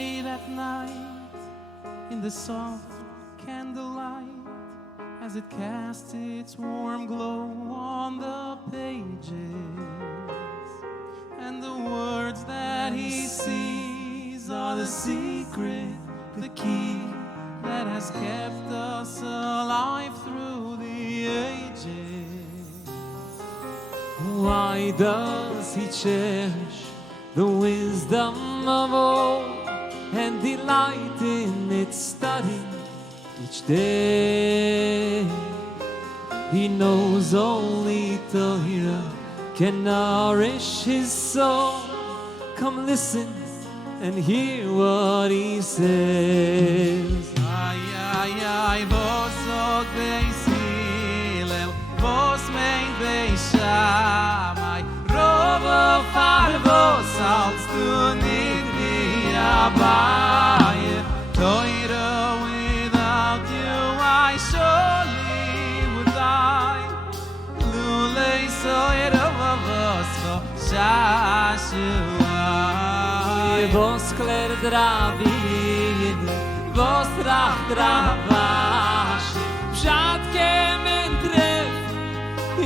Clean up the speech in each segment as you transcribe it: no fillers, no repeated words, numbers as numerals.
late at night in the soft candlelight as it casts its warm glow on the pages, and the words that he sees are the secret, the key that has kept us alive through the ages. Why does he cherish the wisdom of old and delight in its study each day? He knows only Torah can nourish his soul. Come listen and hear what he says. Ay, ay, ay, vos og beis Hillel, vos meint beis Shammai, Rova far vos als du nicht wie Abaye. Torah, without you I surely would die. Lulei soira vos Shashua. Vos klärt Rabbi, vos tracht Ravash, Pshat kemen treff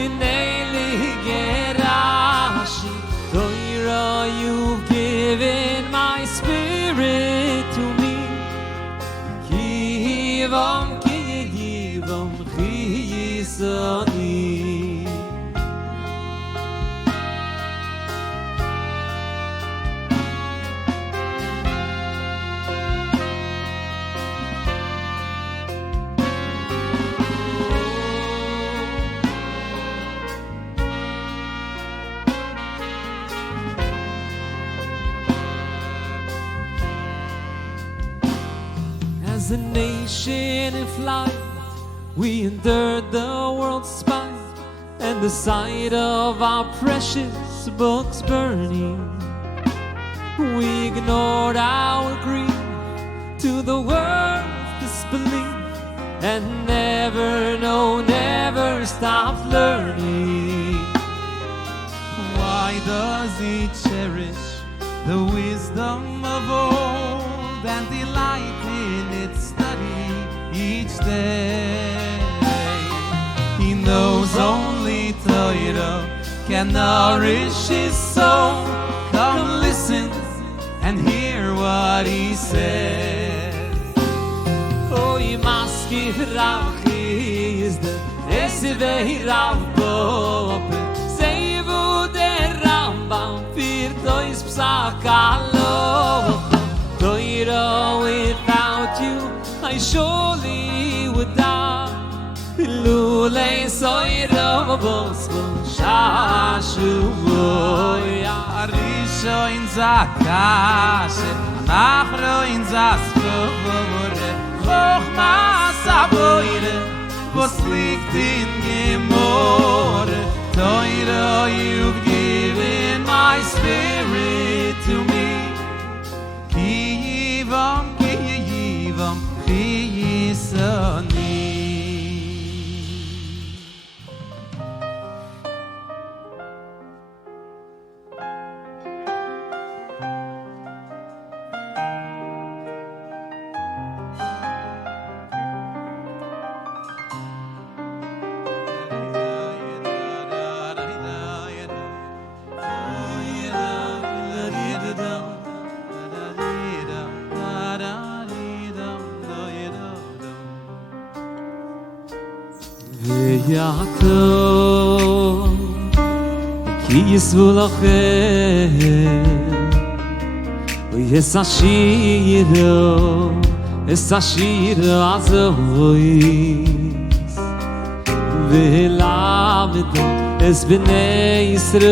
in eilige Rashi. Torah, you've given my spirit to me. Kivom, kiyivom, chiyisoni. As a nation in flight, we endured the world's spite and the sight of our precious books burning. We ignored our grief to the world's disbelief and never, no, never stopped learning. Why does he cherish the wisdom of old and delight in its study each day? He knows only Torah can nourish his soul. Come listen and hear what he says. Oh, you must give Rav Chisda, Esivei Rav Bope, Seivu der Rambam, Firtois Psak Aloha. Torah, without you I surely would die. Lulei soira vos Shashua. Arisho in Zakashe, Nachro in Zaspore, Chochma Saboire, vos liegt in Gemore. Torah, you've given my spirit to me. Kiyivam, kiyivam, chiyisoni. Yaakov, ki yisvu lachem, es ashiro azois, ve'elamedo es bnei Yisroel.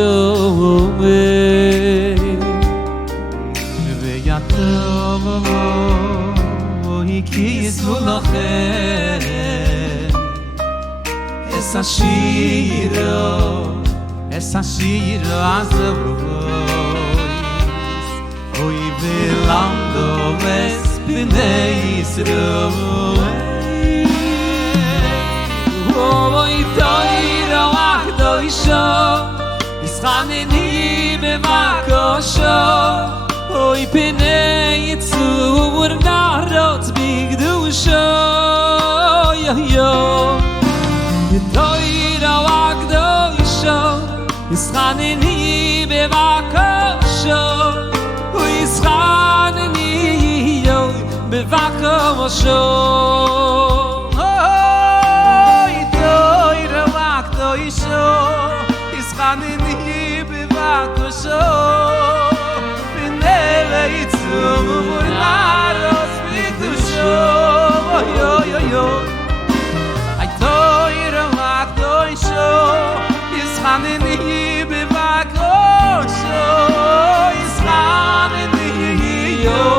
Yaakov, ki yisvu lachem, es ashiro azois, oy velando es bnei Yisroel. Oy Torah achdoisho, ischaneni bevakosho, oy pnei Yitzur ישחנני בבקשו וישחנני בבקשו ישחנני בבקשו ונראה יצום ונרוץ בקדושו ישחנני בבקשו ישחנני בבקשו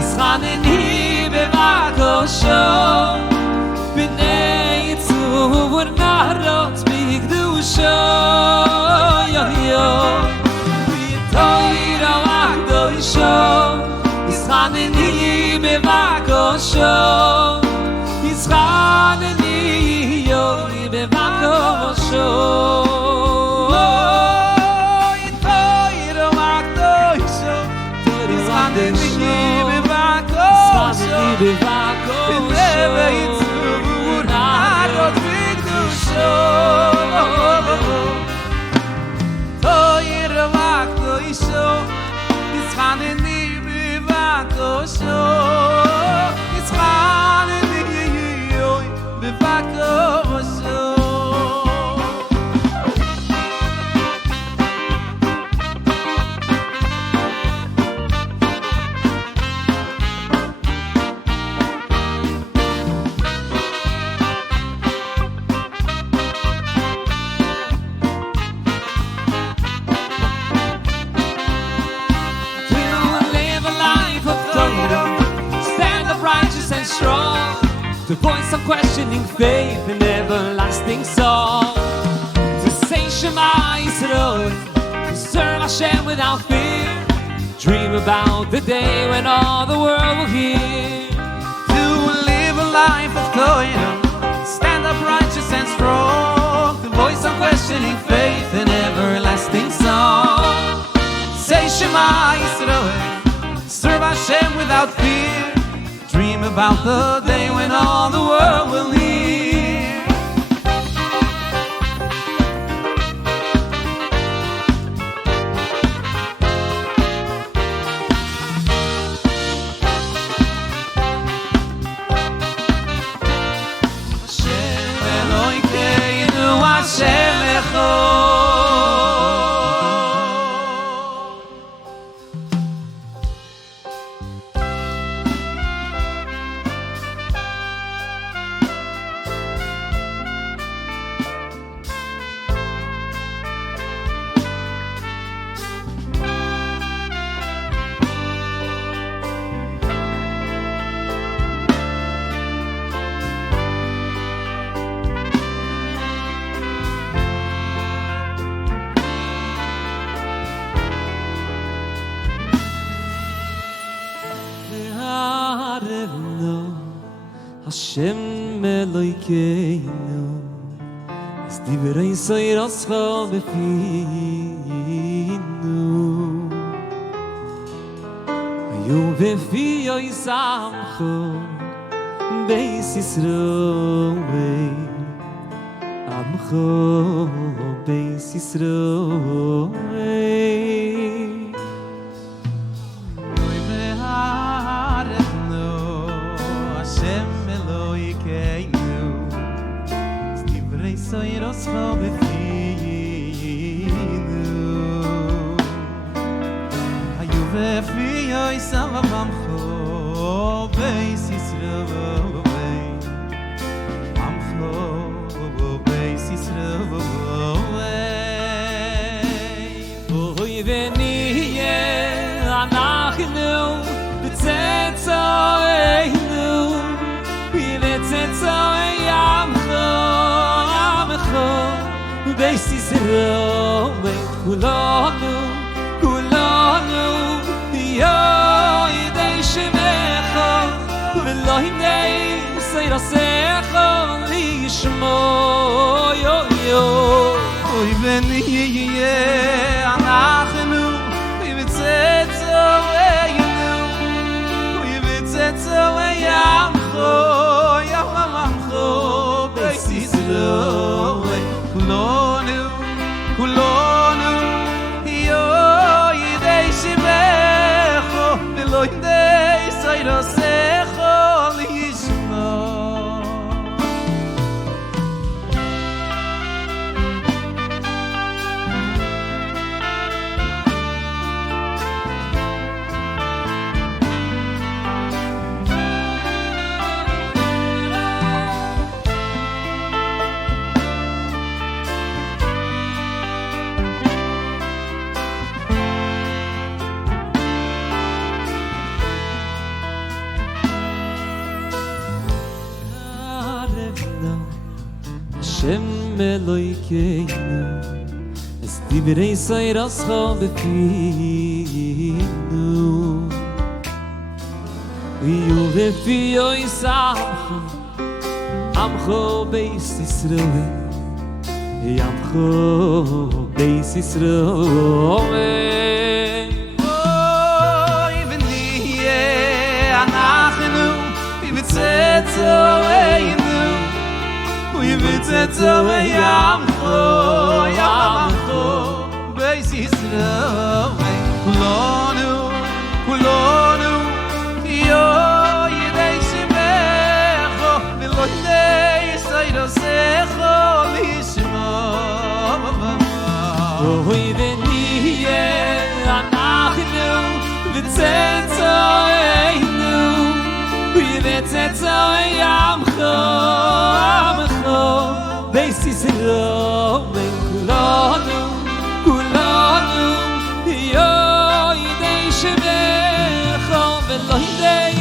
ישחנני בבקשו בני צור ונרוץ בקדושו ויתוירו הקדושו ישחנני בבקשו ישחנני בבקשו ונראה יצום ונרוץ בקדושו תוירו הקדושו ישחנני בבקשו ישחנני בבקשו to voice unquestioning faith and everlasting song, to say Shema Yisrael, to serve Hashem without fear, dream about the day when all the world will hear, to live a life of Torah, stand up righteous and strong, to voice unquestioning faith and everlasting song, say Shema Yisrael, serve Hashem without fear, dream about the day when all the world will hear. Hashem Elokeinu, Hashem Echad. Hashem Elokeinu, es divrei soiroscho befinu, hayu befi yoisamcho beis Yisroel, amcho beis Yisroel. Soiroscho befinu, hayu befi yoisamcho beis Yisroel, amcho beis Yisroel. Oy veniye anachnu b'tzetzoynu, Yibetzetzo Yamcho Yamcho Beis Yisrael Kulonu Kulonu Yo Yidei Shemecho V'lo Hidei Seirasecho Lishmo Yo Yo Oy v'niyeh anachnu Yibetzetzo Yibetzetzo Yamcho Yamcho Beis Yisrael Kulonu Kulonu Yo Yidei Shemecho V'lo Hidei Seirasecho Lishmo. Hashem Elokeinu Es divrei Seirascha befinu V'yuvefio Yisachcha Amcho Beis Yisrael Amcho Beis Yisrael Oy v'niyeh anachnu Yibetzetzo Yibetzetzo Yamcho Yamcho Beis Yisrael Kulonu Kulonu Yo Yidei Shemecho V'lo Hidei Seirasecho Lishmo. Oy v'niyeh anachnu v'tzetzo einu v'tzetzo Yamcho Yamcho Beis Yisrael Kulonu Kulonu Yo Yidei Shemecho V'lo Hidei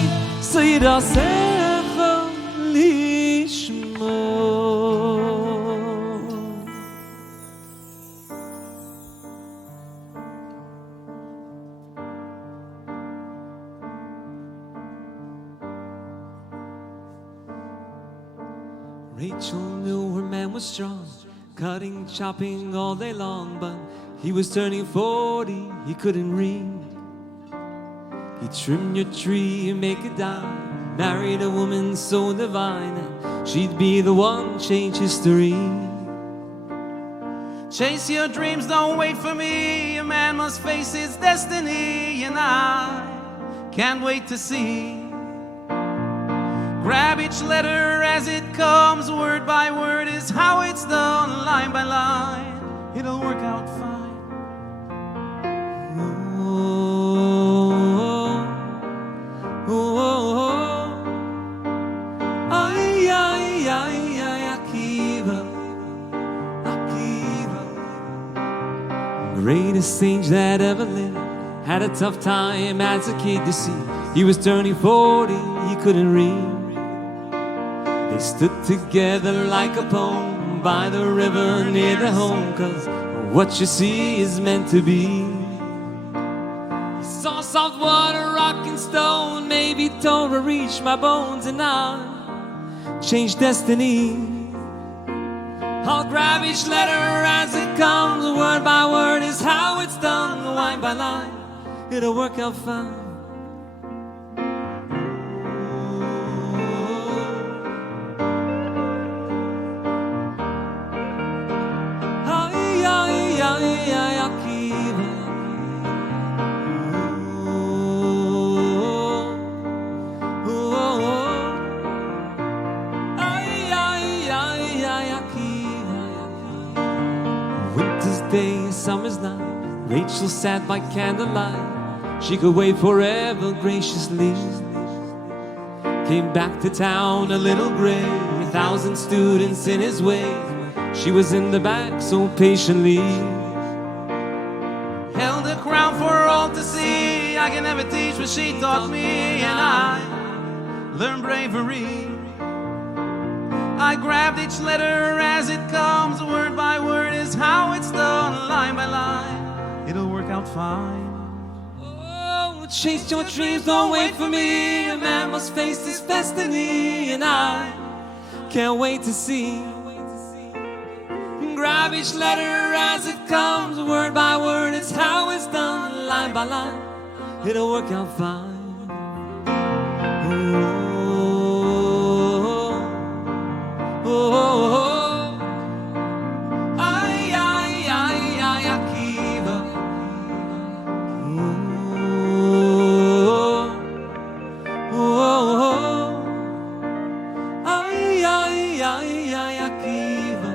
Seirasecho Lishmo. Rachel knew her man was strong, cutting, chopping all day long, but he was turning 40, he couldn't read. He trimmed your tree and make it down, married a woman so divine, and she'd be the one change history. Chase your dreams, don't wait for me. A man must face his destiny, and I can't wait to see. Grab each letter as it comes, word by word is how it's done, line by line. It'll work out fine. Ay, ay, ay, ay, Akiva, Akiva. Greatest sage that ever lived, had a tough time as a kid, you see. He was turning 40, he couldn't read. They stood together like a poem by the river near their home, 'cause what you see is meant to be. He saw soft water, rock and stone, maybe Torah reached my bones, and I changed destiny. I'll grab each letter as it comes, word by word is how it's done, line by line, it'll work out fine. Winter's day, summer's night, Rachel sat by candlelight. She could wait forever graciously. Came back to town a little gray, 1,000 students in his way. She was in the back so patiently. Held a crown for all to see. I can never teach what she taught me, and I learned bravery. I grabbed each letter as it comes. Word by word is how it's done. Line by line, it'll work out fine. Oh, chase your dreams, don't wait for me. A man must face his destiny, and I can't wait to see. Grab each letter as it comes, word by word, it's how it's done. Line by line, it'll work out fine. Oh, oh, oh. Ay, ay, ay, ay, Akiva. Oh, oh, oh. Ay, ay, ay, ay, Akiva.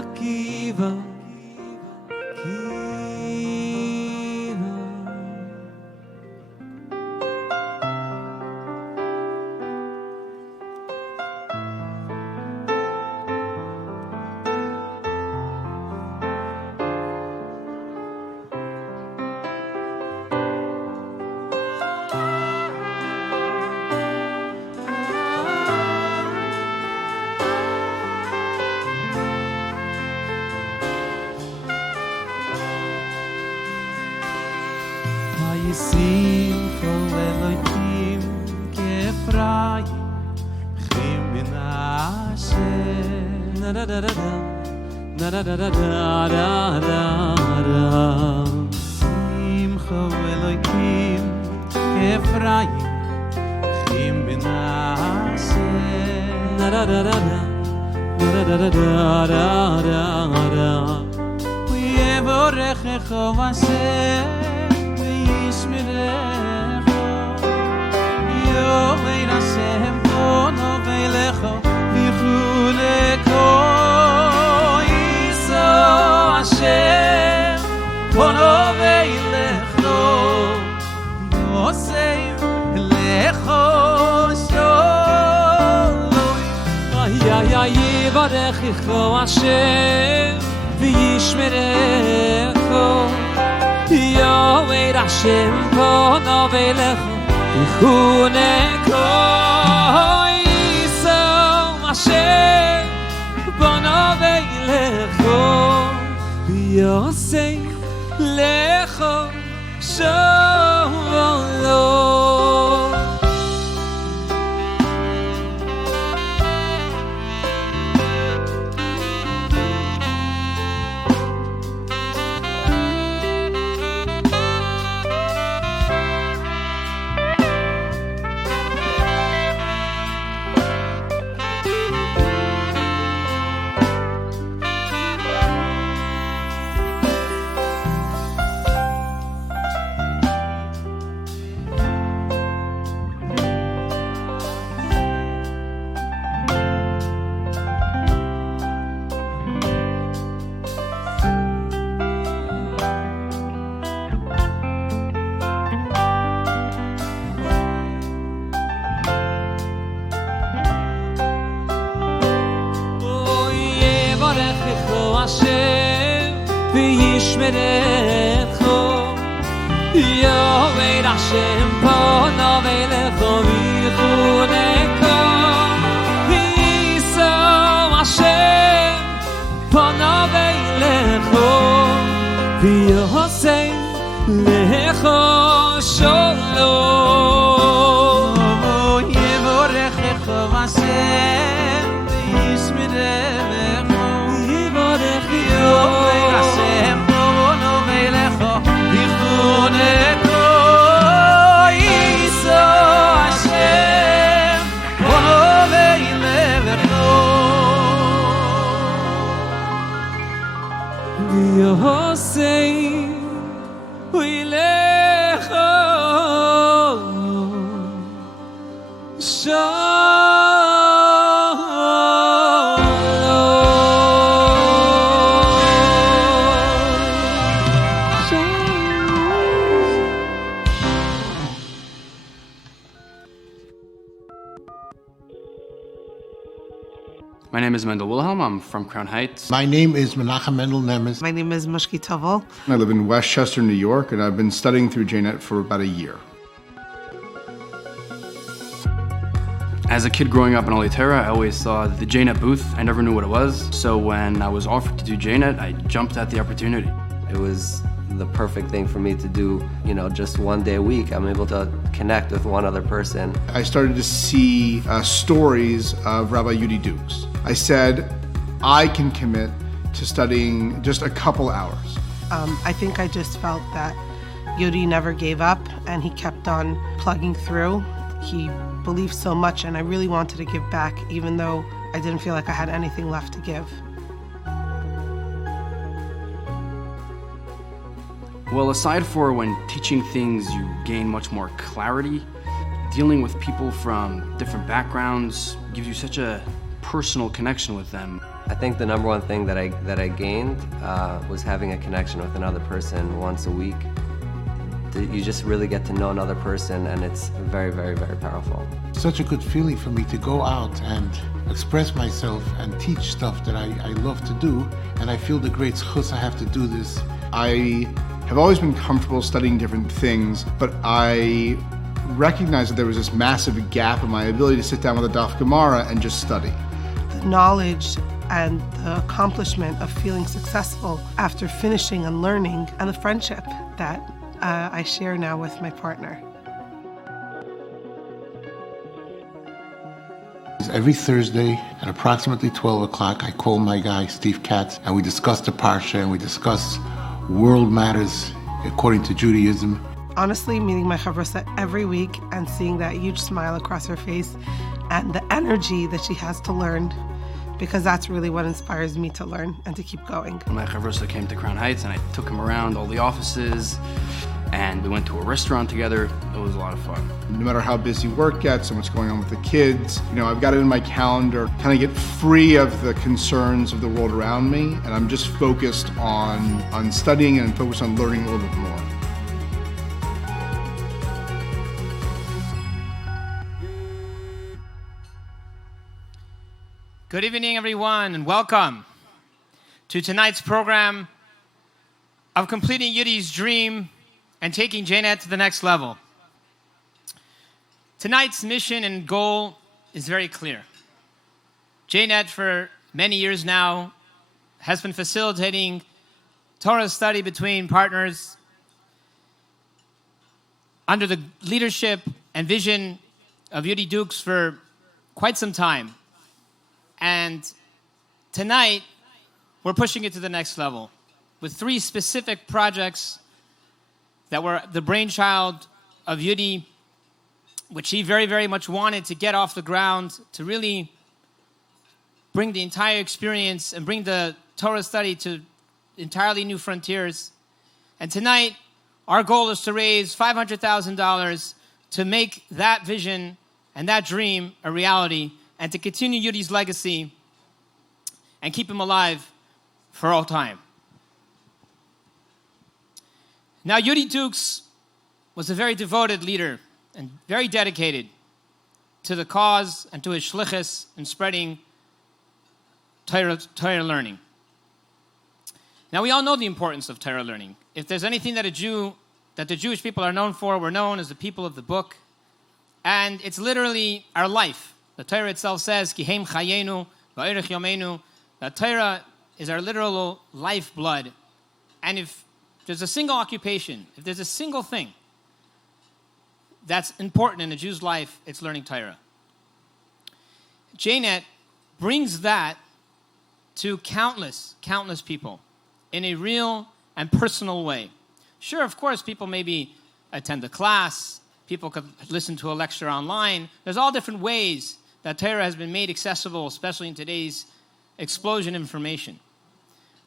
Akiva. Akiva. Simcha Elohim kefrayim chim min Hashem. Da da da da da da da da da da da. Simcha Elohim kefrayim chim min Hashem. Da da da da da da da da da da. Yevorechecha Hashem. Yovei Hashem pono velecho vichuleko Yiso Hashem pono velecho Yosei lecho sholoi Ay ay ay yivarechecho Hashem v'yishmerecho Yovei Hashem pono velecho vichuleko Yiso Hashem pono velecho Yosei lecho sholom. Hashem v'yishmerecho Yovei Hashem pono velecho vichuleko Yiso Hashem pono velecho v'yosei lecho sholom. Yevorechecha Hashem v'yishmerecho Yovei Hashem pono velecho vichuleko Yiso Hashem pono velecho Yosei lecho My name is Mendel Wilhelm. I'm from Crown Heights. My name is Menachem Mendel Nemes. My name is Mushki Tovel. I live in Westchester, New York, and I've been studying through JNet for about a year. As a kid growing up in Oli Torah, I always saw the JNet booth. I never knew what it was. So when I was offered to do JNet, I jumped at the opportunity. It was the perfect thing for me to do, just one day a week. I'm able to connect with one other person. I started to see stories of Rabbi Yehuda Dukes. I said, I can commit to studying just a couple hours. I think I just felt that Yudi never gave up and he kept on plugging through. He believed so much and I really wanted to give back even though I didn't feel like I had anything left to give. Well, aside for when teaching things, you gain much more clarity. Dealing with people from different backgrounds gives you such a personal connection with them. I think the number one thing that I gained was having a connection with another person once a week. You just really get to know another person, and it's very, very, very powerful. Such a good feeling for me to go out and express myself and teach stuff that I love to do, and I feel the great zchus I have to do this. I have always been comfortable studying different things, but I recognized that there was this massive gap in my ability to sit down with a daf Gemara and just study. The knowledge and the accomplishment of feeling successful after finishing and learning, and the friendship that I share now with my partner. Every Thursday at approximately 12 o'clock, I call my guy, Steve Katz, and we discuss the Parsha and we discuss world matters according to Judaism. Honestly, meeting my chavrusa every week and seeing that huge smile across her face and the energy that she has to learn, because that's really what inspires me to learn and to keep going. My chavrusa came to Crown Heights and I took him around all the offices and we went to a restaurant together. It was a lot of fun. No matter how busy work gets and what's going on with the kids, I've got it in my calendar, kind of get free of the concerns of the world around me, and I'm just focused on studying and focused on learning a little bit more. Good evening, everyone, and welcome to tonight's program of completing Yudi's dream and taking JNet to the next level. Tonight's mission and goal is very clear. JNet, for many years now, has been facilitating Torah study between partners under the leadership and vision of Yudi Dukes for quite some time. And tonight, we're pushing it to the next level with 3 specific projects that were the brainchild of Yudi, which he very, very much wanted to get off the ground, to really bring the entire experience and bring the Torah study to entirely new frontiers. And tonight, our goal is to raise $500,000 to make that vision and that dream a reality, and to continue Yudi's legacy and keep him alive for all time. Now, Yudi Dukes was a very devoted leader and very dedicated to the cause and to his shlichus in spreading Torah learning. Now, we all know the importance of Torah learning. If there's anything that the Jewish people are known for, we're known as the people of the book. And it's literally our life. The Torah itself says, Ki heim chayenu va'erech yomenu. The Torah is our literal lifeblood. And if there's a single occupation, if there's a single thing that's important in a Jew's life, it's learning Torah. JNet brings that to countless people in a real and personal way. Sure, of course, people maybe attend a class, people could listen to a lecture online. There's all different ways that Torah has been made accessible, especially in today's explosion of information.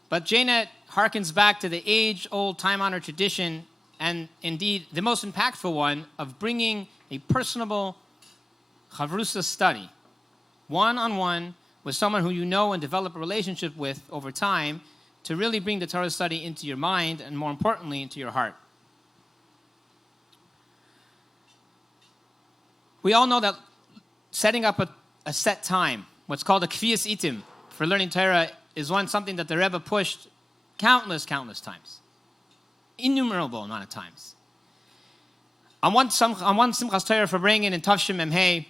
But JNet harkens back to the age-old, time-honored tradition, and indeed the most impactful one, of bringing a personable chavrusa study, one-on-one, with someone who you know and develop a relationship with over time, to really bring the Torah study into your mind and, more importantly, into your heart. We all know that setting up a set time, what's called a kfiyas itim, for learning Torah, is something that the Rebbe pushed countless times, innumerable amount of times. On one Simchas Torah for bringing in Tavshim Memhei,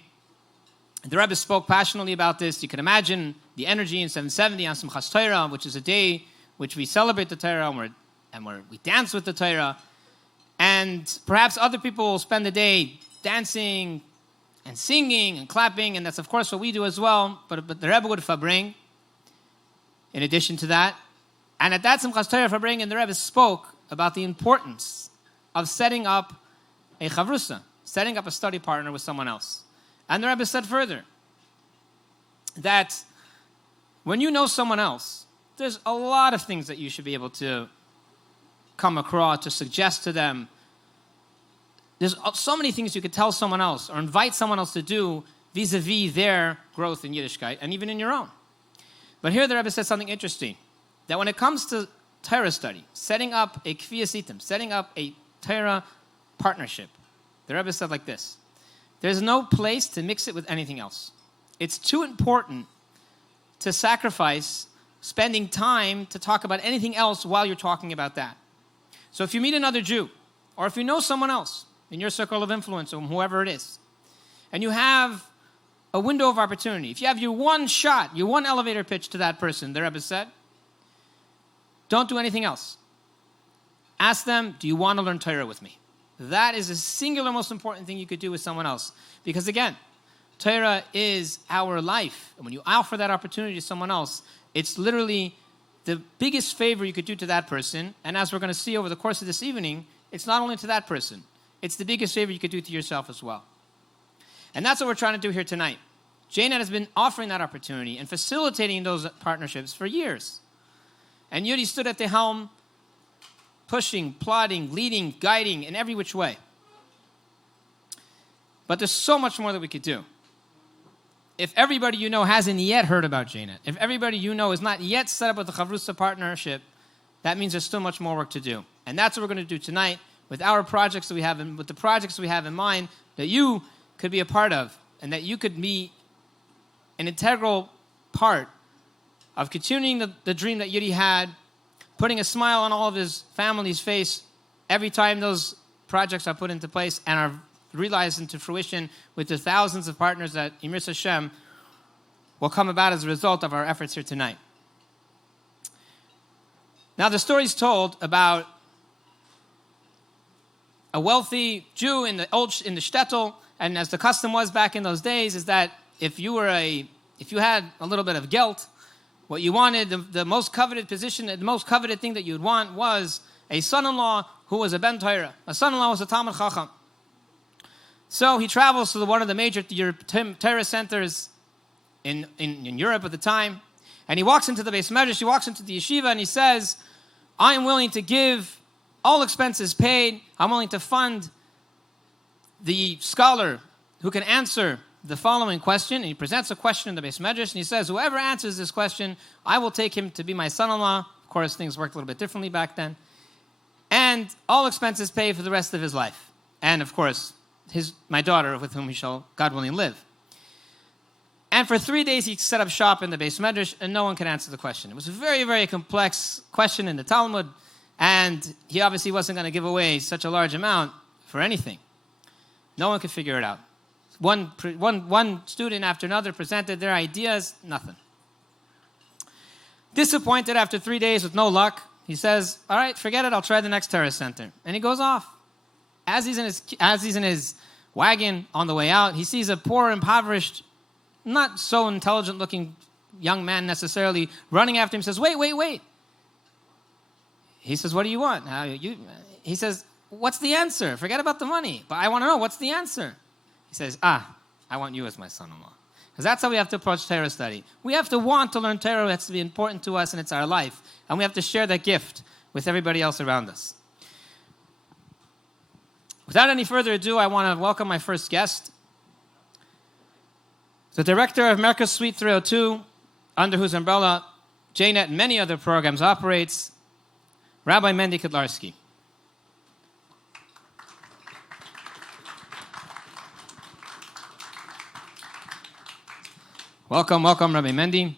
The Rebbe spoke passionately about this. You can imagine the energy in 770 on Simchas Torah, which is a day which we celebrate the Torah and we dance with the Torah. And perhaps other people will spend the day dancing and singing and clapping, and that's of course what we do as well. But the Rebbe would fabring in addition to that. And at that Simchas Torah fabring, and the Rebbe spoke about the importance of setting up a chavrusa, setting up a study partner with someone else. And the Rebbe said further that when you know someone else, there's a lot of things that you should be able to come across, to suggest to them. There's so many things you could tell someone else or invite someone else to do vis-a-vis their growth in Yiddishkeit and even in your own. But here the Rebbe said something interesting, that when it comes to Torah study, setting up a kfiyas itim, setting up a Torah partnership, the Rebbe said like this: there's no place to mix it with anything else. It's too important to sacrifice spending time to talk about anything else while you're talking about that. So if you meet another Jew, or if you know someone else in your circle of influence, or whoever it is, and you have a window of opportunity, if you have your one shot, your one elevator pitch to that person, the Rebbe said, don't do anything else. Ask them, do you want to learn Torah with me? That is the singular most important thing you could do with someone else. Because again, Torah is our life. And when you offer that opportunity to someone else, it's literally the biggest favor you could do to that person. And as we're going to see over the course of this evening, it's not only to that person, it's the biggest favor you could do to yourself as well. And that's what we're trying to do here tonight. JNet has been offering that opportunity and facilitating those partnerships for years. And Yudi stood at the helm, pushing, plotting, leading, guiding in every which way. But there's so much more that we could do. If everybody you know hasn't yet heard about JNet, if everybody you know is not yet set up with the Chavrusa partnership, that means there's still much more work to do. And that's what we're going to do tonight with our projects that we have, with the projects we have in mind that you could be a part of, and that you could be an integral part of continuing the dream that Yudi had, putting a smile on all of his family's face every time those projects are put into place and are realized into fruition with the thousands of partners that Yimris Hashem will come about as a result of our efforts here tonight. Now the story is told about a wealthy Jew in the shtetl, and as the custom was back in those days, is that if you had a little bit of gelt, what you wanted, the most coveted position, the most coveted thing that you'd want was a son-in-law who was a ben Torah. A son-in-law was a Talmid Chacham. So he travels to one of the major Torah centers in Europe at the time, and he walks into the Beis Medrash, he walks into the yeshiva, and he says, I am willing to give all expenses paid. I'm willing to fund the scholar who can answer the following question. And he presents a question in the Beis Medrash, and he says, whoever answers this question, I will take him to be my son-in-law. Of course, things worked a little bit differently back then. And all expenses paid for the rest of his life. And of course, my daughter, with whom he shall, God willing, live. And for 3 days, he set up shop in the Beis Medrash, and no one could answer the question. It was a very, very complex question in the Talmud, and he obviously wasn't going to give away such a large amount for anything. No one could figure it out. One student after another presented their ideas, nothing. Disappointed after 3 days with no luck, he says, all right, forget it, I'll try the next terrorist center. And he goes off. As he's in his wagon on the way out, he sees a poor, impoverished, not so intelligent-looking young man necessarily running after him. He says, wait. He says, what do you want? He says, what's the answer? Forget about the money, but I want to know, what's the answer? He says, I want you as my son-in-law. Because that's how we have to approach Torah study. We have to want to learn Torah. It has to be important to us, and it's our life. And we have to share that gift with everybody else around us. Without any further ado, I want to welcome my first guest, the director of Merkaz Suite 302, under whose umbrella JNet and many other programs operates, Rabbi Mendy Kotlarski. Welcome, Rabbi Mendy,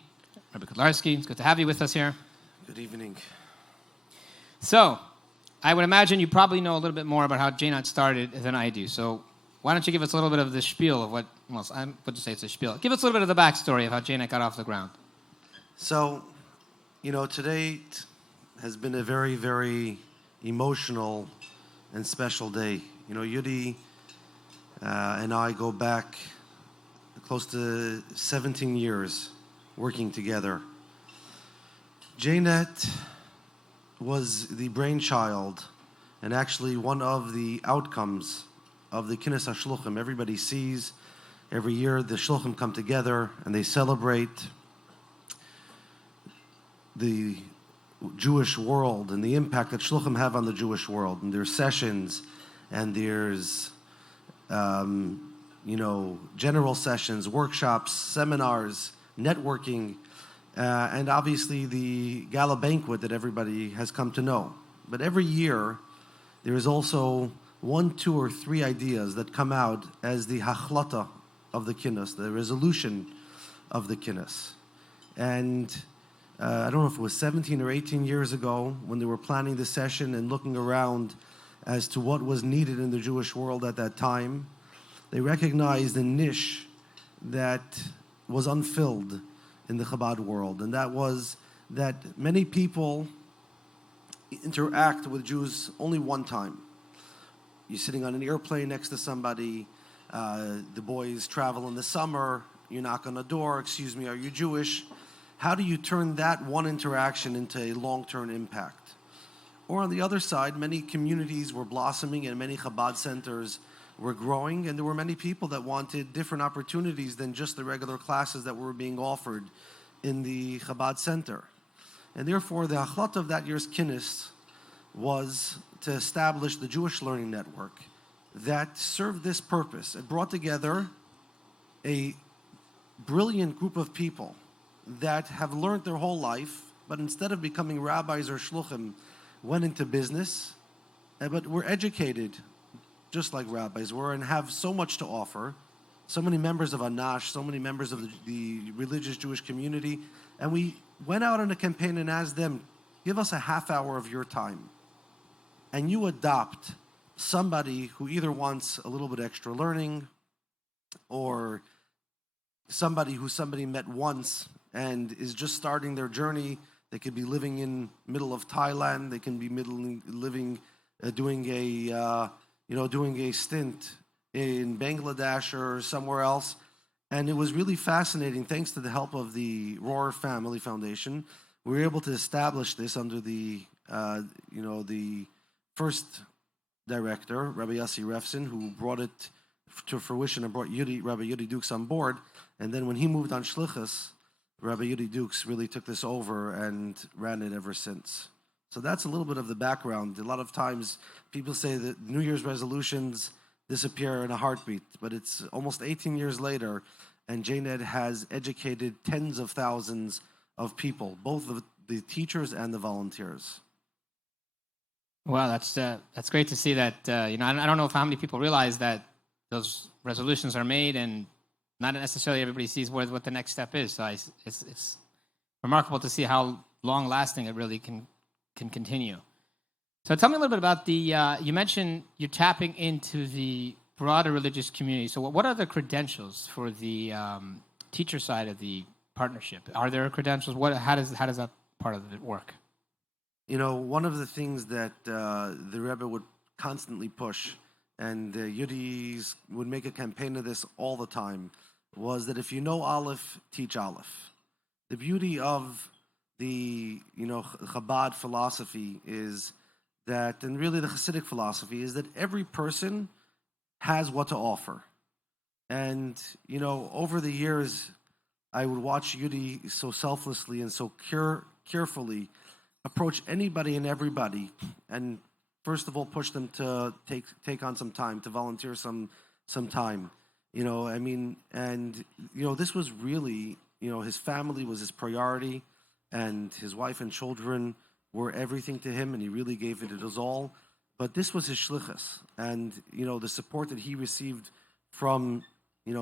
Rabbi Kotlarski. It's good to have you with us here. Good evening. So, I would imagine you probably know a little bit more about how JNet started than I do. So, why don't you give us a little bit of the spiel of what, well, I wouldn't say it's a spiel. Give us a little bit of the backstory of how JNet got off the ground. So, today has been a very, very emotional and special day. Yudi and I go back close to 17 years working together. JNet was the brainchild and actually one of the outcomes of the Kinnes HaShluchim. Everybody sees every year the Shluchim come together and they celebrate the Jewish world and the impact that Shluchim have on the Jewish world. And there's sessions and there's general sessions, workshops, seminars, networking, and obviously the gala banquet that everybody has come to know. But every year, there is also 1, 2, or 3 ideas that come out as the hachlata of the kinus, the resolution of the kinus. And I don't know if it was 17 or 18 years ago when they were planning the session and looking around as to what was needed in the Jewish world at that time, they recognized a niche that was unfilled in the Chabad world, and that was that many people interact with Jews only one time. You're sitting on an airplane next to somebody, the boys travel in the summer, you knock on a door, excuse me, are you Jewish? How do you turn that one interaction into a long-term impact? Or on the other side, many communities were blossoming and many Chabad centers were growing, and there were many people that wanted different opportunities than just the regular classes that were being offered in the Chabad center. And therefore, the achlata of that year's kinnis was to establish the Jewish Learning Network that served this purpose. It brought together a brilliant group of people that have learned their whole life, but instead of becoming rabbis or shluchim, went into business, but were educated just like rabbis were and have so much to offer, so many members of Anash, so many members of the religious Jewish community, and we went out on a campaign and asked them, give us a half hour of your time, and you adopt somebody who either wants a little bit extra learning or somebody met once and is just starting their journey. They could be living in middle of Thailand. They can be doing a stint in Bangladesh or somewhere else. And it was really fascinating. Thanks to the help of the Rohr Family Foundation, we were able to establish this under the first director, Rabbi Yossi Refson, who brought it to fruition and brought Rabbi Yehuda Dukes on board. And then when he moved on Shlichus, Rabbi Yehuda Dukes really took this over and ran it ever since. So that's a little bit of the background. A lot of times people say that New Year's resolutions disappear in a heartbeat, but it's almost 18 years later, and JNet has educated tens of thousands of people, both the teachers and the volunteers. Wow, that's great to see that. I don't know how many people realize that those resolutions are made, and not necessarily everybody sees what the next step is. So it's remarkable to see how long-lasting it really can continue. So tell me a little bit about you mentioned you're tapping into the broader religious community. So what are the credentials for the teacher side of the partnership? Are there credentials? How does that part of it work? One of the things that the Rebbe would constantly push, and Yudis would make a campaign of this all the time, was that if you know Aleph, teach Aleph. The beauty of the Chabad philosophy is that, and really the Hasidic philosophy, is that every person has what to offer. And over the years, I would watch Yudi so selflessly and so carefully approach anybody and everybody, and first of all push them to take on some time, to volunteer some time. This was really, his family was his priority, and his wife and children were everything to him, and he really gave it his all. But this was his shlichus, and the support that he received from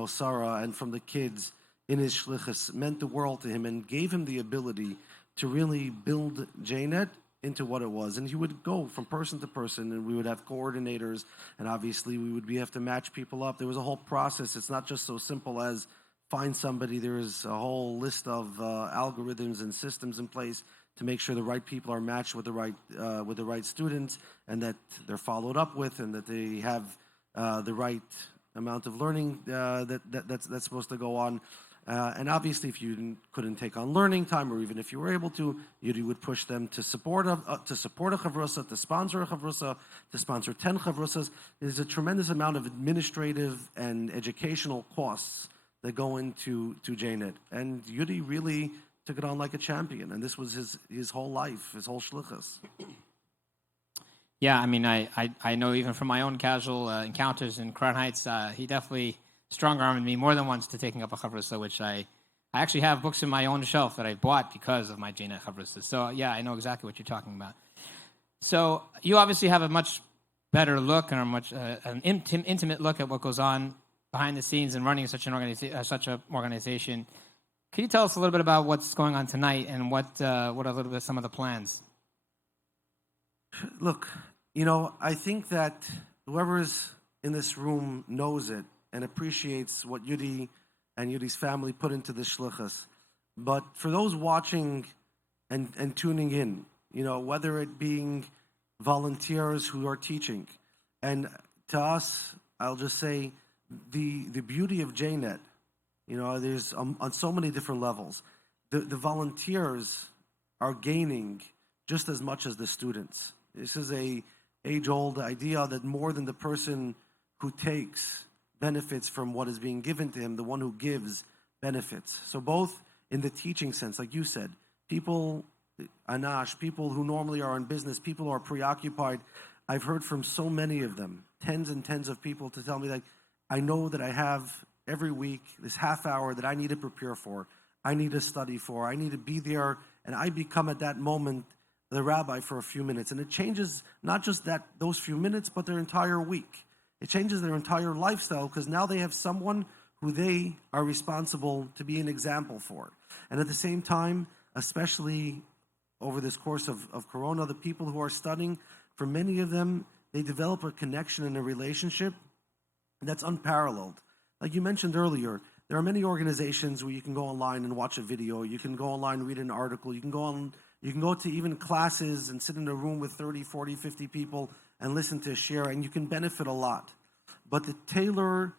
Sarah and from the kids in his shlichus meant the world to him, and gave him the ability to really build JNet into what it was. And he would go from person to person, and we would have coordinators, and obviously we would have to match people up. There was a whole process. It's not just so simple as find somebody. There is a whole list of algorithms and systems in place to make sure the right people are matched with the right students, and that they're followed up with, and that they have the right amount of learning that's supposed to go on. And obviously, if you couldn't take on learning time, or even if you were able to, Yudi would push them to support a chavrusa, to sponsor a chavrusa, to sponsor 10 chavrusas. There's a tremendous amount of administrative and educational costs that go into JNet. And Yudi really took it on like a champion, and this was his whole life, his whole shlichus. Yeah, I mean, I know even from my own casual encounters in Crown Heights, he definitely strong-armed me more than once to taking up a chavrusa, which I actually have books in my own shelf that I bought because of my JNet chavrusa. So, yeah, I know exactly what you're talking about. So you obviously have a much better look and an intimate look at what goes on behind the scenes and running such an organization. Can you tell us a little bit about what's going on tonight and what are a little bit some of the plans? Look, I think that whoever is in this room knows it and appreciates what Yudi and Yudi's family put into the shlichus. But for those watching and tuning in, whether it being volunteers who are teaching, and to us, I'll just say the beauty of JNet, there's on so many different levels. The volunteers are gaining just as much as the students. This is a age-old idea that more than the person who takes benefits from what is being given to him, the one who gives benefits. So both in the teaching sense, like you said, people who normally are in business, people who are preoccupied, I've heard from so many of them, tens and tens of people, to tell me, like, I know that I have every week this half hour that I need to prepare for, I need to study for, I need to be there, and I become at that moment the rabbi for a few minutes. And it changes not just those few minutes, but their entire week. It changes their entire lifestyle, because now they have someone who they are responsible to be an example for. And at the same time, especially over this course of Corona, the people who are studying, for many of them, they develop a connection and a relationship that's unparalleled. Like you mentioned earlier, there are many organizations where you can go online and watch a video, you can go online and read an article, you can go to even classes and sit in a room with 30, 40, 50 people and listen to a share, and you can benefit a lot. But the Taylor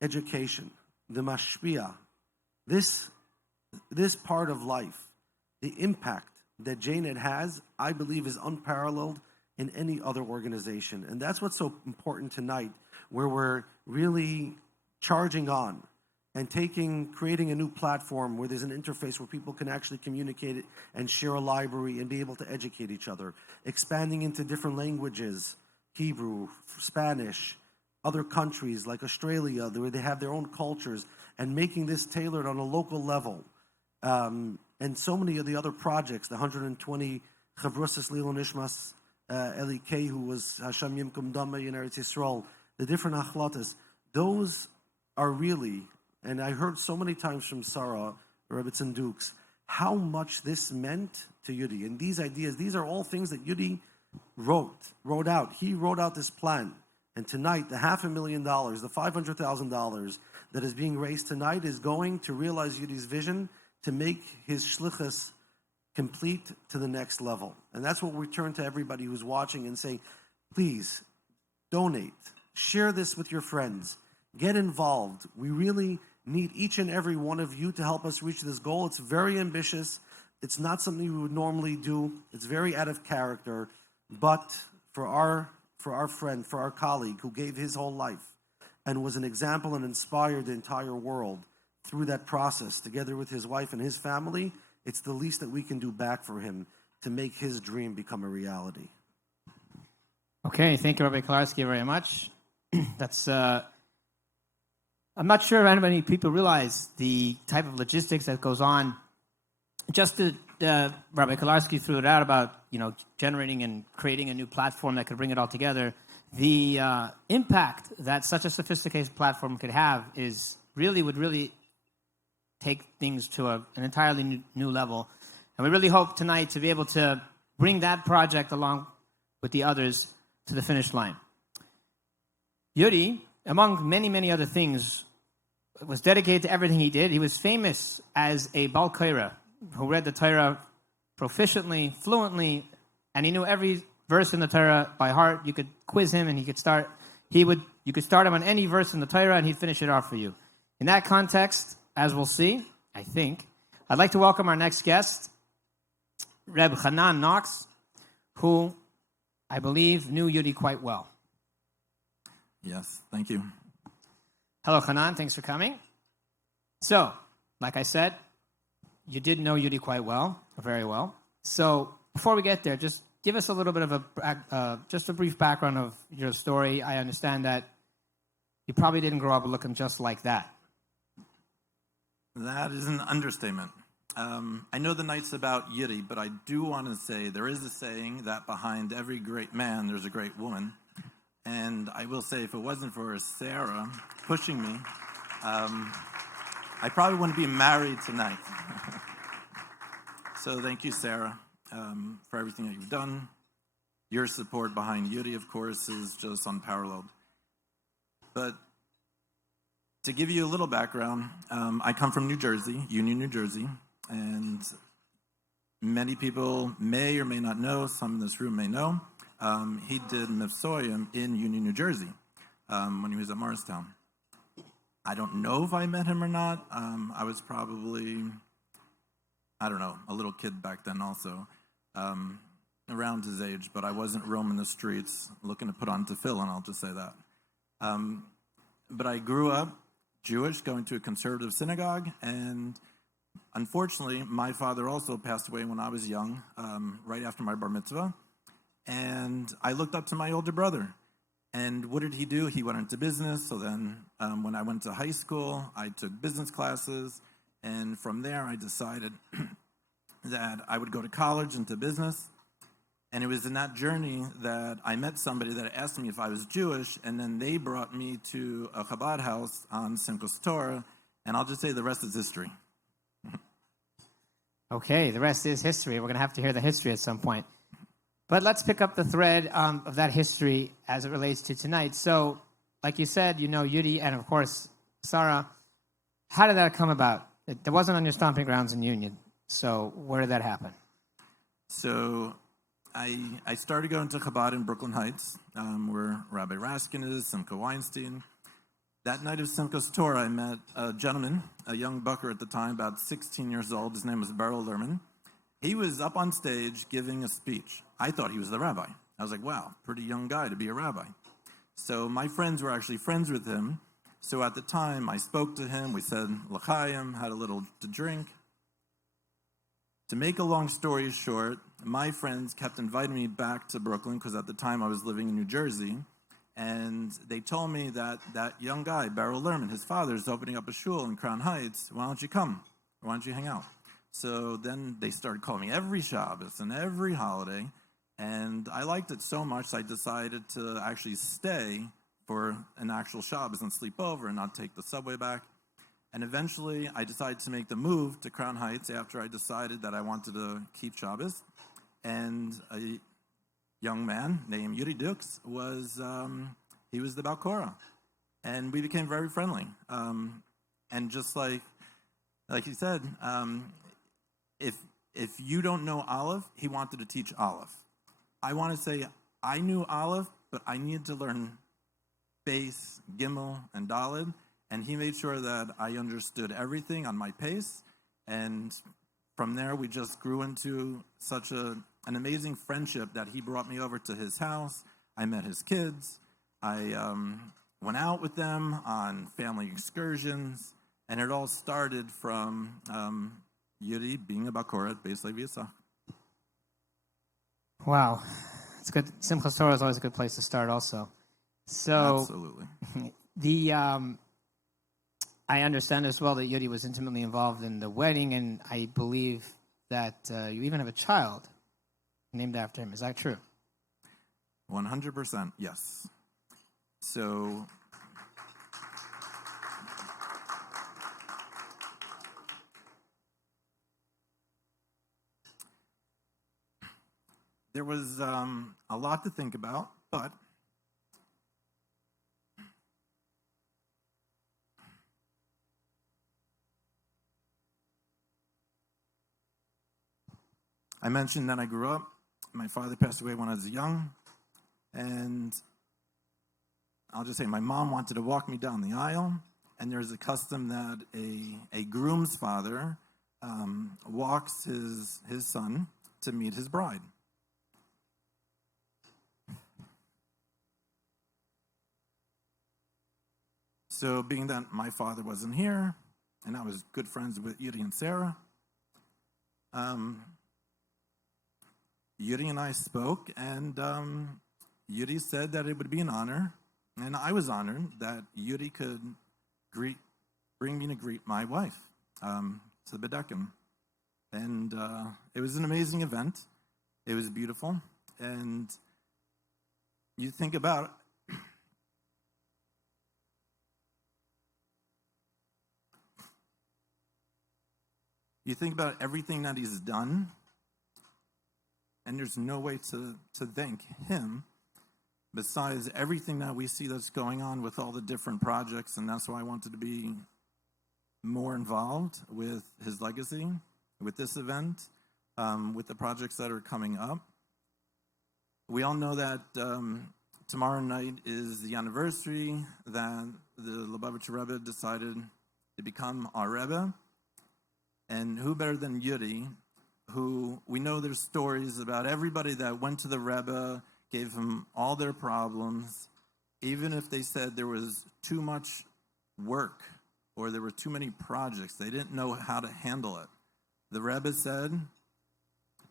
education, the mashpia, this part of life, the impact that JNet has, I believe, is unparalleled in any other organization. And that's what's so important tonight, where we're really charging on and creating a new platform where there's an interface where people can actually communicate it and share a library and be able to educate each other, expanding into different languages, Hebrew, Spanish, other countries like Australia, where they have their own cultures, and making this tailored on a local level. And so many of the other projects, the 120 Chavrusas Lilo Nishmas Eli K, who was Hashem Yimkum Dama in Eretz Yisrael, the different achlatas, those are really, and I heard so many times from Sarah, Rabbi Yehuda Dukes, how much this meant to Yudi. And these ideas, these are all things that Yudi wrote out. He wrote out this plan. And tonight, the $500,000, the $500,000 that is being raised tonight is going to realize Yudi's vision to make his shlichus complete to the next level. And that's what we turn to everybody who's watching and say, please, donate. Share this with your friends. Get involved. We really need each and every one of you to help us reach this goal. It's very ambitious. It's not something we would normally do. It's very out of character. But for our friend, for our colleague who gave his whole life and was an example and inspired the entire world through that process, together with his wife and his family, it's the least that we can do back for him to make his dream become a reality. Okay, thank you, Rabbi Kolarski, very much. That's I'm not sure if many people realize the type of logistics that goes on. Just to, Rabbi Kolarski threw it out about generating and creating a new platform that could bring it all together. The impact that such a sophisticated platform could have would really take things to an entirely new level. And we really hope tonight to be able to bring that project along with the others to the finish line. Yudi, among many, many other things, was dedicated to everything he did. He was famous as a Bal Korah who read the Torah proficiently, fluently, and he knew every verse in the Torah by heart. You could quiz him, and you could start him on any verse in the Torah, and he'd finish it off for you. In that context, as we'll see, I think, I'd like to welcome our next guest, Reb Hanan Knox, who I believe knew Yudi quite well. Yes, thank you. Hello, Hanan. Thanks for coming. So, like I said, you did know Yudi quite well, very well. So, before we get there, just give us a little bit of just a brief background of your story. I understand that you probably didn't grow up looking just like that. That is an understatement. I know the night's about Yudi, but I do want to say there is a saying that behind every great man, there's a great woman. And I will say, if it wasn't for Sarah pushing me, I probably wouldn't be married tonight. So thank you, Sarah, for everything that you've done. Your support behind Yudi, of course, is just unparalleled. But to give you a little background, I come from New Jersey, Union, New Jersey, and many people may or may not know, some in this room may know, he did Mifsoyim in Union, New Jersey, when he was at Morristown. I don't know if I met him or not. I was probably, I don't know, a little kid back then also, around his age, but I wasn't roaming the streets looking to put on tefillin, I'll just say that. But I grew up Jewish, going to a conservative synagogue, and unfortunately, my father also passed away when I was young, right after my bar mitzvah. And I looked up to my older brother. And what did he do? He went into business. So then when I went to high school, I took business classes. And from there, I decided that I would go to college into business. And it was in that journey that I met somebody that asked me if I was Jewish. And then they brought me to a Chabad house on Simchas Torah. And I'll just say the rest is history. Okay, the rest is history. We're going to have to hear the history at some point. But let's pick up the thread of that history as it relates to tonight. So, like you said, you know Yudi and, of course, Sarah. How did that come about? It wasn't on your stomping grounds in Union. So where did that happen? So I started going to Chabad in Brooklyn Heights, where Rabbi Raskin is, Simcha Weinstein. That night of Simchas Torah, I met a gentleman, a young bucker at the time, about 16 years old. His name was Beryl Lerman. He was up on stage giving a speech. I thought he was the rabbi. I was like, wow, pretty young guy to be a rabbi. So my friends were actually friends with him. So at the time, I spoke to him. We said l'chaim, had a little to drink. To make a long story short, my friends kept inviting me back to Brooklyn because at the time I was living in New Jersey. And they told me that that young guy, Beryl Lerman, his father, is opening up a shul in Crown Heights. Why don't you come? Why don't you hang out? So then they started calling me every Shabbos and every holiday. And I liked it so much, I decided to actually stay for an actual Shabbos and sleep over and not take the subway back. And eventually, I decided to make the move to Crown Heights after I decided that I wanted to keep Shabbos. And a young man named Yudi Dukes was the Bal Korah. And we became very friendly. And just like he said, if you don't know Aleph, he wanted to teach Aleph. I want to say I knew Aleph, but I needed to learn Beis, Gimel, and Daled, and he made sure that I understood everything on my pace, and from there we just grew into such an amazing friendship that he brought me over to his house. I met his kids. I went out with them on family excursions, and it all started from Yudi being a Bal Korah at Beis Levi Yisach. Wow, it's good. Simchas Torah is always a good place to start, also. So, absolutely. I understand as well that Yudi was intimately involved in the wedding, and I believe that you even have a child named after him. Is that true? 100%, yes. So, there was a lot to think about, but I mentioned that I grew up. My father passed away when I was young, and I'll just say my mom wanted to walk me down the aisle, and there's a custom that a groom's father walks his son to meet his bride. So being that my father wasn't here, and I was good friends with Yudi and Sarah, Yudi and I spoke, and Yudi said that it would be an honor, and I was honored that Yudi could bring me to greet my wife to the Bedekim. And it was an amazing event. It was beautiful. And you think about everything that he's done, and there's no way to thank him besides everything that we see that's going on with all the different projects, and that's why I wanted to be more involved with his legacy, with this event, with the projects that are coming up. We all know that tomorrow night is the anniversary that the Lubavitcher Rebbe decided to become our Rebbe. And who better than Yudi, who we know there's stories about everybody that went to the Rebbe, gave him all their problems, even if they said there was too much work or there were too many projects. They didn't know how to handle it. The Rebbe said,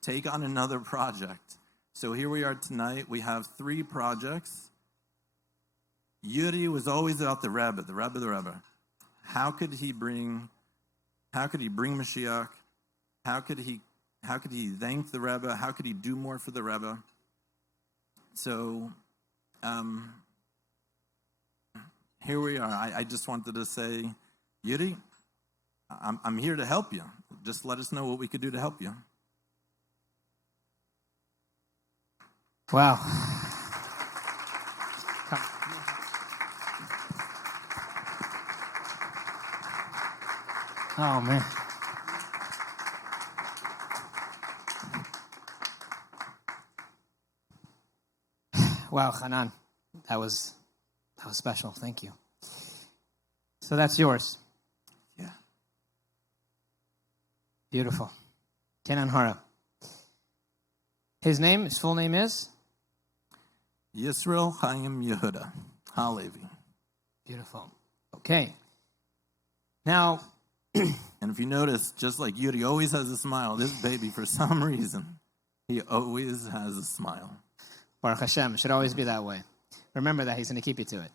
take on another project. So here we are tonight. We have 3 projects. Yudi was always about the Rebbe, the Rebbe, the Rebbe. How could he bring Mashiach? How could he thank the Rebbe? How could he do more for the Rebbe? So here we are. I just wanted to say, Yudi, I'm here to help you. Just let us know what we could do to help you. Wow. Oh, man. Wow, Hanan, that was special. Thank you. So that's yours. Yeah. Beautiful. Kenan Hara. His full name is? Yisrael Chaim Yehuda Halevi. Beautiful. Okay. Now, and if you notice, just like Yudi always has a smile, this baby, for some reason, he always has a smile. Baruch Hashem, it should always be that way. Remember that, he's going to keep you to it.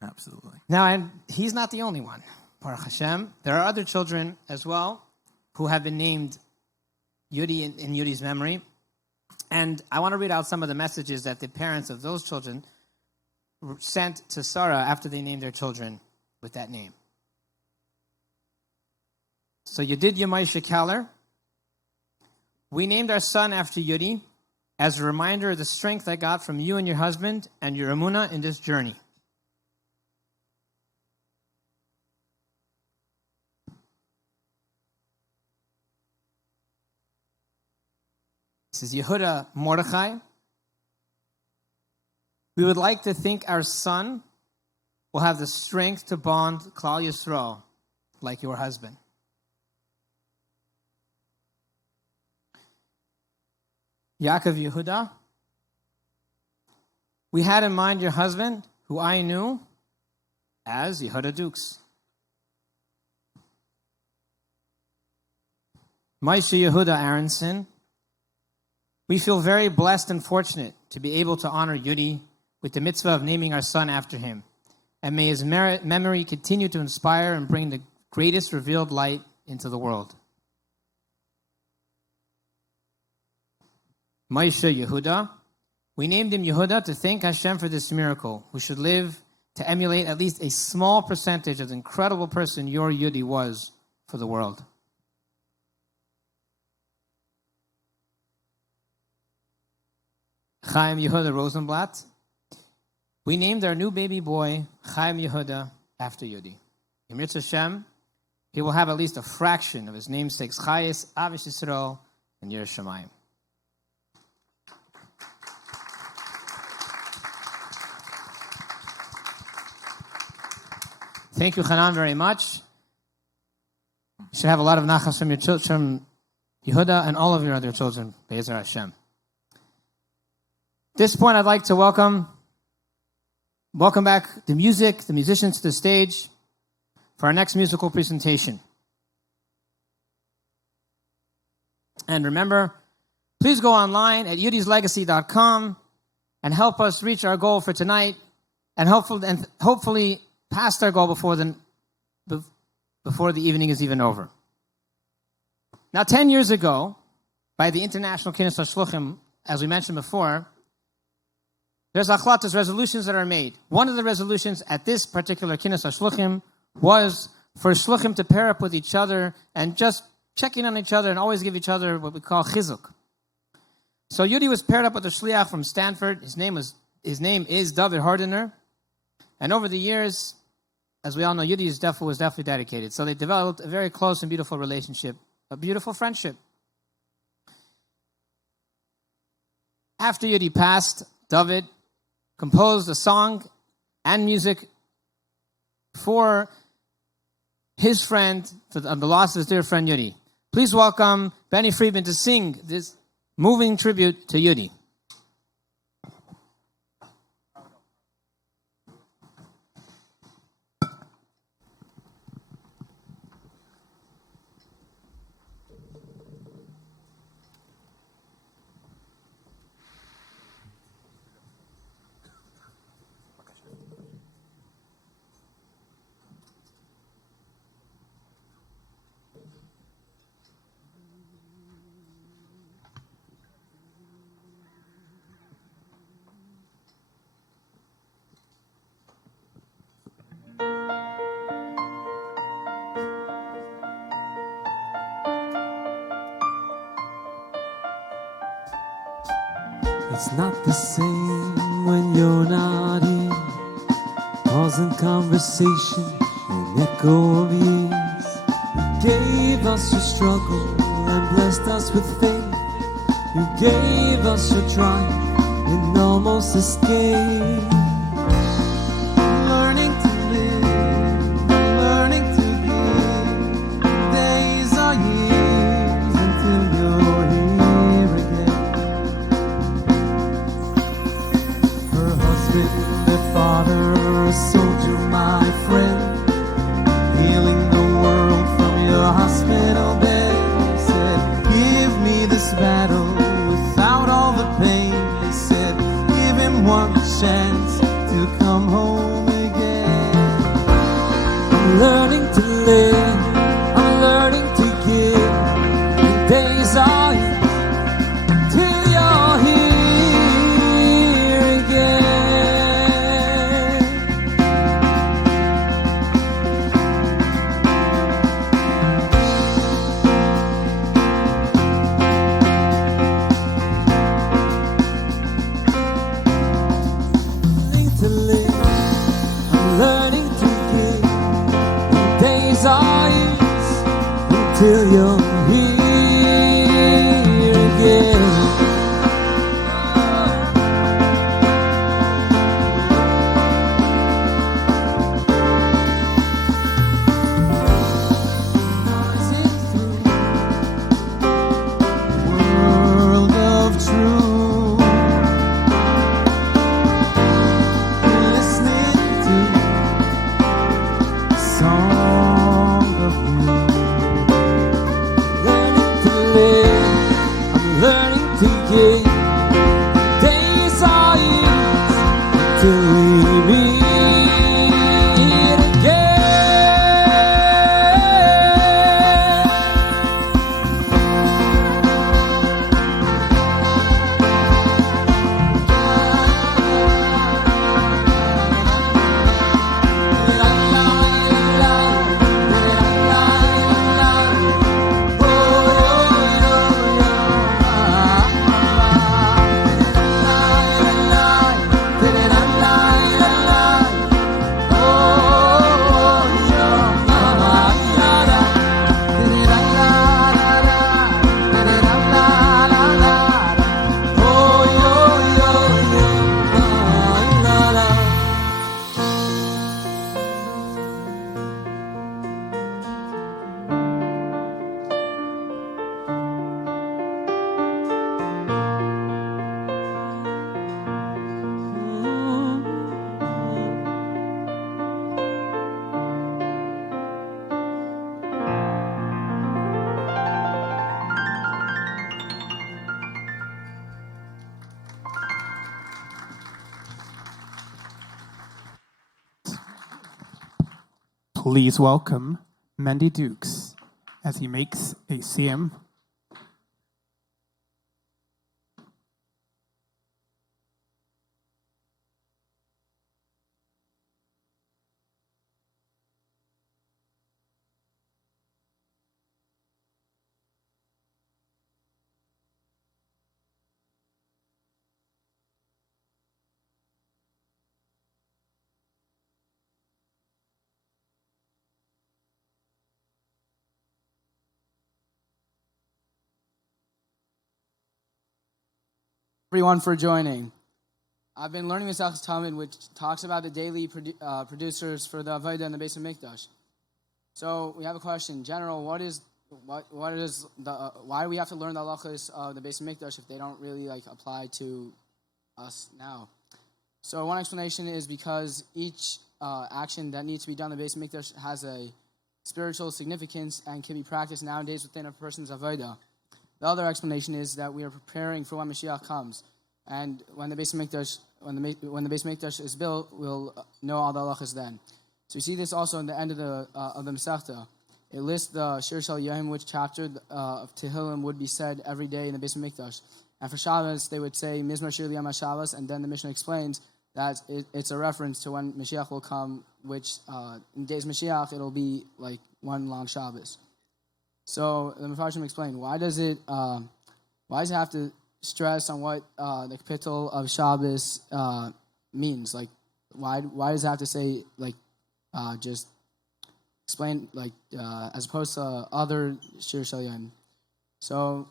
Absolutely. Now, and he's not the only one. Baruch Hashem. There are other children as well who have been named Yudi in Yudi's memory. And I want to read out some of the messages that the parents of those children sent to Sarah after they named their children with that name. So Yudid Yamaisha Keller. We named our son after Yudi as a reminder of the strength I got from you and your husband and your emunah in this journey. This is Yehuda Mordechai. We would like to think our son will have the strength to bond Klal Yisrael like your husband. Yaakov Yehuda. We had in mind your husband, who I knew as Yehuda Dukes. Moshe Yehuda Aronson. We feel very blessed and fortunate to be able to honor Yudi with the mitzvah of naming our son after him. And may his memory continue to inspire and bring the greatest revealed light into the world. Moshe Yehuda. We named him Yehuda to thank Hashem for this miracle, who should live to emulate at least a small percentage of the incredible person your Yudi was for the world. Chaim Yehuda Rosenblatt. We named our new baby boy Chaim Yehuda after Yudi. In Yirtzeh Hashem, he will have at least a fraction of his namesake's Chayes, Avish Yisrael, and Yiras Shamayim. Thank you, Hanan, very much. You should have a lot of nachas from your children, Yehuda, and all of your other children, Be'ezer Hashem. At this point, I'd like to welcome back the musicians to the stage for our next musical presentation. And remember, please go online at yudislegacy.com and help us reach our goal for tonight, and hopefully past our goal before the evening is even over. Now, 10 years ago, by the International Kinus HaShluchim, as we mentioned before, there's achlatas, resolutions that are made. One of the resolutions at this particular Kinus HaShluchim was for shluchim to pair up with each other and just check in on each other and always give each other what we call chizuk. So Yudi was paired up with a shliach from Stanford. His name is David Hardener. And over the years, as we all know, Yudi was definitely dedicated. So they developed a very close and beautiful relationship, a beautiful friendship. After Yudi passed, David composed a song and music for his friend, for the loss of his dear friend Yudi. Please welcome Benny Friedman to sing this moving tribute to Yudi. It's not the same when you're not here. Pause in conversation, an echo of years. You gave us your struggle and blessed us with faith. You gave us your triumph and almost escape. Learning to live, learning to give. Days are years until you're here again. Her husband, their father, a soldier, my friend, Healing the world from your hospital bed. He said, give me this battle without all the pain. He said, give him one chance to come home again. I'm learning to live, I'm learning to give. And days are years till you're here again. Please welcome Mendy Dukes as he makes a siyum. Everyone for joining. I've been learning Mesachas Talmud, which talks about the daily producers for the Avodah in the Beis Hamikdash. So we have a question. General, what is the why do we have to learn the halachos of the Beis Hamikdash if they don't really apply to us now? So one explanation is because each action that needs to be done in the Beis Hamikdash has a spiritual significance and can be practiced nowadays within a person's Avodah. The other explanation is that we are preparing for when Mashiach comes, and when the Beis Hamikdash is built, we'll know all the halachas then. So we see this also in the end of the Masechta. It lists the Shir Shel Yom, which chapter of Tehillim would be said every day in the Beis Hamikdash. And for Shabbos, they would say Mizmor Shir L'Yom HaShabbos, and then the Mishnah explains that it's a reference to when Mashiach will come, which in days Mashiach it'll be like one long Shabbos. So the Mefarshim explain why does it have to stress on what the capital of Shabbos means? Like why does it have to say just explain as opposed to other Shir Shel Yom? So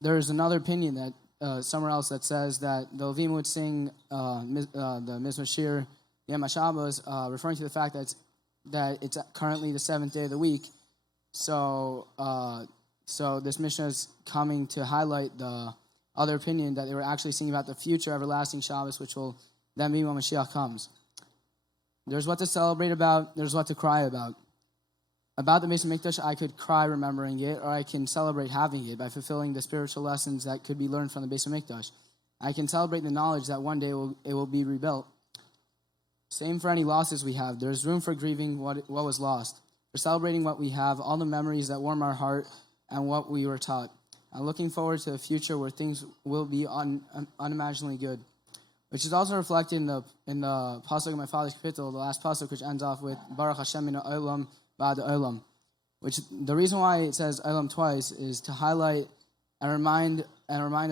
there's another opinion that somewhere else that says that the Levim would sing the Mizmor Shir Yom HaShabbos, referring to the fact that it's currently the seventh day of the week. So this Mishnah is coming to highlight the other opinion that they were actually singing about the future everlasting Shabbos, which will then be when Mashiach comes. There's what to celebrate about, there's what to cry about. About the Beis Hamikdash, I could cry remembering it, or I can celebrate having it by fulfilling the spiritual lessons that could be learned from the Beis Hamikdash. I can celebrate the knowledge that one day it will be rebuilt. Same for any losses we have. There's room for grieving what was lost, for celebrating what we have, all the memories that warm our heart, and what we were taught. And looking forward to a future where things will be unimaginably good, which is also reflected in the pasuk of my father's kapitel, the last pasuk, which ends off with Baruch Hashem min ha'olam v'ad ha'olam. Which the reason why it says olam twice is to highlight and remind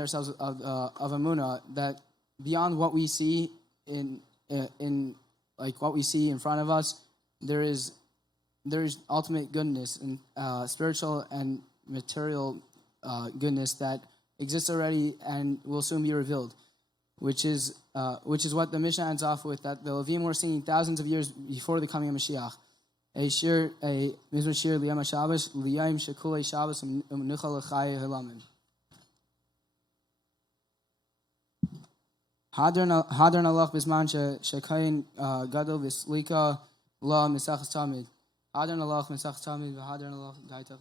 ourselves of Emunah, that beyond what we see in what we see in front of us, there is ultimate goodness and spiritual and material goodness that exists already and will soon be revealed, which is what the Mishnah ends off with, that the Levim were singing thousands of years before the coming of Mashiach. A Mizmor Shir L'Yom HaShabbos, L'Yom Shekulei Shabbos U'Menucha L'Chayei Ha'Lamim. Hadron alach bisman shekayin gadol v'slika la Mesachas Talmud. Hadron alach Mesachas Talmud v'hadron alach gaitach.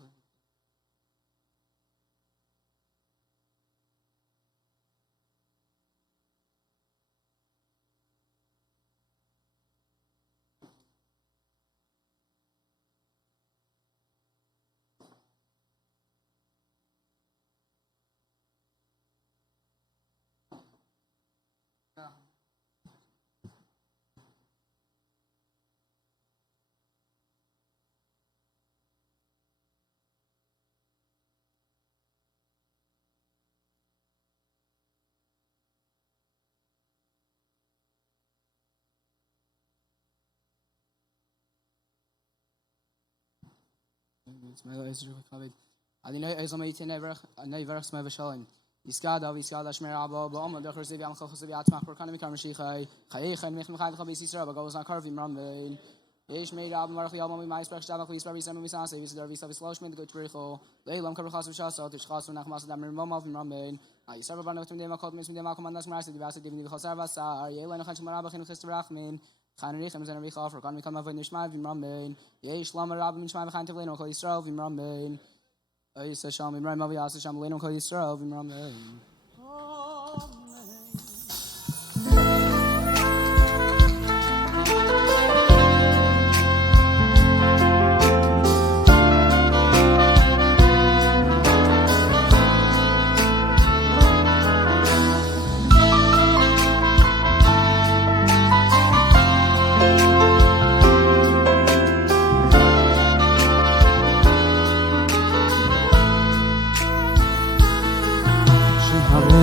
Yiskada v'yiskada shmer abo ba'om l'docher ziv yam chol chosiv yatzmach porkanim mikar mashichai chayechen michem chayv chavis yisrael b'golus nakar v'imram yesh meir abo marach v'yalmam v'mayis brach shtavach v'yisbar v'yisram v'yisasei v'yisadar v'yisav v'yislosh min d'goch b'richo le'ilam kar v'chas v'shasot v'shchas v'nachmas adam v'imram v'imram yisar v'barnot m'dei makot m'dei makom andas m'rasi d'vasa d'ivni v'chosar v'asar ye'elay nechan shmarabach inu chist v'rachmin chan richem z'en v'yichaf porkanim mikar mavod nishmai v'imram yesh lama rabbi min shmai v'chan tevleinu kol Yisrael v'imram Yisa Shalom Imran Mavi Yasa Shalom Leinu Kol Yisrael V'imram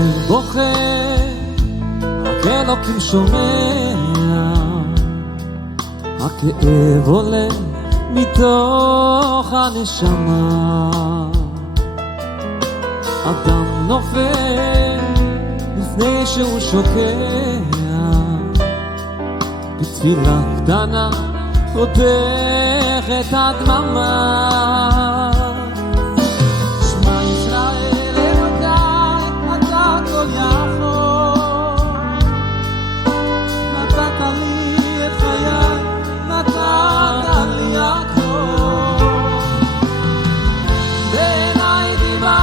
הלב בוכה, רק אלוקים שומע, הכאב עולה מתוך הנשמה. אדם נופל לפני שהוא שוקע, בתפילה קטנה חותך את הדממה. שמע ישראל אלוקיי, אתה כל יכול, נתת לי את חיי, נתת לי הכל. בעיניי דיבה,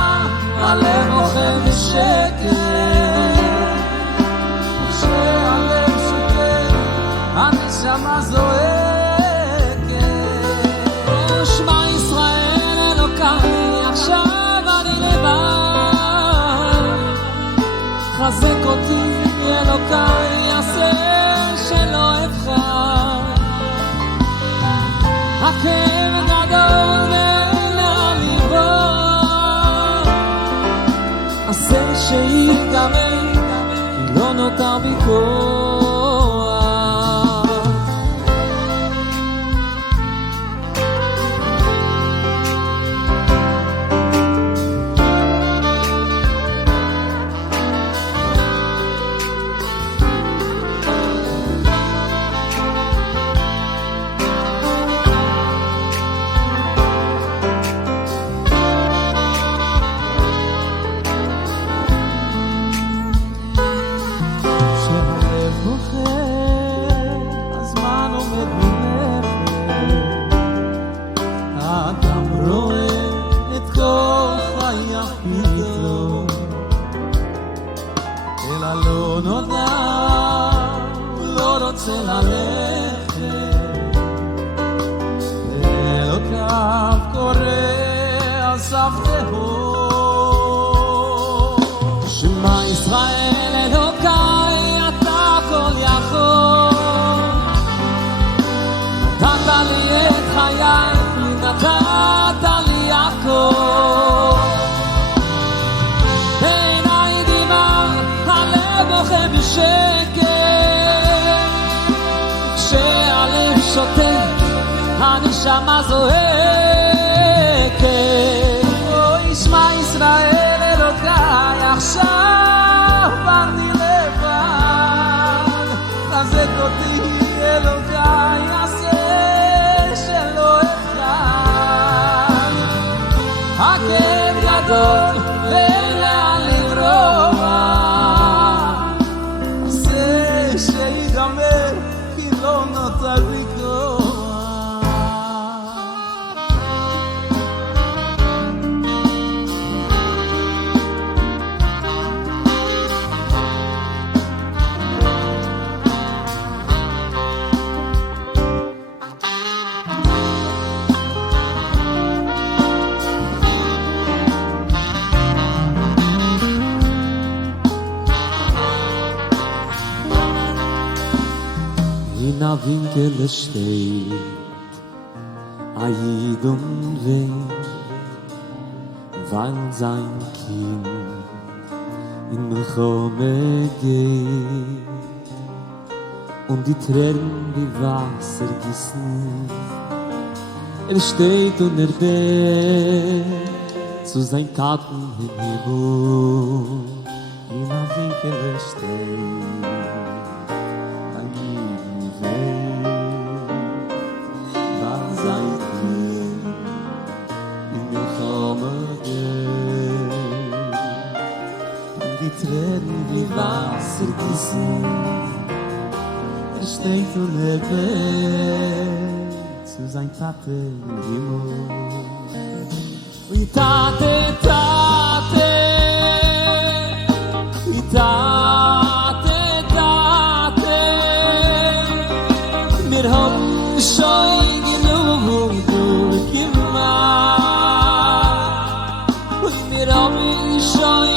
הלב בוכה בשקט, כשהלב שוקט, הנשמה זועקת. שמע ישראל אלוקיי, עכשיו אני לבד, חזק אותי אלוקיי, עשה שלא אבחר. הכאב גדול ואין לאן לברוח, עשה שיגמר, כי לא נותר בי כוח. הנשמה זועקת. אוי שמע ישראל אלוקיי, עכשיו אני לבד, חזק אותי אלוקיי, עשה שלא אבחר. הכאב גדול ואין לאן לברוח, עשה שיגמר, כי לא נותר לי כוח. In a Winkel steht Aid und Weg, weil sein Kind in Milchome geht und die Tränen wie Wasser gießen. Steht und betet zu sein Taten im Himmel. In a Winkel steht Tränen wie Wasser gießen, steht und betet zu sein Tate im Himmel. Wie Tate, Tate, wie Tate, Tate, wir haben schon genug durchgemacht, und wir haben schon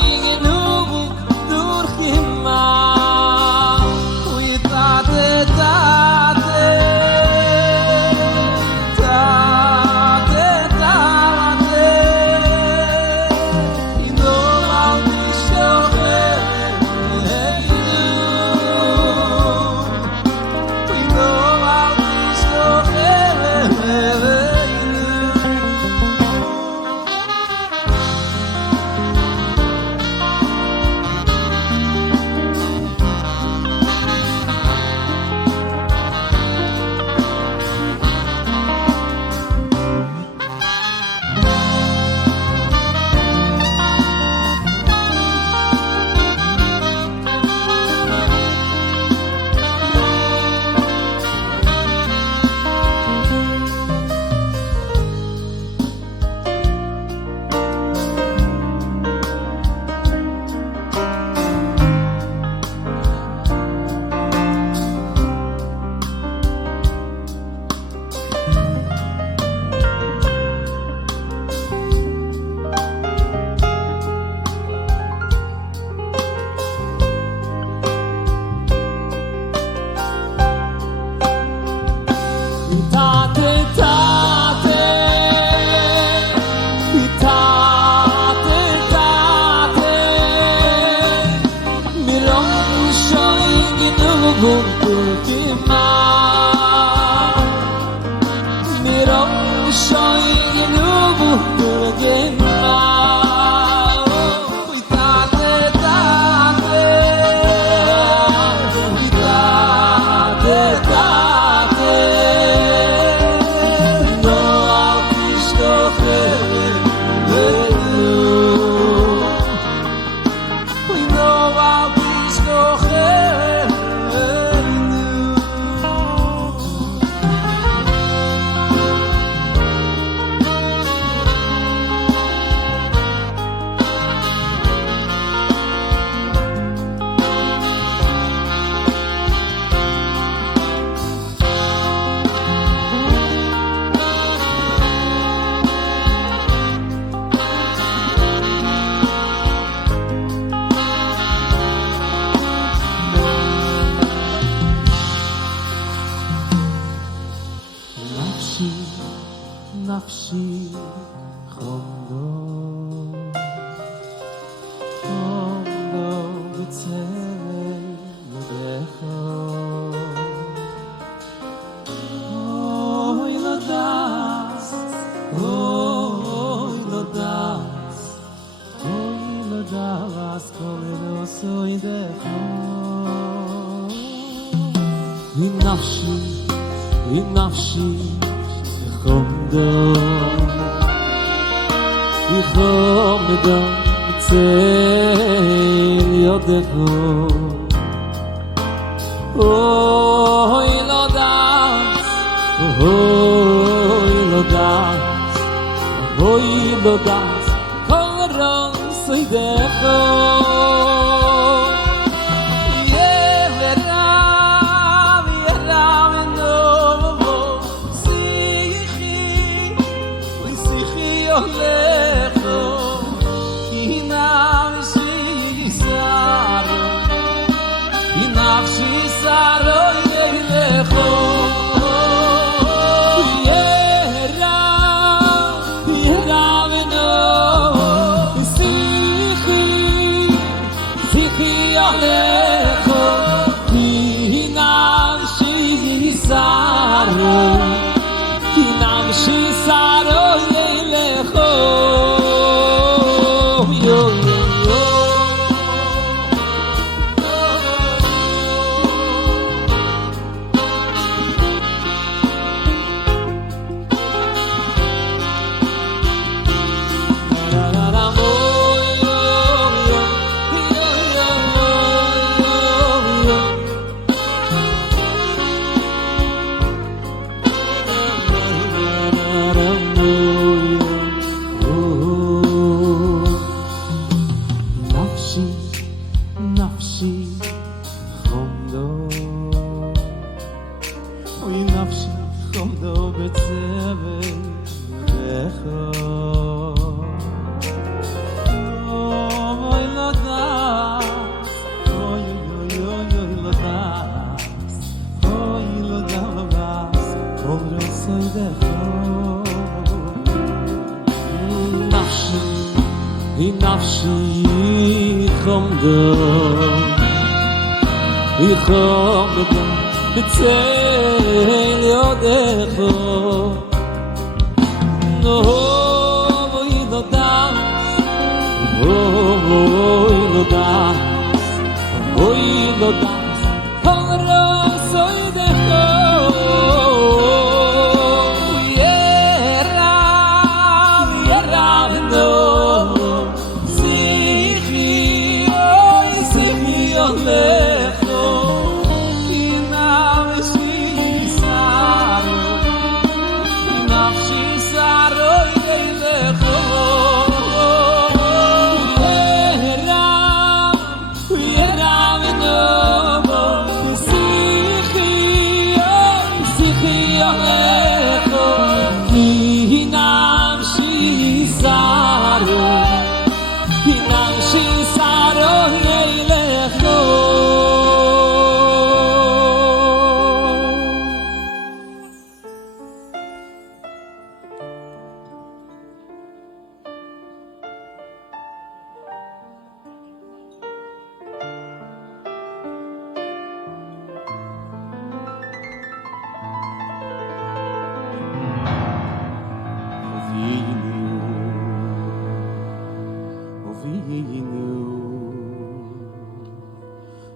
Oh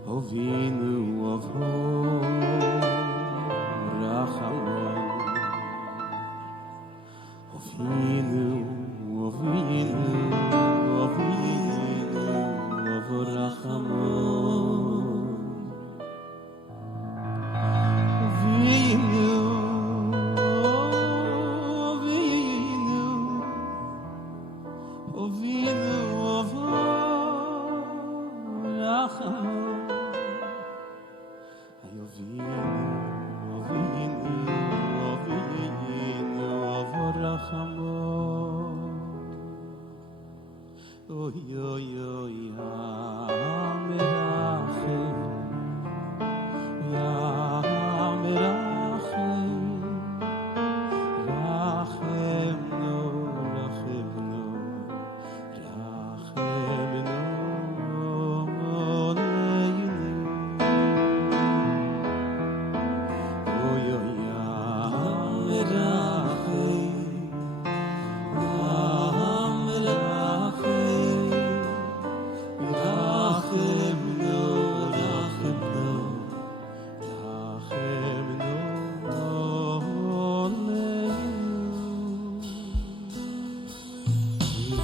Ovinu of Rachamon, Ovinu of Rachamon, Ovinu of Rachamon.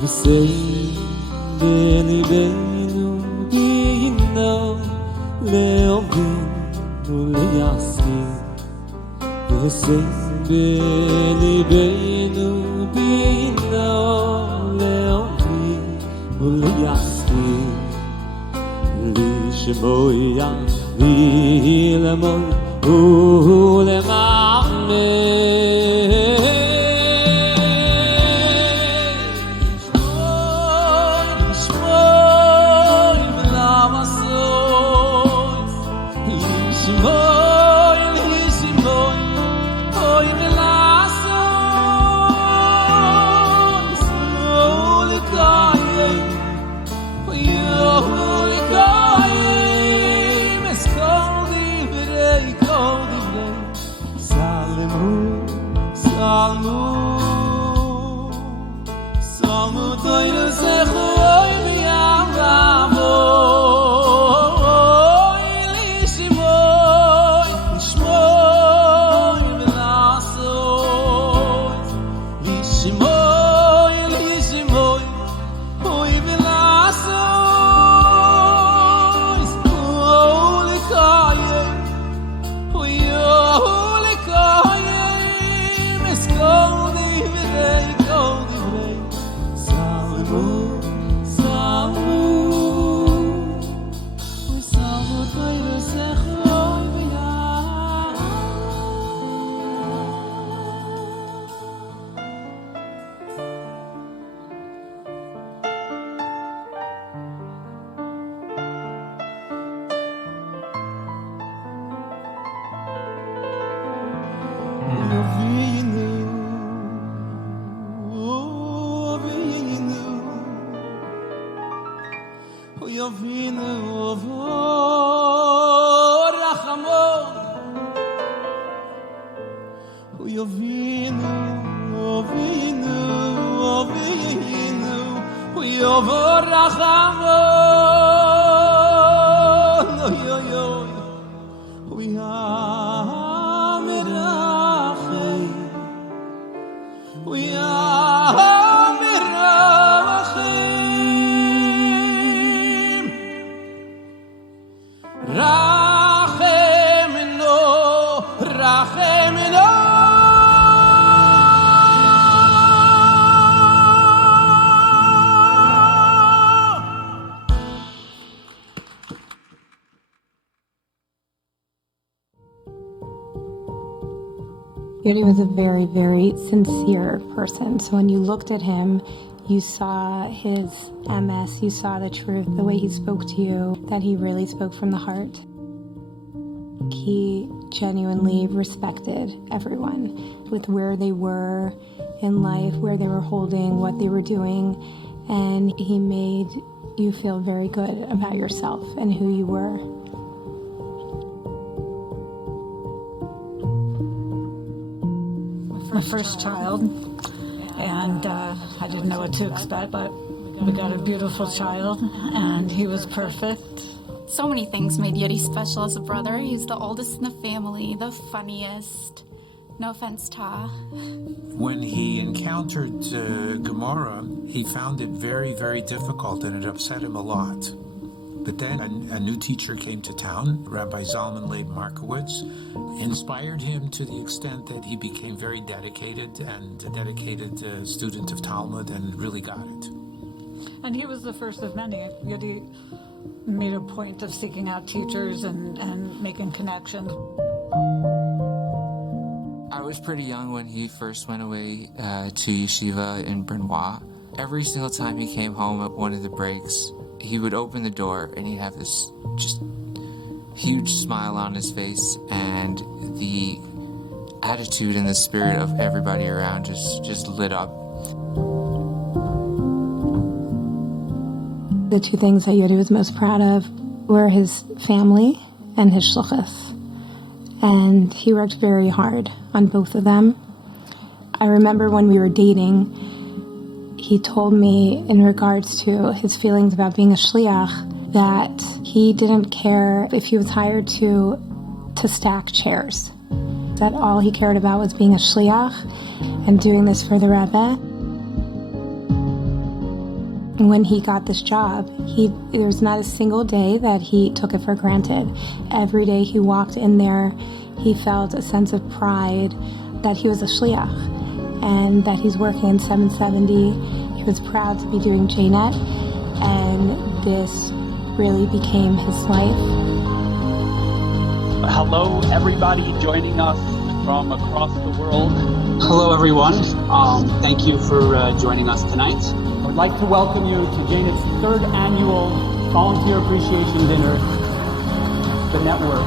Say Beni Benu Bino Leovinu Leyaski Say Beni Benu Bino Leovinu Leyaski Lishmoya Vilemoy Ulemame Yudi was a very, very sincere person. So when you looked at him, you saw his MS, you saw the truth, the way he spoke to you, that he really spoke from the heart. He genuinely respected everyone with where they were in life, where they were holding, what they were doing, and he made you feel very good about yourself and who you were. My first child, and I didn't know what to expect, but We got a beautiful child, and he was perfect. So many things made Yudi special as a brother. He's the oldest in the family, the funniest. No offense, Ta. When he encountered Gemara, he found it very, very difficult, and it upset him a lot. But then a new teacher came to town, Rabbi Zalman Leib Markowitz, inspired him to the extent that he became very dedicated and a dedicated student of Talmud and really got it. And he was the first of many. Yudi made a point of seeking out teachers and making connections. I was pretty young when he first went away to yeshiva in Benoit. Every single time he came home at one of the breaks, he would open the door and he'd have this just huge smile on his face, and the attitude and the spirit of everybody around just lit up. The two things that Yudi was most proud of were his family and his shluchus. And he worked very hard on both of them. I remember when we were dating, he told me in regards to his feelings about being a shliach that he didn't care if he was hired to stack chairs. That all he cared about was being a shliach and doing this for the Rebbe. And when he got this job, there was not a single day that he took it for granted. Every day he walked in there, he felt a sense of pride that he was a shliach and that he's working in 770. He was proud to be doing JNet, and this really became his life. Hello, everybody joining us from across the world. Hello, everyone. Thank you for joining us tonight. I would like to welcome you to JNet's third annual Volunteer Appreciation Dinner, the network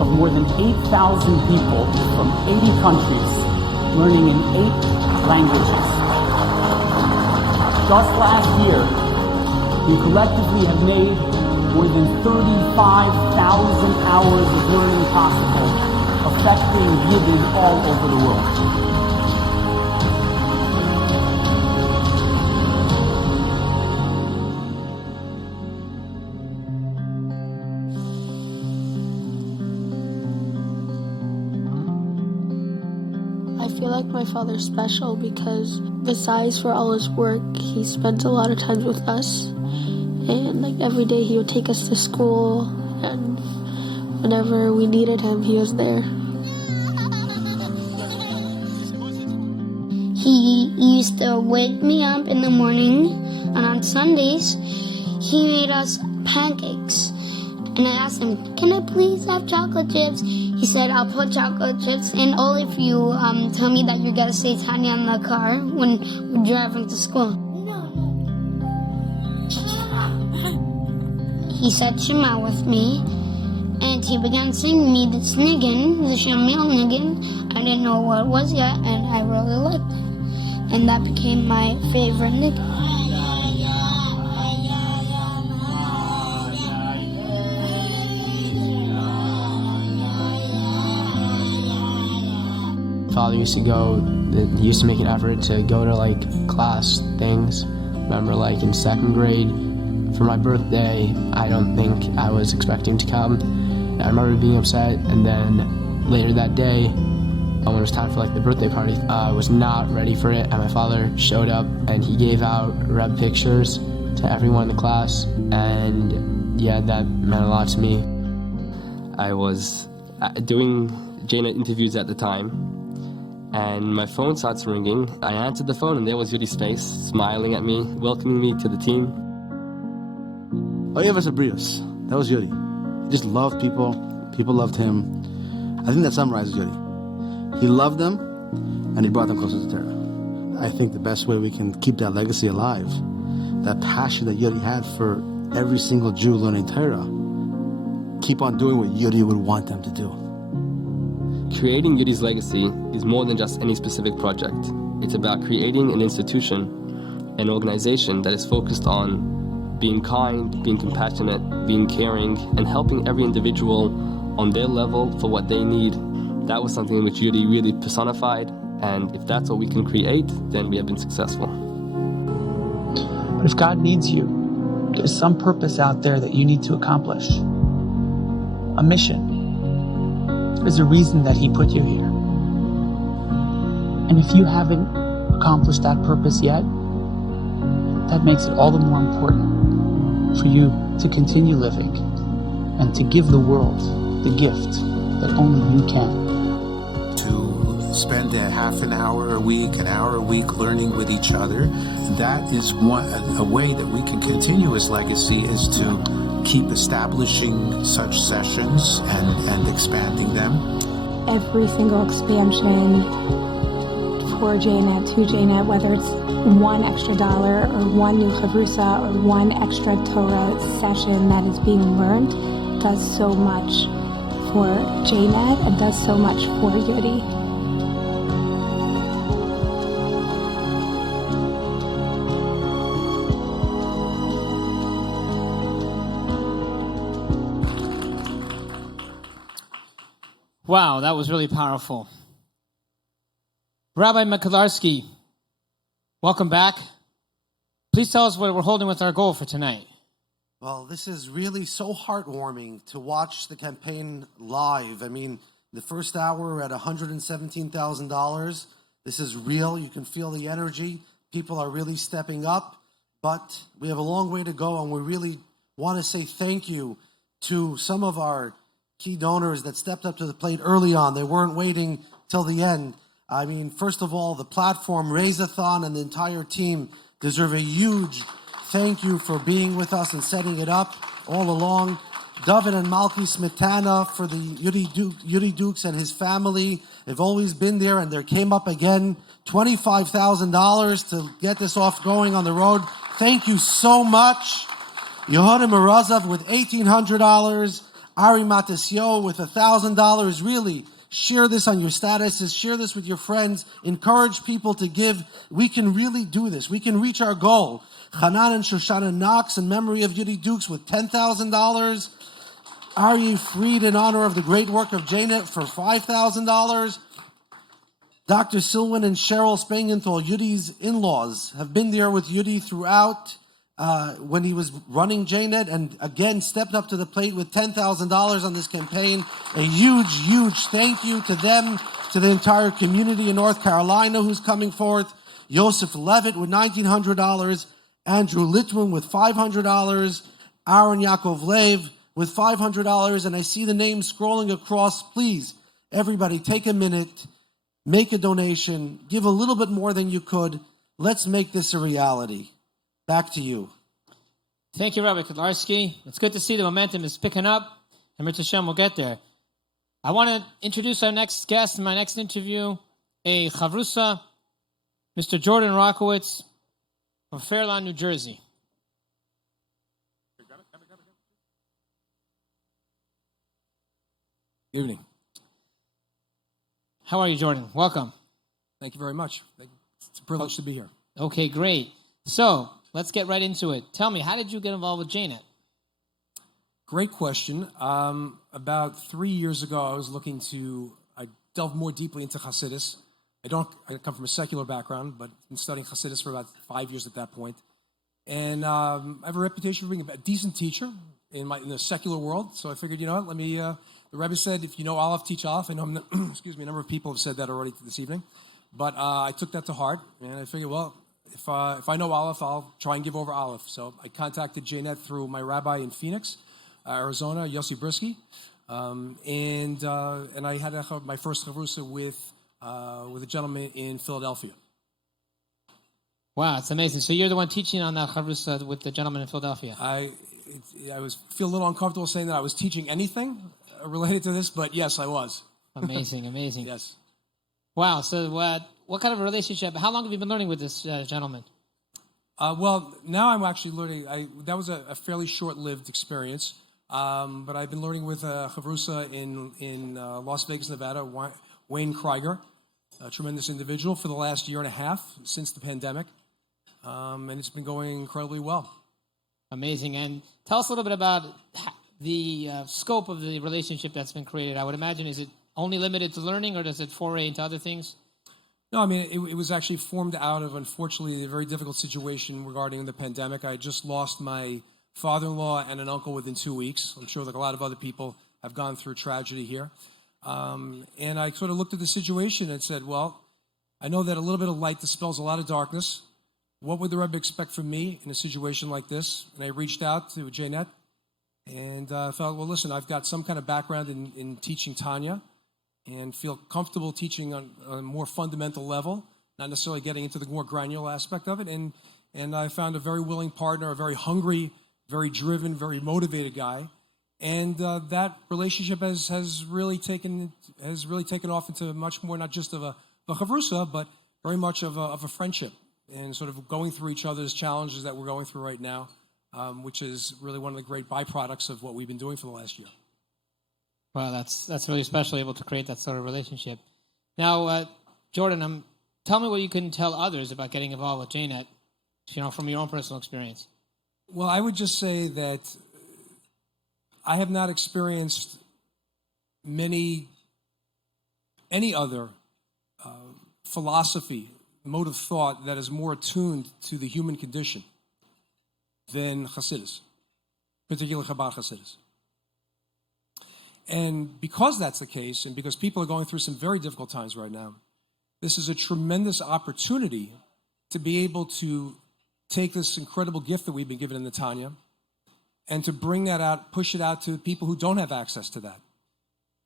of more than 8,000 people from 80 countries learning in 8 languages. Just last year, we collectively have made more than 35,000 hours of learning possible, affecting Yidden all over the world. I feel like my father's special because besides for all his work, he spent a lot of time with us. And like every day he would take us to school, and whenever we needed him, he was there. He used to wake me up in the morning, and on Sundays, he made us pancakes. And I asked him, "Can I please have chocolate chips?" He said, "I'll put chocolate chips in only if you tell me that you're gonna say Tanya in the car when we're driving to school." He said Shema with me, and he began singing me this niggin, the Shamil niggin. I didn't know what it was yet, and I really liked it. And that became my favorite niggin. Father used to make an effort to go to like class things. Remember like in 2nd grade, for my birthday, I don't think I was expecting to come. I remember being upset, and then later that day, when it was time for like the birthday party, I was not ready for it, and my father showed up and he gave out Reb pictures to everyone in the class, and yeah, that meant a lot to me. I was doing JNet interviews at the time, and my phone starts ringing. I answered the phone, and there was Yudi's face, smiling at me, welcoming me to the team. Oyevas Abrios. That was Yudi. He just loved people. People loved him. I think that summarizes Yudi. He loved them, and he brought them closer to Torah. I think the best way we can keep that legacy alive, that passion that Yudi had for every single Jew learning Torah, keep on doing what Yudi would want them to do. Creating Yudi's legacy is more than just any specific project. It's about creating an institution, an organization that is focused on being kind, being compassionate, being caring, and helping every individual on their level for what they need. That was something which Yudi really personified, and if that's what we can create, then we have been successful. But if God needs you, there's some purpose out there that you need to accomplish. A mission. There's a reason that He put you here. And if you haven't accomplished that purpose yet, that makes it all the more important for you to continue living and to give the world the gift that only you can. To spend a half an hour a week, an hour a week learning with each other, that is a way that we can continue His legacy, is to keep establishing such sessions and expanding them. Every single expansion for JNet, to JNet, whether it's $1 extra or one new chavrusa or one extra Torah session that is being learned, does so much for JNet and does so much for Yudi. Wow, that was really powerful. Rabbi Mikularski, welcome back. Please tell us what we're holding with our goal for tonight. Well, this is really so heartwarming to watch the campaign live. I mean, the first hour we're at $117,000. This is real. You can feel the energy. People are really stepping up. But we have a long way to go, and we really want to say thank you to some of our key donors that stepped up to the plate early on. They weren't waiting till the end. I mean, first of all, the platform, Raisathon, and the entire team deserve a huge thank you for being with us and setting it up all along. David and Malki Smetana for the Yudi Dukes and his family. They've always been there, and they came up again. $25,000 to get this off going on the road. Thank you so much. Yehuda Marazav with $1,800. Ari Matisyo with $1,000. Really, share this on your statuses. Share this with your friends. Encourage people to give. We can really do this. We can reach our goal. Hanan and Shoshana Knox in memory of Yudi Dukes with $10,000. Aryeh Fried in honor of the great work of Janet for $5,000. Dr. Silwin and Cheryl Spangenthal, Yudi's in-laws, have been there with Yudi throughout when he was running JNet, and again stepped up to the plate with $10,000 on this campaign. A huge, huge thank you to them, to the entire community in North Carolina who's coming forth. Yosef Levitt with $1,900. Andrew Litwin with $500. Aaron Yaakov Lev with $500. And I see the names scrolling across. Please, everybody, take a minute, make a donation, give a little bit more than you could. Let's make this a reality. Back to you. Thank you, Rabbi Kotlarski. It's good to see the momentum is picking up, and Mitzvah Shem will get there. I want to introduce our next guest in my next interview, a chavrusa, Mr. Jordan Rockowitz from Fairlawn, New Jersey. Good evening. How are you, Jordan? Welcome. Thank you very much. It's a privilege to be here. Okay, great. So, let's get right into it. Tell me, how did you get involved with JNet? Great question. About 3 years ago, I delved more deeply into Hasidus. I come from a secular background, but been studying Hasidus for about 5 years at that point. And I have a reputation for being a decent teacher in the secular world. So I figured, the Rebbe said, if you know Aleph, teach Aleph. I know, a number of people have said that already this evening. But I took that to heart, and I figured, well, if I know Aleph, I'll try and give over Aleph. So I contacted JNet through my rabbi in Phoenix, Arizona, Yossi Brisky, and I had my first chavrusa with a gentleman in Philadelphia. Wow, it's amazing. So you're the one teaching on that chavrusa with the gentleman in Philadelphia. I feel a little uncomfortable saying that I was teaching anything related to this, but yes, I was. Amazing, amazing. Yes. Wow. So what kind of a relationship? How long have you been learning with this gentleman? Well, now I'm actually learning. That was a fairly short-lived experience, but I've been learning with chavrusa in Las Vegas, Nevada, Wayne Krieger, a tremendous individual, for the last year and a half since the pandemic, and it's been going incredibly well. Amazing. And tell us a little bit about the scope of the relationship that's been created. I would imagine, is it only limited to learning, or does it foray into other things? No, I mean, it was actually formed out of, unfortunately, a very difficult situation regarding the pandemic. I just lost my father-in-law and an uncle within 2 weeks. I'm sure like a lot of other people have gone through tragedy here. And I sort of looked at the situation and said, well, I know that a little bit of light dispels a lot of darkness. What would the Rebbe expect from me in a situation like this? And I reached out to Janet and thought, well, listen, I've got some kind of background in teaching Tanya and feel comfortable teaching on a more fundamental level, not necessarily getting into the more granular aspect of it. And I found a very willing partner, a very hungry, very driven, very motivated guy. And that relationship has really taken off into much more, not just of a chavrusa, but very much of a friendship, and sort of going through each other's challenges that we're going through right now, which is really one of the great byproducts of what we've been doing for the last year. Wow, that's really special, able to create that sort of relationship. Now, Jordan, tell me what you can tell others about getting involved with JNet, from your own personal experience. Well, I would just say that I have not experienced any other philosophy, mode of thought that is more attuned to the human condition than Hasidus, particularly Chabad Hasidus. And because that's the case, and because people are going through some very difficult times right now, this is a tremendous opportunity to be able to take this incredible gift that we've been given in the Tanya and to bring that out, push it out to people who don't have access to that.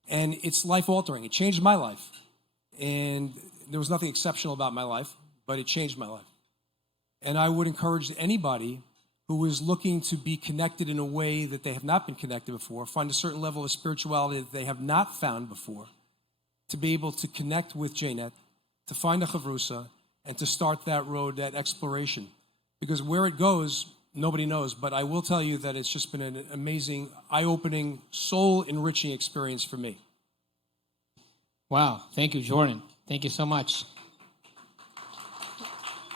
And it's life-altering. It changed my life. And there was nothing exceptional about my life, but it changed my life. And I would encourage anybody who is looking to be connected in a way that they have not been connected before, find a certain level of spirituality that they have not found before, to be able to connect with JNet, to find a chavrusa, and to start that road, that exploration. Because where it goes, nobody knows. But I will tell you that it's just been an amazing, eye-opening, soul-enriching experience for me. Wow. Thank you, Jordan. Thank you so much.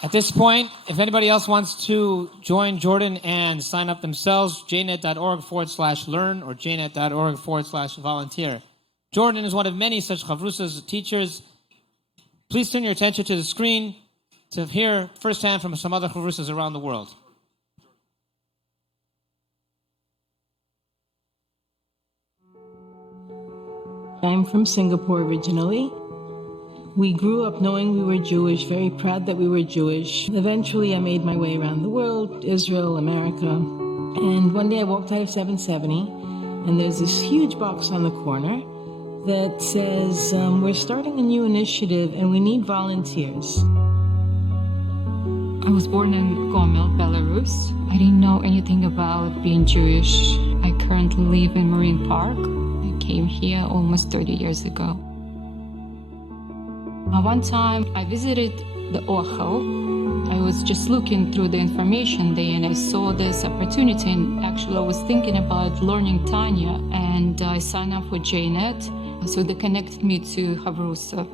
At this point, if anybody else wants to join Jordan and sign up themselves, jnet.org/learn or jnet.org/volunteer. Jordan is one of many such chavrusas, teachers. Please turn your attention to the screen to hear firsthand from some other chavrusas around the world. I'm from Singapore originally. We grew up knowing we were Jewish, very proud that we were Jewish. Eventually, I made my way around the world, Israel, America. And one day I walked out of 770, and there's this huge box on the corner that says, we're starting a new initiative and we need volunteers. I was born in Gomel, Belarus. I didn't know anything about being Jewish. I currently live in Marine Park. I came here almost 30 years ago. One time I visited the Ohel. I was just looking through the information there and I saw this opportunity, and actually I was thinking about learning Tanya, and I signed up for JNet. So they connected me to Havrusa.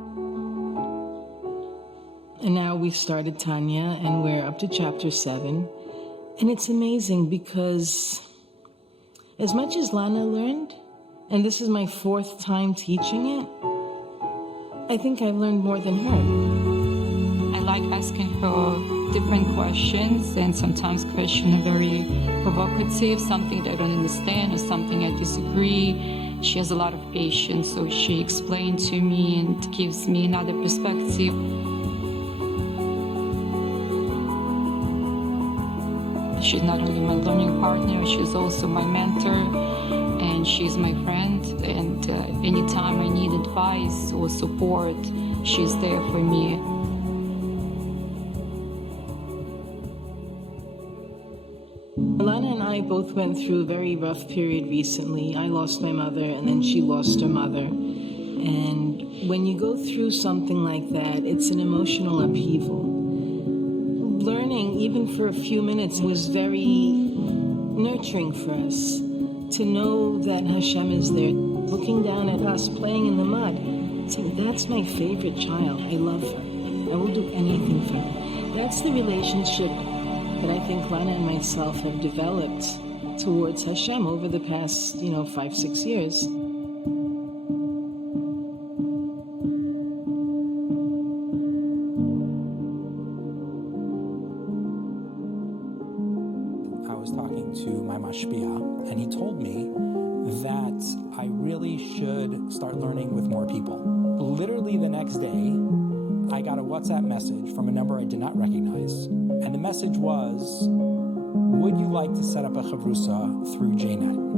And now we've started Tanya and we're up to chapter 7. And it's amazing because as much as Lana learned, and this is my 4th time teaching it, I think I've learned more than her. I like asking her different questions, and sometimes questions are very provocative, something that I don't understand or something I disagree. She has a lot of patience, so she explained to me and gives me another perspective. She's not only my learning partner, she's also my mentor, and she's my friend. And anytime I need advice or support, she's there for me. Lana and I both went through a very rough period recently. I lost my mother, and then she lost her mother. And when you go through something like that, it's an emotional upheaval. Learning, even for a few minutes, was very nurturing for us. To know that Hashem is there, looking down at us, playing in the mud, saying, that's my favorite child. I love her. I will do anything for her. That's the relationship that I think Lana and myself have developed towards Hashem over the past, 5-6 years. talking to my mashpia, and he told me that I really should start learning with more people. Literally the next day, I got a WhatsApp message from a number I did not recognize, and the message was, would you like to set up a chavrusa through JNet?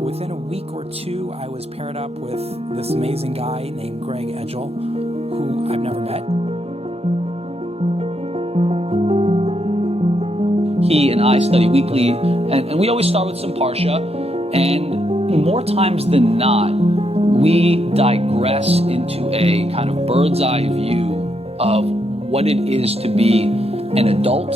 Within a week or two, I was paired up with this amazing guy named Greg Edgel, who I've never met. He and I study weekly, and we always start with some Parsha, and more times than not, we digress into a kind of bird's eye view of what it is to be an adult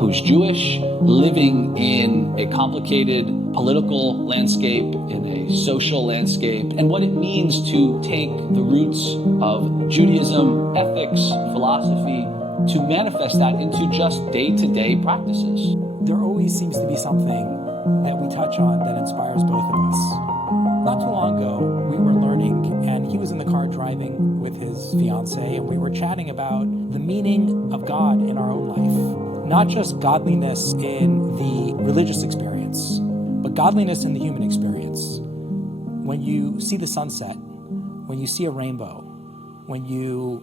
who's Jewish, living in a complicated political landscape, in a social landscape, and what it means to take the roots of Judaism, ethics, philosophy, to manifest that into just day-to-day practices. There always seems to be something that we touch on that inspires both of us. Not too long ago, we were learning, and he was in the car driving with his fiancée, and we were chatting about the meaning of God in our own life. Not just godliness in the religious experience, but godliness in the human experience. When you see the sunset, when you see a rainbow, when you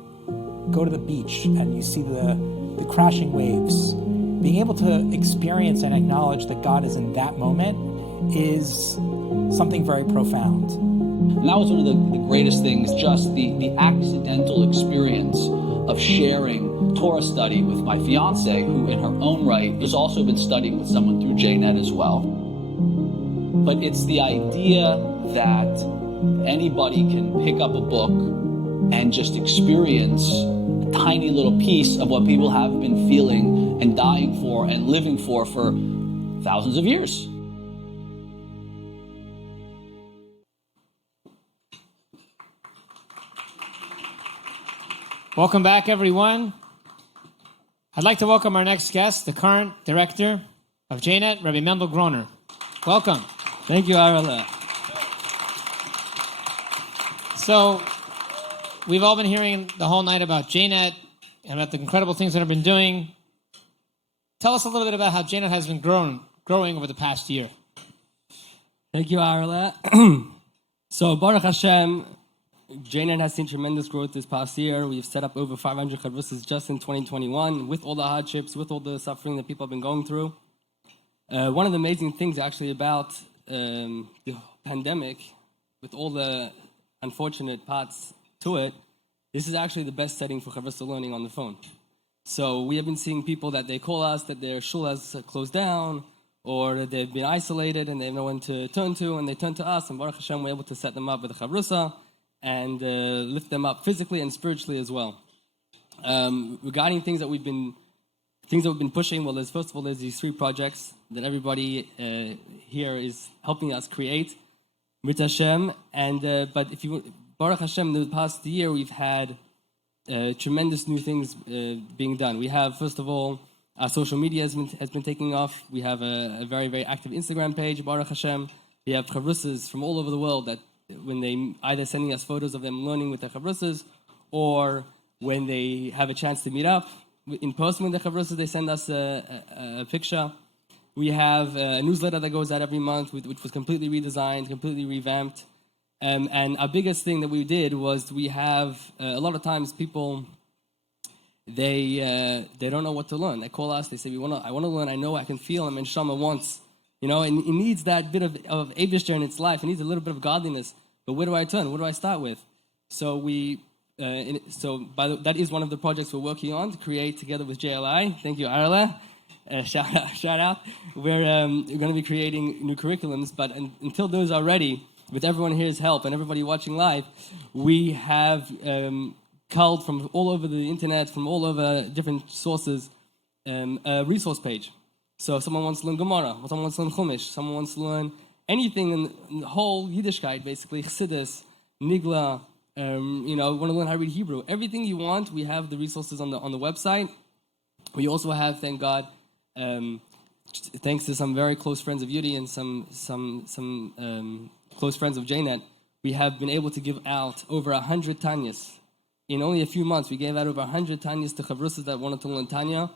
go to the beach and you see the crashing waves, being able to experience and acknowledge that God is in that moment is something very profound. And that was one of the greatest things, just the accidental experience of sharing Torah study with my fiance, who in her own right has also been studying with someone through JNet as well. But it's the idea that anybody can pick up a book and just experience a tiny little piece of what people have been feeling and dying for and living for thousands of years. Welcome back, everyone. I'd like to welcome our next guest, the current director of JNet, Rabbi Mendel Groner. Welcome. Thank you, Arla. So, we've all been hearing the whole night about JNet and about the incredible things that I've been doing. Tell us a little bit about how JNet has been growing over the past year. Thank you, Arla. So, Baruch Hashem, JNet has seen tremendous growth this past year. We've set up over 500 chavrusas just in 2021, with all the hardships, with all the suffering that people have been going through. One of the amazing things actually about the pandemic, with all the unfortunate parts to it, this is actually the best setting for chavrusa learning on the phone. So we have been seeing people that they call us that their shul has closed down, or that they've been isolated and they have no one to turn to, and they turn to us, and Baruch Hashem, we're able to set them up with a chavrusa and lift them up physically and spiritually as well. Regarding things that we've been pushing, well, there's these 3 projects that everybody here is helping us create, with Hashem. But if you Baruch Hashem, in the past year we've had tremendous new things being done. We have, first of all, our social media has been taking off. We have a very, very active Instagram page, Baruch Hashem. We have chavrusas from all over the world that when they either sending us photos of them learning with the chavrusas, or when they have a chance to meet up in person with the chavrusas, they send us a picture. We have a newsletter that goes out every month, which was completely redesigned, completely revamped. And our biggest thing that we did was we have a lot of times people, they don't know what to learn. They call us, they say, I want to learn, I know I can feel, and Shama wants, and it needs that bit of Eibishter in its life. It needs a little bit of godliness. But where do I turn? What do I start with? So that is one of the projects we're working on to create together with JLI. Thank you, Arla. Shout out. We're going to be creating new curriculums, but until those are ready, with everyone here's help and everybody watching live, we have culled from all over the internet, from all over different sources, a resource page. So if someone wants to learn Gemara, someone wants to learn Chumash, someone wants to learn anything in the whole Yiddishkeit, basically, Chassidus, Nigla, want to learn how to read Hebrew. Everything you want, we have the resources on the website. We also have, thank God, thanks to some very close friends of Yudi and some close friends of JNet, we have been able to give out over 100 Tanyas. In only a few months, we gave out over 100 Tanyas to chavrusas that wanted to learn Tanya.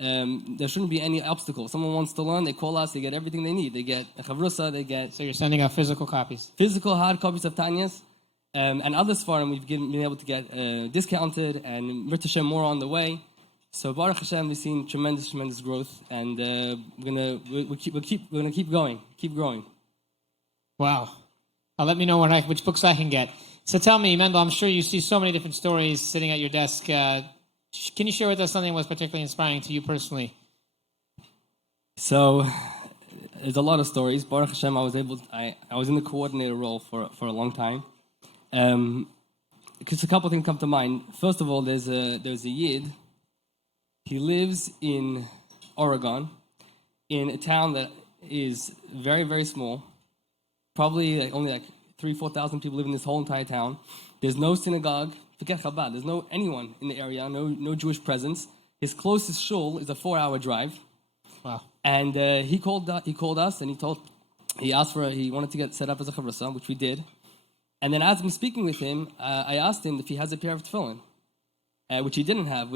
there shouldn't be any obstacle. If someone wants to learn, they call us, they get everything they need. They get a chavrusa, they get... So you're sending out physical copies? Physical hard copies of Tanyas. And other Sfarim we've been able to get discounted, and Mirta Hashem more on the way. So Baruch Hashem, we've seen tremendous growth, and we're gonna keep going, keep growing. Wow. Let me know which books I can get. So tell me, Mendel, I'm sure you see so many different stories sitting at your desk. Can you share with us something that was particularly inspiring to you personally? So there's a lot of stories. Baruch Hashem, I was in the coordinator role for a long time. Because a couple of things come to mind. First of all, there's a Yid. He lives in Oregon, in a town that is very, very small. Probably only 3,000-4,000 people live in this whole entire town. There's no synagogue. Forget Chabad. There's no anyone in the area. No Jewish presence. His closest shul is a 4-hour drive. Wow. And he called us and he wanted to get set up as a chavrusa, which we did. And then as I'm speaking with him, I asked him if he has a pair of tefillin, which he didn't have,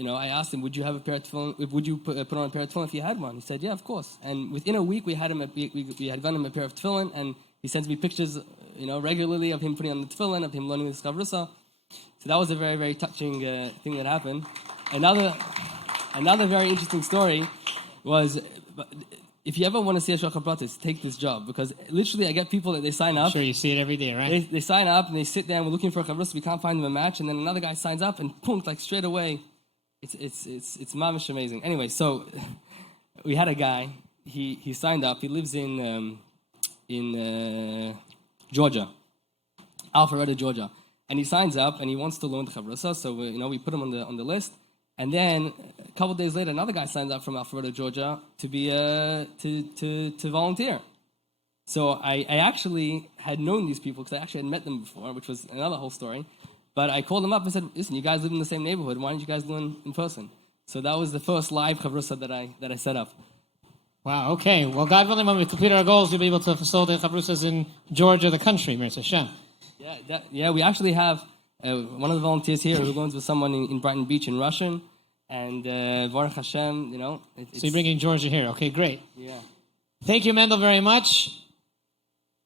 I asked him, would you have a pair of tefillin, would you put on a pair of tefillin if you had one? He said, yeah, of course. And within a week, we had gotten him a pair of tefillin, and he sends me pictures, regularly of him putting on the tefillin, of him learning this chavrusa. So that was a very, very touching thing that happened. Another very interesting story was, if you ever want to see a shachar pratis, take this job, because literally I get people that they sign up. I'm sure you see it every day, right? They sign up and they sit there and we're looking for a chavrusa, we can't find them a match, and then another guy signs up and boom, like straight away, it's mamish amazing. Anyway, so we had a guy. He signed up. He lives in Georgia, Alpharetta, Georgia, and he signs up and he wants to learn the chavrusa. So we put him on the list. And then a couple of days later, another guy signs up from Alpharetta, Georgia, to be to volunteer. So I actually had known these people because I actually had met them before, which was another whole story. But I called them up and said, "Listen, you guys live in the same neighborhood. Why don't you guys learn in person?" So that was the first live chavrusa that I set up. Wow. Okay. Well, God willing, when we complete our goals, we'll be able to facilitate chavrusas in Georgia, the country. Mirza Hashem. Yeah. We actually have. One of the volunteers here who learns with someone in Brighton Beach in Russian, and Baruch Hashem, So you're bringing Georgia here. Okay, great. Yeah. Thank you, Mendel, very much.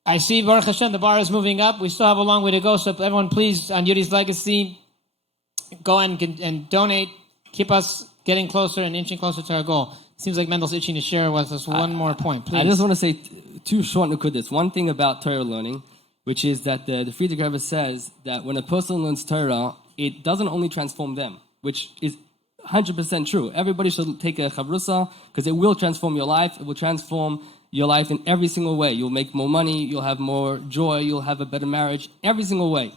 I see, Baruch Hashem, the bar is moving up. We still have a long way to go, so everyone please, on Yudi's legacy, go and donate. Keep us getting closer and inching closer to our goal. Seems like Mendel's itching to share with us one more point, please. I just want to say two short nukudas. One thing about Torah learning, which is that the Friedrich Rebbe says that when a person learns Torah, it doesn't only transform them, which is 100% true. Everybody should take a chavrusa because it will transform your life. It will transform your life in every single way. You'll make more money, you'll have more joy, you'll have a better marriage, every single way.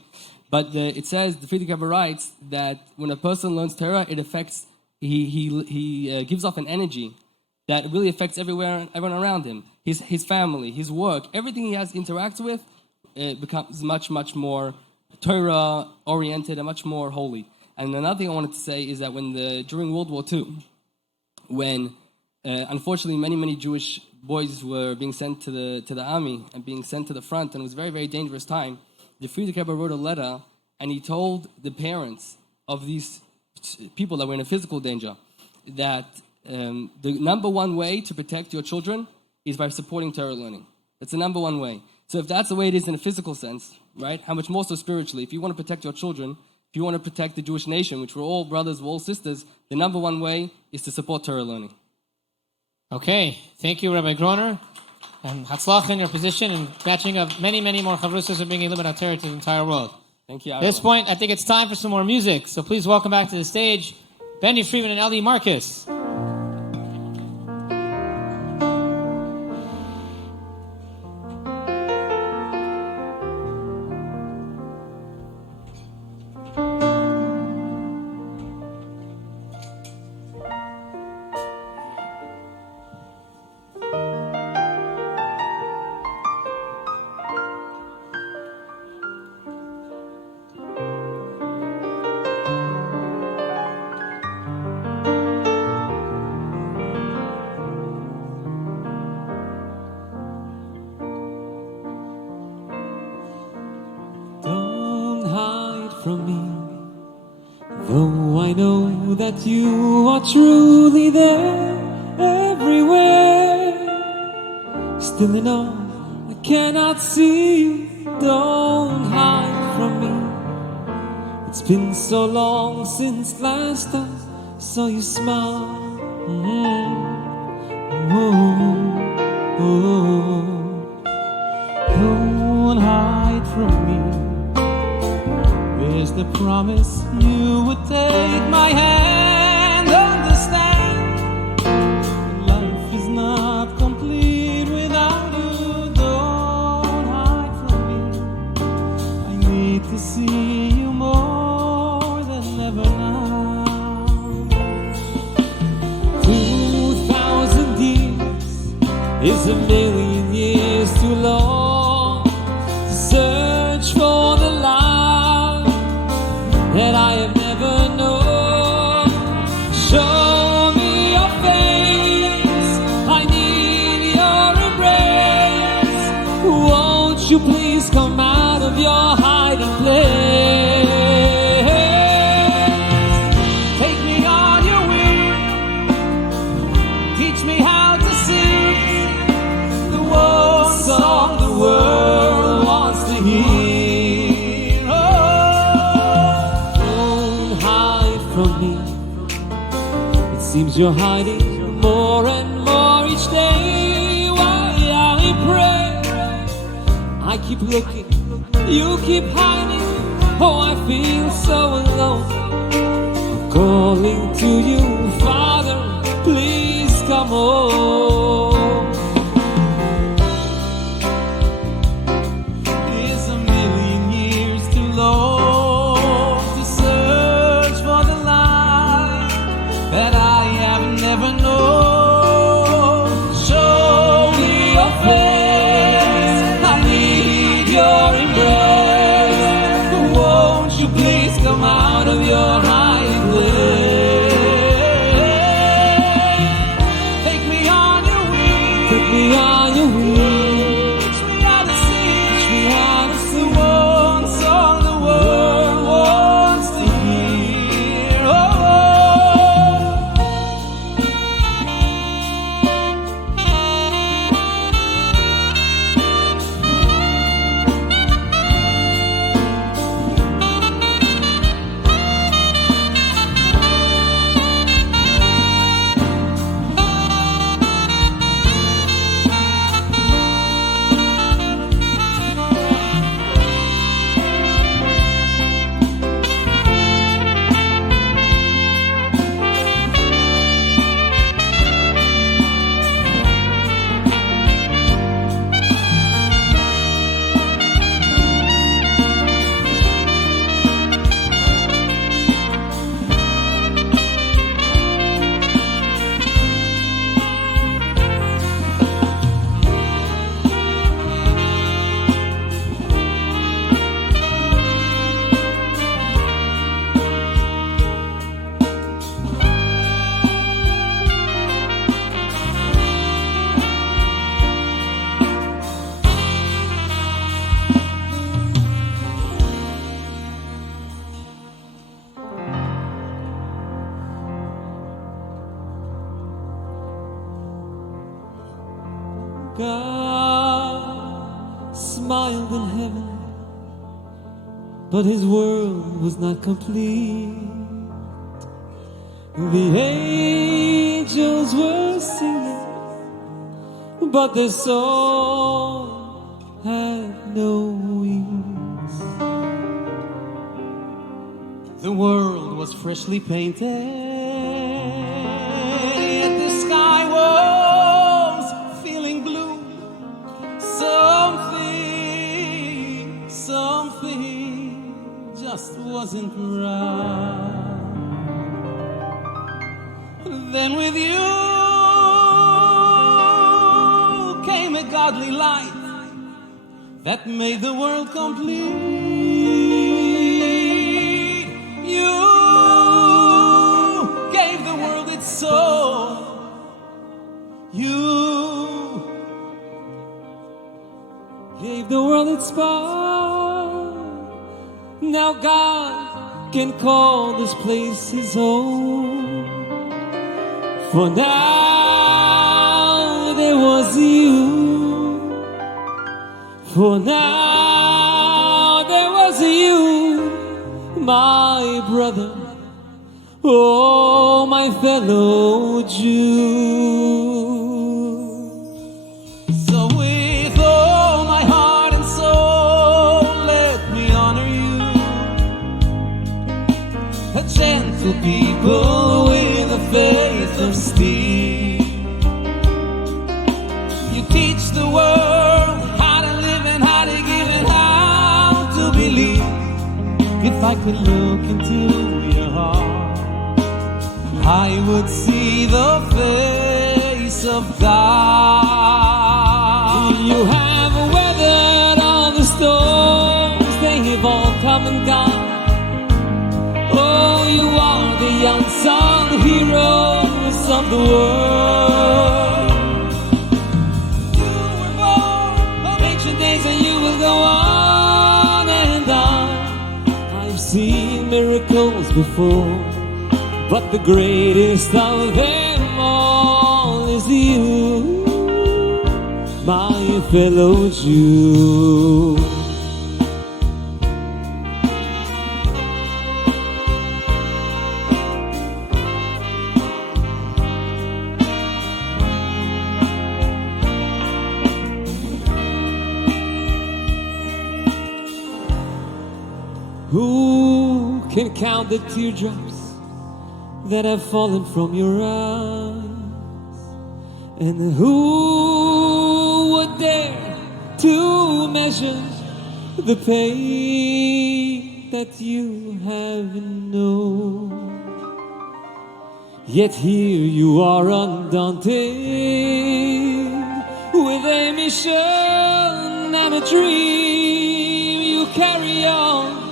But it says, the Friedrich Rebbe writes, that when a person learns Torah, it affects, he gives off an energy that really affects everyone around him. His family, his work, everything he has interacts with, it becomes much, much more Torah-oriented and much more holy. And another thing I wanted to say is that during World War II, when unfortunately many Jewish boys were being sent to the army and being sent to the front, and it was a very, very dangerous time, the Friedrich Rebbe wrote a letter, and he told the parents of these people that were in a physical danger that the number one way to protect your children is by supporting Torah learning. That's the number one way. So if that's the way it is in a physical sense, right, how much more so spiritually? If you want to protect your children, if you want to protect the Jewish nation, which we're all brothers, we're all sisters, the number one way is to support Torah learning. Okay, thank you, Rabbi Groner. And Hatzlach in your position and batching of many more chavrusas and bringing Limud HaTorah to the entire world. Thank you. At this point, I think it's time for some more music. So please welcome back to the stage Benny Friedman and L.D. Marcus. Though I know know that you are truly there everywhere. Still in all, I cannot see you. Don't hide from me. It's been so long since last I saw you smile. Don't hide from me. Where's the promise you would take my hand? Understand, life is not complete without you. Don't hide from me. I need to see you more than ever now. 2,000 years is a million years too long to search for the light that I have never known. Show me your face, I need your embrace. Won't you please come out of your hiding place? Take me on your wings, teach me how to sing the one song the world wants to hear. Don't hide from me. It seems you're hiding more and more each day. Why I pray, I keep looking, you keep hiding. Oh, I feel so alone. I'm calling to you, Father, please come home. Is a million years too long to search for the light that I have never known? Show me your face, I need your embrace. Won't you please come out of your hiding place? Take me on your wings, take me on your wings. Teach me how to sing, teach me how to sing the one song the world wants to hear. God smiled in heaven, but his world was not complete. The angels were singing, but their song had no wings. The world was freshly painted, yet the sky was feeling blue. Something just wasn't right. Then with you came a godly light that made the world complete. You gave the world its soul. You gave the world its spark. Now God can call this place his home. For now there was you. For now there was you, my brother, oh my fellow Jew. So with all my heart and soul, let me honor you, a gentle people with a faith of steel. You teach the world how to live and how to give and how to believe. If I could look into your heart, I would see the face of God. You have weathered all the storms, they have all come and gone. Oh, you are the unsung heroes of the world. You were born of ancient days and you will go on and on. I've seen miracles before, but the greatest of them all is you, my fellow Jew. Who can count the teardrops that have fallen from your eyes? And who would dare to measure the pain that you have known? Yet here you are undaunted, with a mission and a dream. You carry on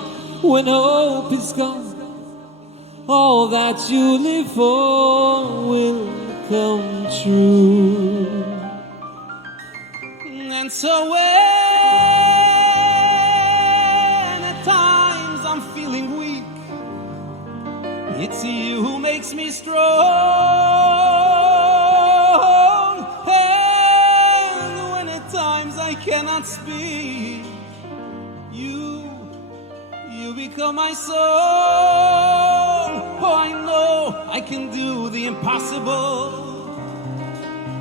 when hope is gone. All that you live for will come true. And so when at times I'm feeling weak, it's you who makes me strong. And when at times I cannot speak, you become my song. Oh, I know I can do the impossible.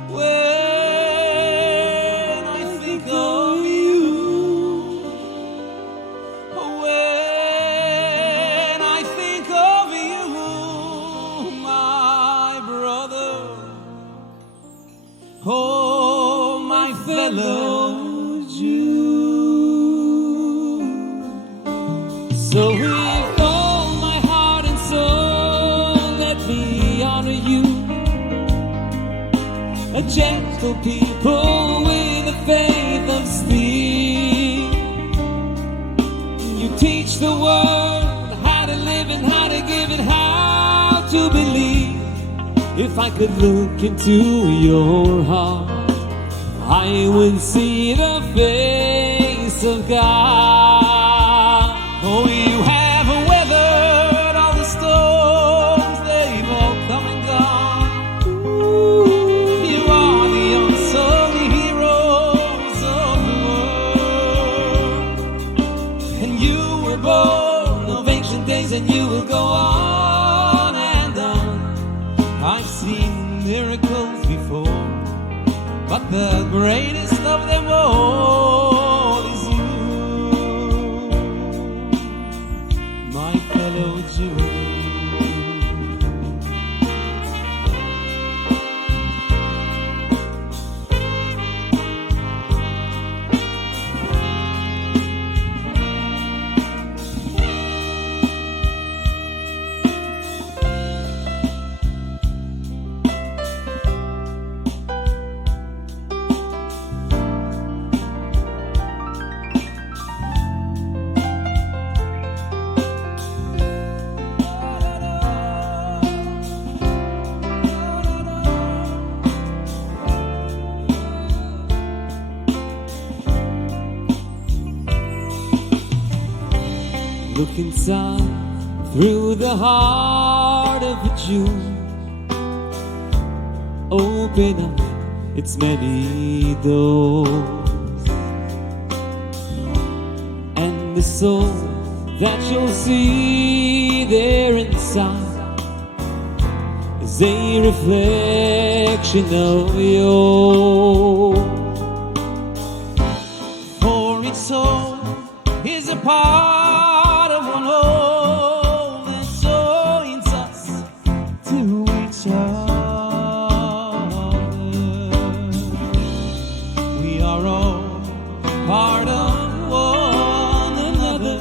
When I think of you, when I think of you, my brother, oh, my fellow Jew. So with all my heart and soul, let me honor you, a gentle people with a faith of steel. You teach the world how to live and how to give and how to believe. If I could look into your heart, I would see the face of God. Oh, you have weathered all the storms, they've all come and gone. You are the unsung heroes of the world. And you were born of ancient days and you will go on and on. I've seen miracles before, but the greatest of them all is you, my fellow Jew. Look inside through the heart of a Jew. open up its many doors. And the soul that you'll see there inside is a reflection of yours. For each soul is a part of one whole that joins us to each other. We are all part of one another,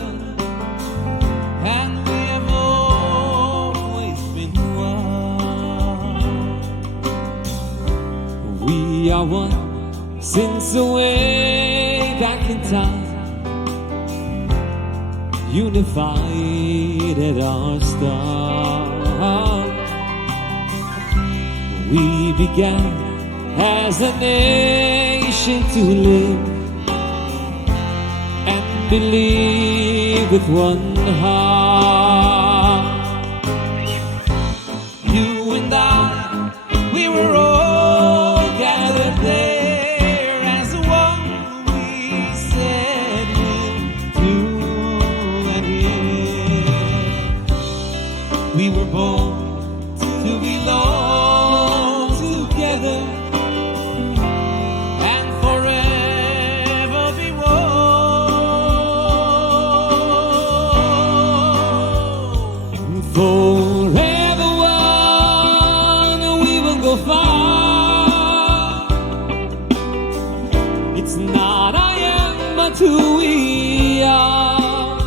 and we have always been one. We are one since the way back in time, unified at our start. We began as a nation to live and believe with one heart. You and I, we were all gathered there as one. We said we'll do and hear. We were born to belong together and forever be one. Forever one, we will go far. It's not I am, but who we are.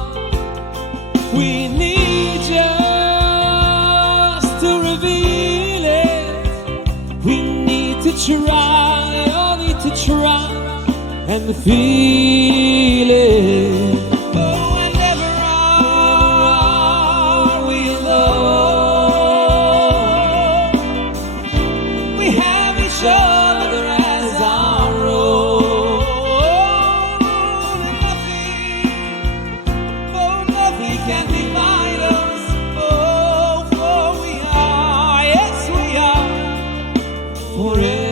We need just to reveal it. We need to try, all need to try and feel it. Oh, and never are we alone. We have each other as our own. Nothing can divide us. Oh, for we are, yes, we are forever.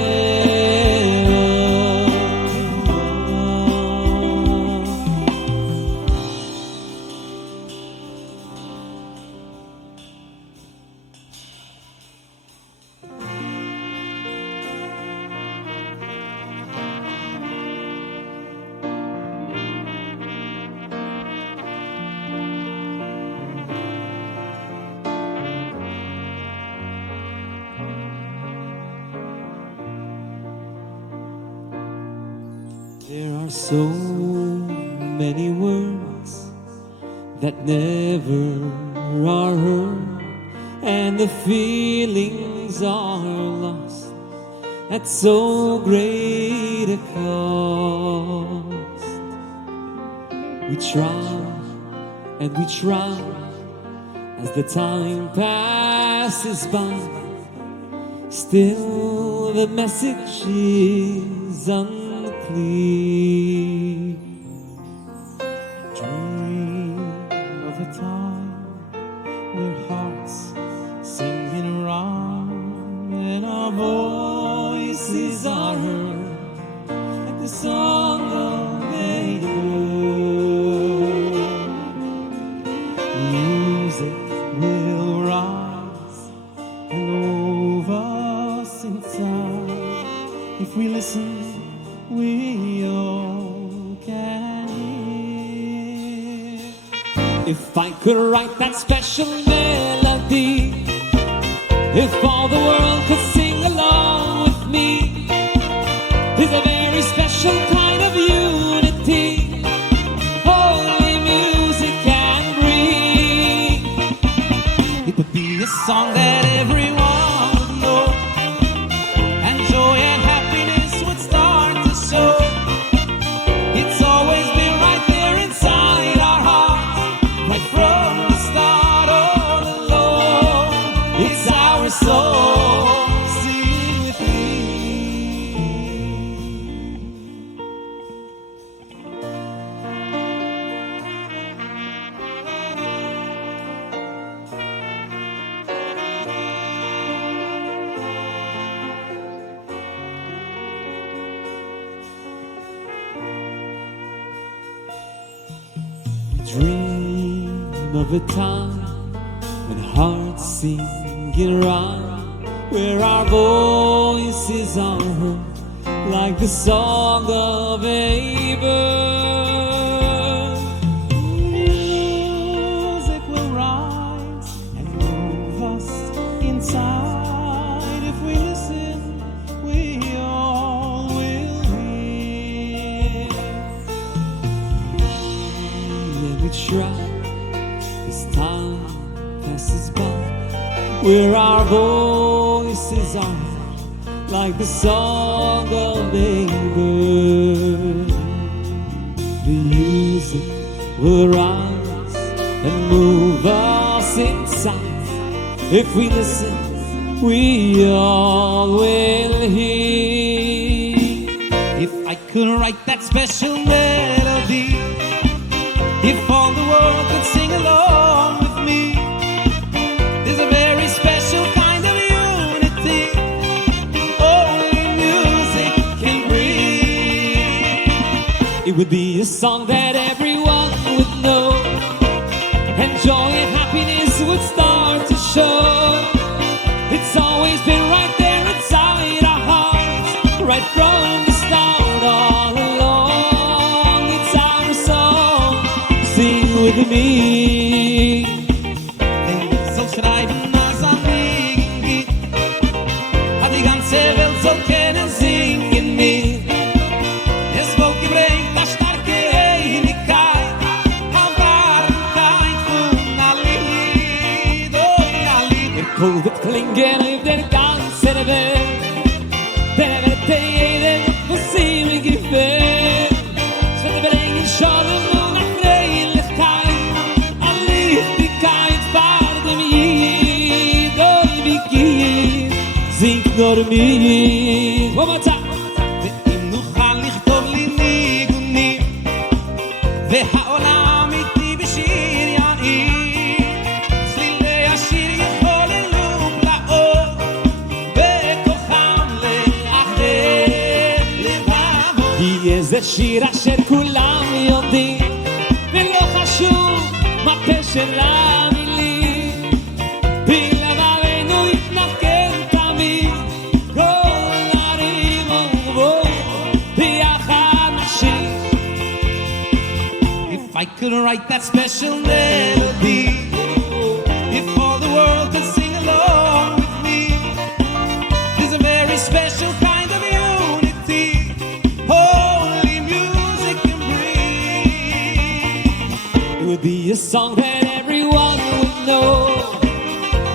There are so many words that never are heard, and the feelings are lost at so great a cost. We try and we try as the time passes by, still the message is unclear. Dream of a time where hearts singing around and our voices are heard like the song of a bird. Music will rise and over us inside. If we listen, we all can hear. If I could write that special melody, if all the world could sing along with me, there's a very special kind of unity only music can bring. It would be a song that everyone would know, and joy and happiness would start to show. It's always been right there inside our hearts, right from the start all along. It's our song, sing with me. dream of a time when hearts sing in rhyme, where our voices are heard like the song of a bird. Music will rise and move us inside. If we listen, we all will hear. Let me try as time passes by, where our voices are like the song of a bird. The music will rise and move us inside. If we listen, we all will hear. If I could write that special melody, if all the world could sing along with me, there's a very special kind of unity only music can bring. It would be a song that everyone would know, and joy and happiness would start to show. It's always been right there inside our hearts, right from the start all along. It's our song, sing with me. So schreiben als Anliegen, hat die ganze Welt so können singen mit. Es wohl gebringt eine starke Einigkeit, eine Warmkeit von ein Lied, oh ja Lied. Der Kohl wird klingen auf der ganzen Welt, der wird jeder für sie mir gefällt. Es wird bringen Schaden und eine Freilichkeit, eine Lichtigkeit vor dem Jid, oh wie geht, singt nur mit. One more time. ואם נוכל לכתוב לי ניגונים, והעולם איתי בשיר יעיר, צלילי השיר יכוללו פלאות, בכוחם לאחד לבבות. יהיה זה שיר אשר כולם יודעים, ולא חשוב מה פשר המילים, בלבבנו יתנגן תמיד, כל ערים ובוא ביחד נשיר. If I could write that special melody, if all the world could sing along with me, there's a very special kind of unity only music can bring. It would be a song that everyone would know,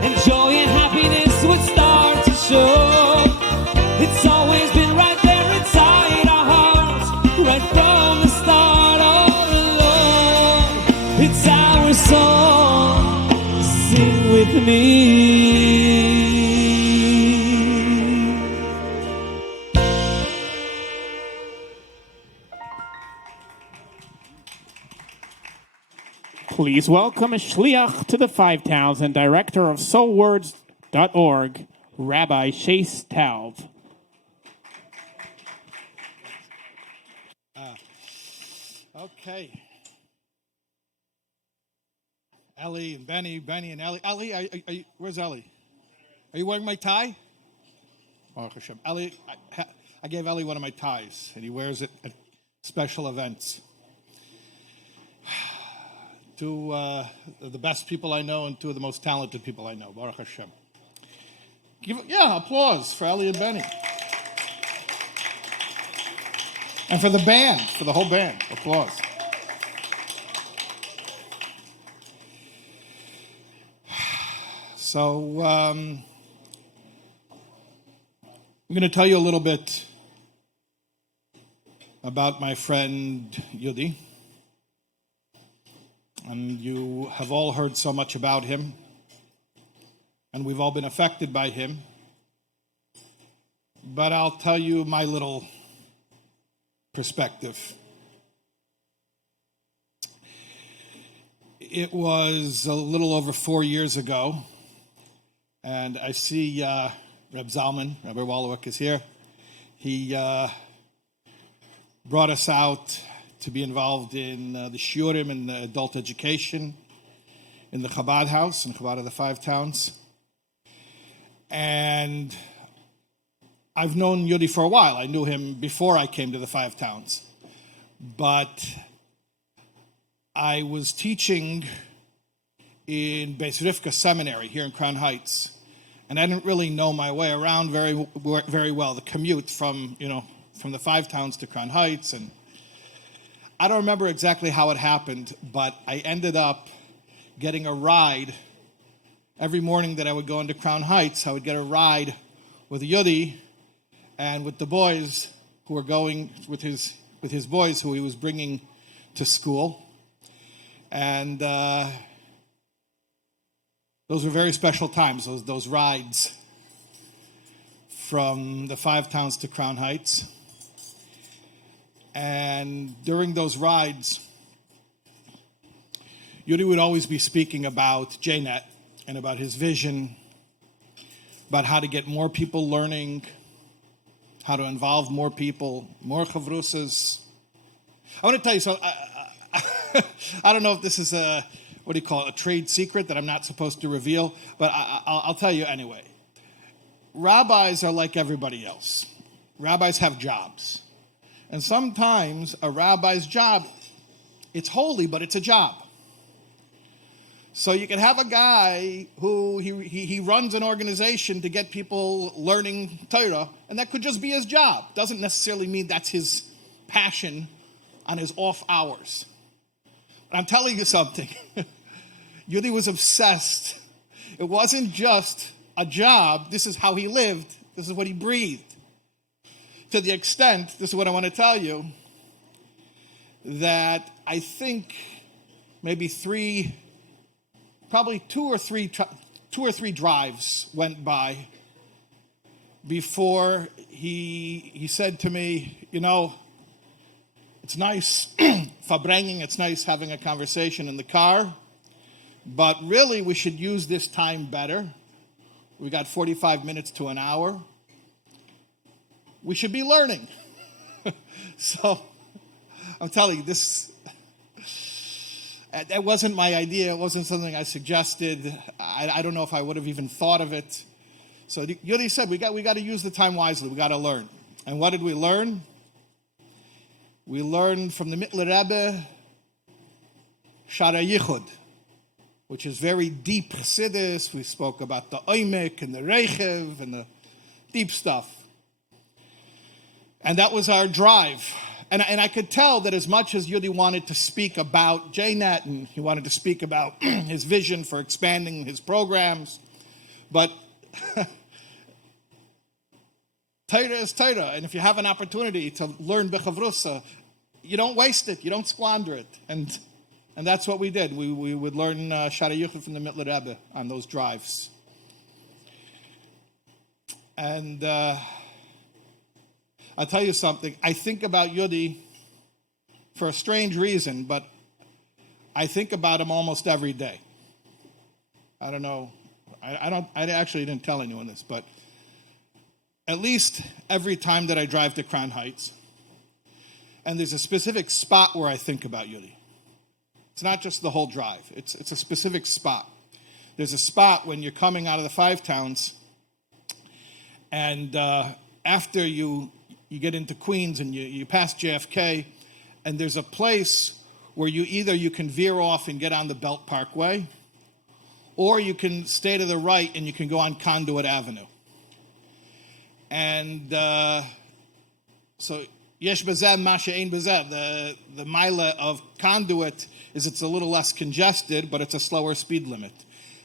and joy and happiness would start to show. It's always been right there inside our hearts, right from the start all along. It's our song, sing with me. Please welcome a shliach to the 5000, director of soulwords.org, Rabbi Shais Taub. Okay. Ellie and Benny and Ellie. Ellie, where's Ellie? Are you wearing my tie? Baruch Hashem. Ellie, I gave Ellie one of my ties, and he wears it at special events. Two of the best people I know and two of the most talented people I know. Baruch Hashem. Applause for Ellie and Benny. And for the band, for the whole band. Applause. So, I'm going to tell you a little bit about my friend Yudi. And you have all heard so much about him, and we've all been affected by him. But I'll tell you my little perspective. It was a little over 4 years ago, and I see Reb Zalman, Rabbi Wallowik is here. He brought us out to be involved in the shiurim and the adult education in the Chabad house, in Chabad of the Five Towns. And I've known Yudi for a while. I knew him before I came to the Five Towns. But I was teaching in Beis Rivka Seminary here in Crown Heights, and I didn't really know my way around very well. The commute from the Five Towns to Crown Heights, and I don't remember exactly how it happened, but I ended up getting a ride every morning that I would go into Crown Heights. I would get a ride with Yudi and with the boys who were going with his boys who he was bringing to school, and those were very special times, those rides from the Five Towns to Crown Heights. And during those rides, Yudi would always be speaking about JNet and about his vision, about how to get more people learning, how to involve more people, more chavrusas. I want to tell you something. I don't know if this is a trade secret that I'm not supposed to reveal, but I'll tell you anyway. Rabbis are like everybody else. Rabbis have jobs. And sometimes a rabbi's job, it's holy, but it's a job. So you can have a guy who he runs an organization to get people learning Torah, and that could just be his job. Doesn't necessarily mean that's his passion on his off hours. But I'm telling you something. Yudi was obsessed. It wasn't just a job. This is how he lived. This is what he breathed. To the extent, this is what I want to tell you, that I think maybe probably two or three drives went by before he said to me, it's nice verbringing, it's nice having a conversation in the car, but really we should use this time better. We got 45 minutes to an hour. We should be learning. So I'm telling you, that wasn't my idea. It wasn't something I suggested. I don't know if I would have even thought of it. So Yudi said, we got to use the time wisely. We got to learn. And what did we learn? We learned from the Mittler Rebbe, Shara Yichud, which is very deep Chassidus. We spoke about the Oimek and the Reichev and the deep stuff. And that was our drive. And I could tell that as much as Yudi wanted to speak about JNet and he wanted to speak about his vision for expanding his programs, but Torah is Torah. And if you have an opportunity to learn Bechavrusa, you don't waste it. You don't squander it. And that's what we did. We would learn Shara Yuchid from the Mittler Rebbe on those drives. And I'll tell you something. I think about Yudi for a strange reason, but I think about him almost every day. I don't know. I actually didn't tell anyone this, but at least every time that I drive to Crown Heights, and there's a specific spot where I think about Yudi. It's not just the whole drive. It's a specific spot. There's a spot when you're coming out of the Five Towns, and after you get into Queens and you pass JFK, and there's a place where you can veer off and get on the Belt Parkway, or you can stay to the right and you can go on Conduit Avenue. And so yesh bezeh masha ein bezeh. The mila of Conduit is it's a little less congested, but it's a slower speed limit.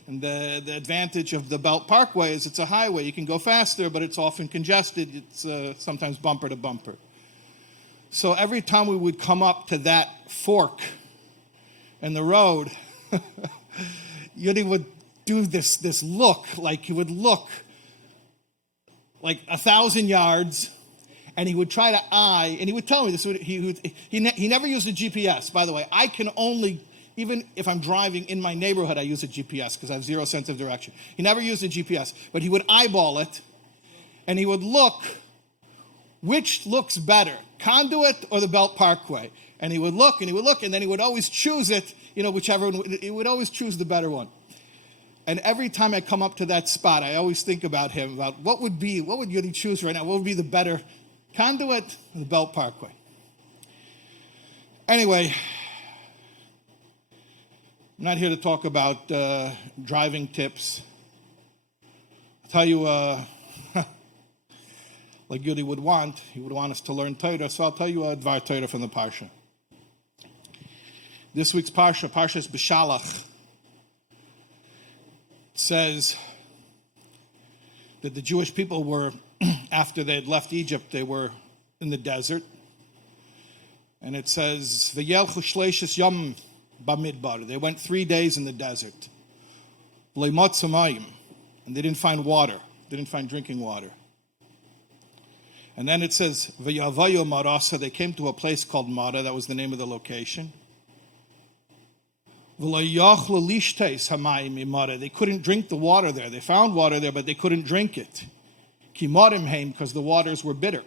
And the advantage of the Belt Parkway is it's a highway. You can go faster, but it's often congested. It's sometimes bumper to bumper. So every time we would come up to that fork in the road, Yudi would do this look, like he would look like 1,000 yards, and he would try to eye, and he would tell me this. He never used a GPS, by the way. I can only, even if I'm driving in my neighborhood, I use a GPS because I have zero sense of direction. He never used a GPS, but he would eyeball it, and he would look which looks better, Conduit or the Belt Parkway? And he would look, and he would look, and then he would always choose it, whichever one, he would always choose the better one. And every time I come up to that spot, I always think about him, about what would Yudi choose right now? What would be the better, Conduit or the Belt Parkway? Anyway, I'm not here to talk about driving tips. I'll tell you, like Yudi would want, he would want us to learn Torah, so I'll tell you a Dvar Torah from the Parsha. This week's Parsha, Parshas B'Shalach, says that the Jewish people were, after they had left Egypt, they were in the desert. And it says, V'yelchu shleishis yom b'midbar. They went 3 days in the desert. V'leimotzu mayim. And they didn't find water. They didn't find drinking water. And then it says, V'yavayu marasa. They came to a place called Mara. That was the name of the location. They couldn't drink the water there. They found water there, but they couldn't drink it. Because the waters were bitter.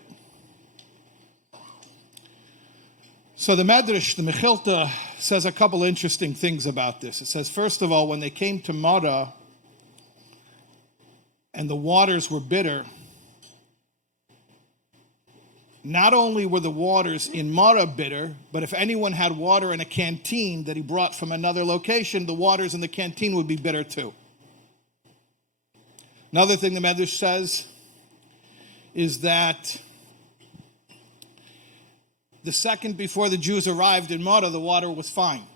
So the Medrash, the Mechilta, says a couple interesting things about this. It says, first of all, when they came to Mara and the waters were bitter, not only were the waters in Mara bitter, but if anyone had water in a canteen that he brought from another location, the waters in the canteen would be bitter too. Another thing the Medrash says is that the second before the Jews arrived in Mara, the water was fine.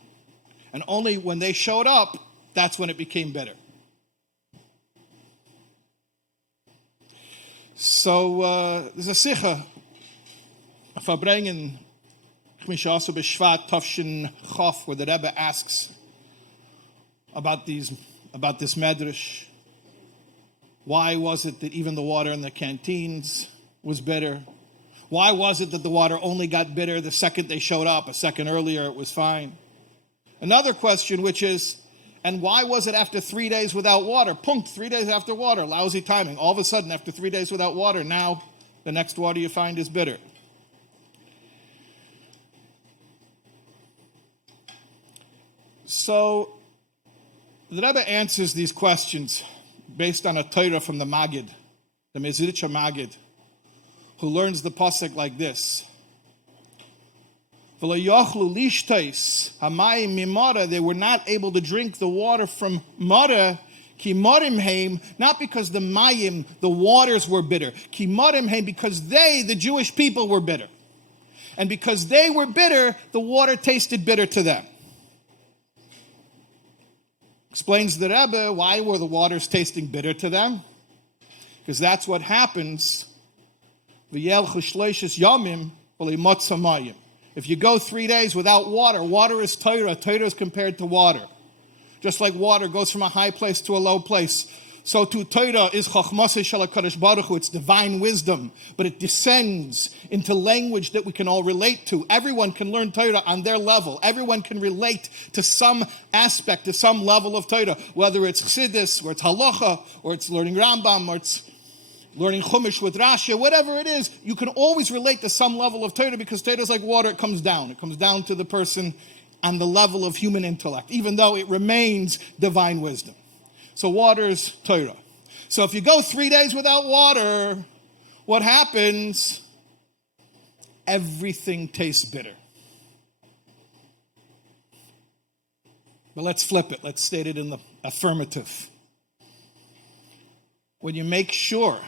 And only when they showed up, that's when it became bitter. So there's a Sikha Verbringen Chmishasu B'Shvat Tafshin Chof, where the Rebbe asks about this Medrash. Why was it that even the water in the canteens was bitter? Why was it that the water only got bitter the second they showed up? A second earlier it was fine. Another question, which is, and why was it after 3 days without water? Punkt, 3 days after water, lousy timing. All of a sudden, after 3 days without water, now the next water you find is bitter. So the Rebbe answers these questions based on a Torah from the Magid, the Mezritcha Magid, who learns the pasuk like this: They were not able to drink the water from Mara, ki marim heim, not because the mayim, the waters were bitter, ki marim heim, because they, the Jewish people, were bitter, and because they were bitter, the water tasted bitter to them. Explains the Rebbe, why were the waters tasting bitter to them? Because that's what happens. If you go 3 days without water, water is Torah. Torah is compared to water. Just like water goes from a high place to a low place, so too Torah is Chachmasei Shel HaKadosh Baruch Hu. It's divine wisdom, but it descends into language that we can all relate to. Everyone can learn Torah on their level. Everyone can relate to some aspect, to some level of Torah, whether it's Chassidus, or it's Halacha, or it's learning Rambam, or it's learning Chumash with Rashi, whatever it is. You can always relate to some level of Torah, because Torah is like water. It comes down. It comes down to the person on the level of human intellect, even though it remains divine wisdom. So water is Torah. So if you go 3 days without water, what happens? Everything tastes bitter. But let's flip it. Let's state it in the affirmative. When you make sure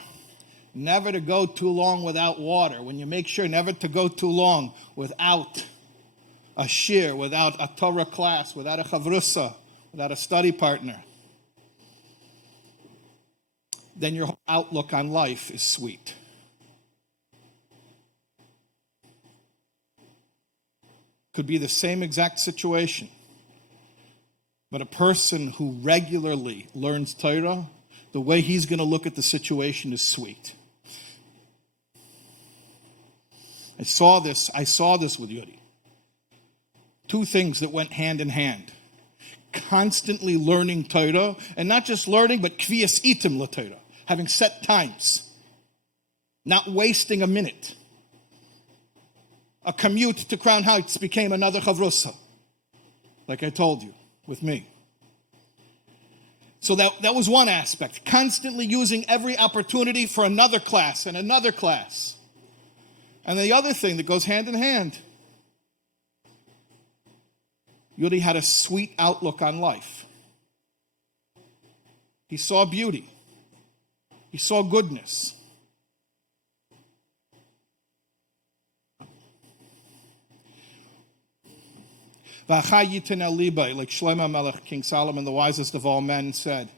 never to go too long without water, when you make sure never to go too long without a shir, without a Torah class, without a chavrusa, without a study partner, then your whole outlook on life is sweet. Could be the same exact situation, but a person who regularly learns Torah, the way he's going to look at the situation is sweet. I saw this with Yudi. Two things that went hand in hand. Constantly learning Torah, and not just learning, but kviyas itim la Torah, having set times, not wasting a minute. A commute to Crown Heights became another chavrusa, like I told you, with me. So that was one aspect, constantly using every opportunity for another class and another class. And the other thing that goes hand in hand, Yudi had a sweet outlook on life. He saw beauty. He saw goodness. Like Shlomo Melech, King Solomon, the wisest of all men, said,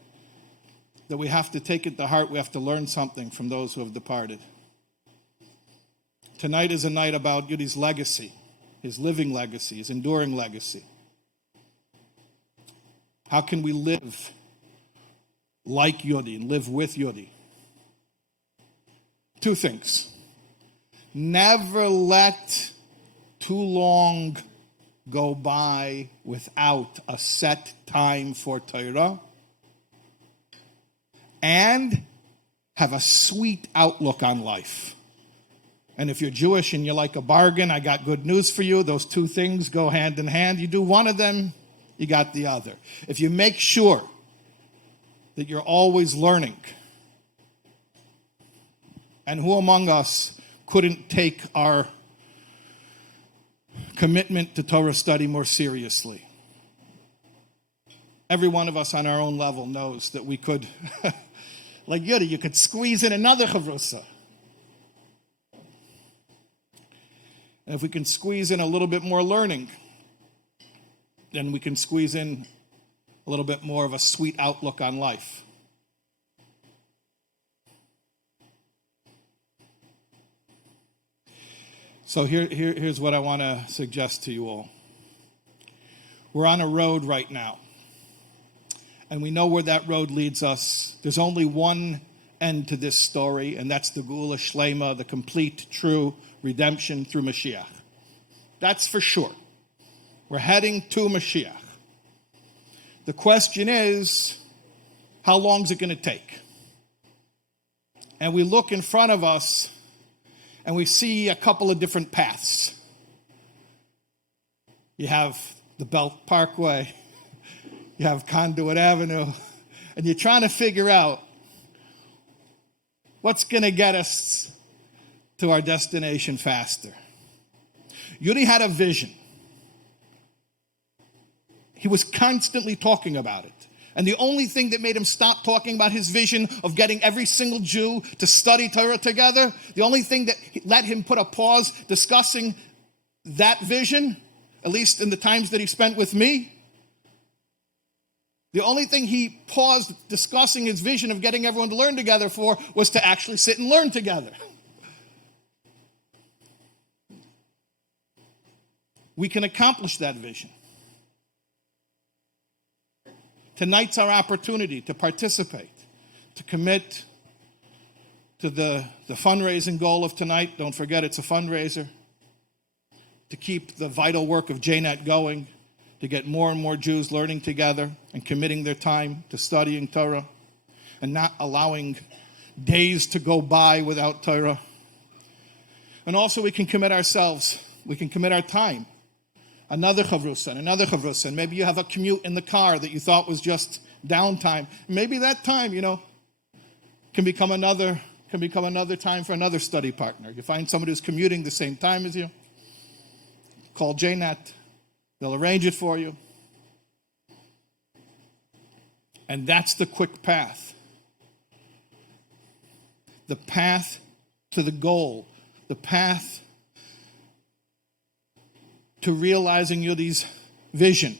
that we have to take it to heart, we have to learn something from those who have departed. Tonight is a night about Yudi's legacy, his living legacy, his enduring legacy. How can we live like Yudi and live with Yudi? Two things. Never let too long go by without a set time for Torah, and have a sweet outlook on life. And if you're Jewish and you like a bargain, I got good news for you. Those two things go hand in hand. You do one of them, you got the other. If you make sure that you're always learning, and who among us couldn't take our commitment to Torah study more seriously? Every one of us on our own level knows that we could, like Yudi, you could squeeze in another chavrusa. And if we can squeeze in a little bit more learning, then we can squeeze in a little bit more of a sweet outlook on life. So here's what I want to suggest to you all. We're on a road right now, and we know where that road leads us. There's only one end to this story, and that's the Geula Shlema, the complete, true redemption through Mashiach. That's for sure. We're heading to Mashiach. The question is, how long is it going to take? And we look in front of us, and we see a couple of different paths. You have the Belt Parkway, you have Conduit Avenue, and you're trying to figure out what's going to get us to our destination faster. Yudi had a vision. He was constantly talking about it. And the only thing that made him stop talking about his vision of getting every single Jew to study Torah together, the only thing that let him put a pause discussing that vision, at least in the times that he spent with me, the only thing he paused discussing his vision of getting everyone to learn together for was to actually sit and learn together. We can accomplish that vision. Tonight's our opportunity to participate, to commit to the fundraising goal of tonight. Don't forget, it's a fundraiser. To keep the vital work of JNet going, to get more and more Jews learning together and committing their time to studying Torah and not allowing days to go by without Torah. And also we can commit ourselves, we can commit our time. Another chavrusa, and another chavrusa, and maybe you have a commute in the car that you thought was just downtime. Maybe that time, can become another time for another study partner. You find somebody who's commuting the same time as you, call JNet, they'll arrange it for you. And that's the quick path. The path to the goal, the path to realizing Yudi's vision,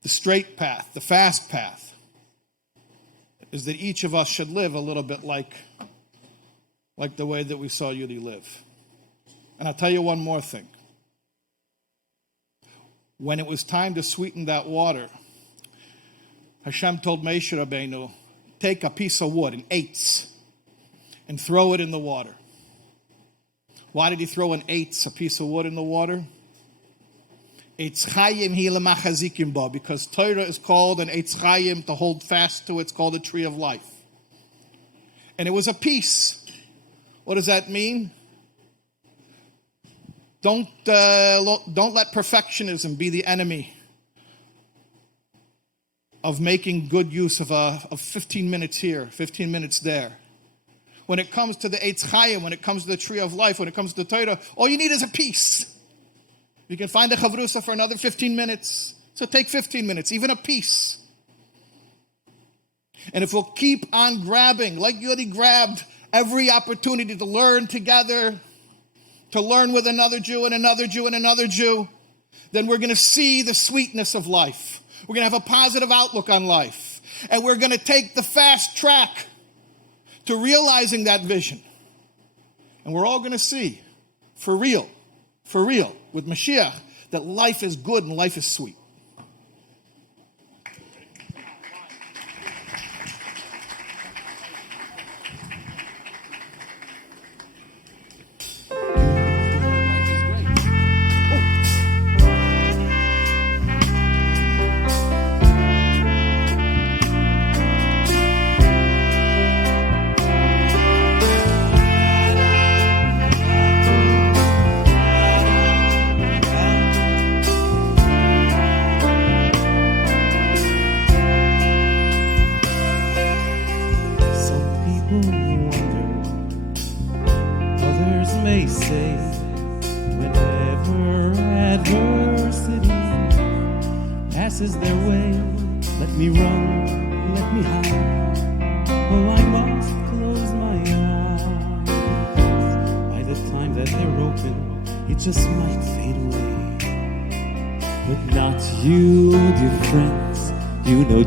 the straight path, the fast path, is that each of us should live a little bit like the way that we saw Yudi live. And I'll tell you one more thing. When it was time to sweeten that water, Hashem told Moshe Rabbeinu, take a piece of wood, an eitz, and throw it in the water. Why did he throw an eitz, a piece of wood, in the water? Eitz chayim hi lemachazikim ba, because Torah is called an eitz chayim, to hold fast to. It's called a tree of life. And it was a piece. What does that mean? Don't let perfectionism be the enemy of making good use of 15 minutes here, 15 minutes there. When it comes to the Eitz Chaim, when it comes to the tree of life, when it comes to the Torah, all you need is a piece. You can find a chavrusa for another 15 minutes. So take 15 minutes, even a piece. And if we'll keep on grabbing, like Yudi grabbed every opportunity to learn together, to learn with another Jew and another Jew and another Jew, then we're going to see the sweetness of life. We're going to have a positive outlook on life. And we're going to take the fast track to realizing that vision. And we're all going to see, for real, with Mashiach, that life is good and life is sweet.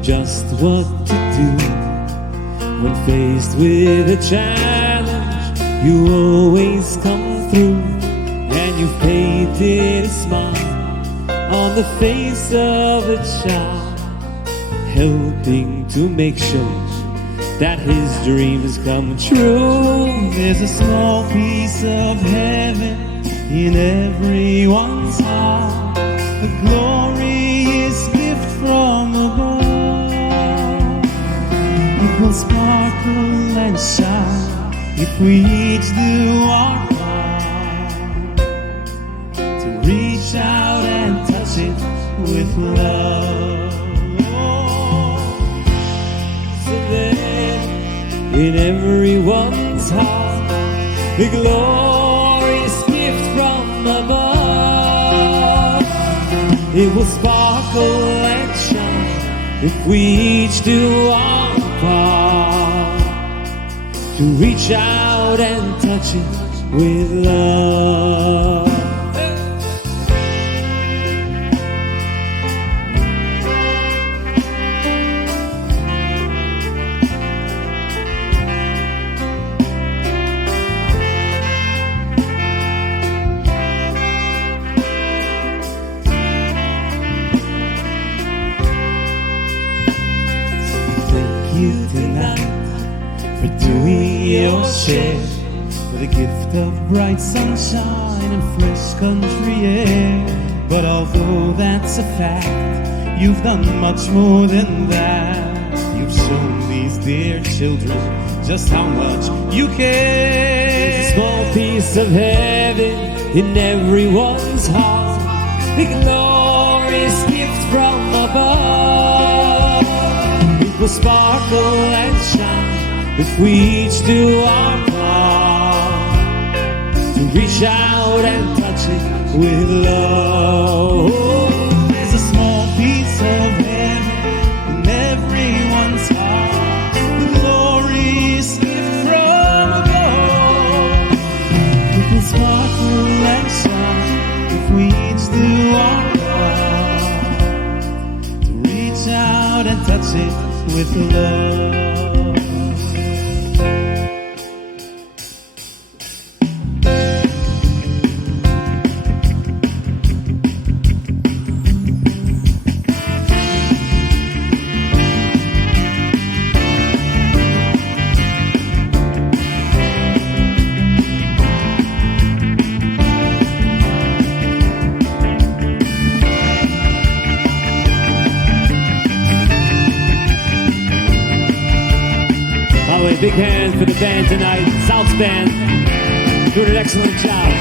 Just what to do when faced with a challenge. You always come through, and you've painted a smile on the face of a child, helping to make sure that his dreams come true. There's a small piece of heaven in everyone's heart, a glorious gift from above. It will sparkle and shine if we each do our part to reach out and touch it with love. So there, in everyone's heart, a glorious gift from above. It will sparkle and shine if we each do our part to reach out and touch it with love. Your share for the gift of bright sunshine and fresh country air. But although that's a fact, you've done much more than that. You've shown these dear children just how much you care. There's a small piece of heaven in everyone's heart, a glorious gift from above. It will sparkle and shine if we each do our part to reach out and touch it with love. There's a small piece of heaven in everyone's heart, the glorious gift from above. It will sparkle and shine if we each do our part to reach out and touch it with love. Big hand for the band tonight, South Band, doing an excellent job.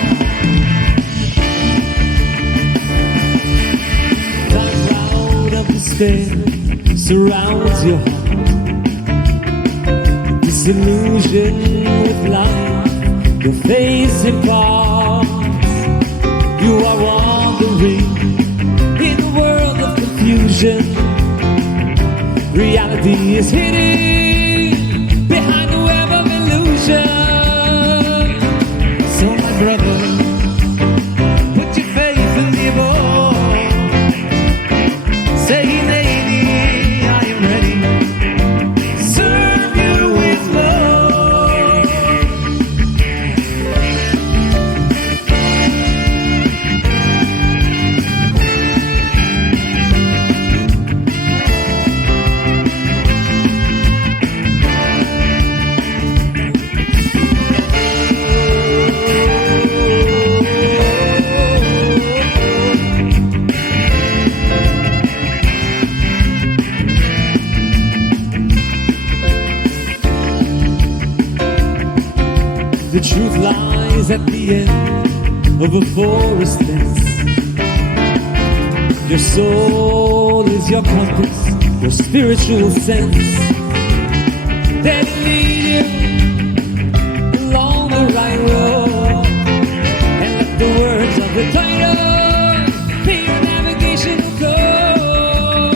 despair surrounds your heart. Disillusion with life, your face imparts. You are wandering in a world of confusion. Reality is hidden behind the web of illusion. So my brother, put your faith in the above. Say, lady, I am ready to serve you with love. The truth lies at the end of a forest fence. Your soul is your compass, your spiritual sense. Then lead you along the right road, and let the words of the title be your navigational code.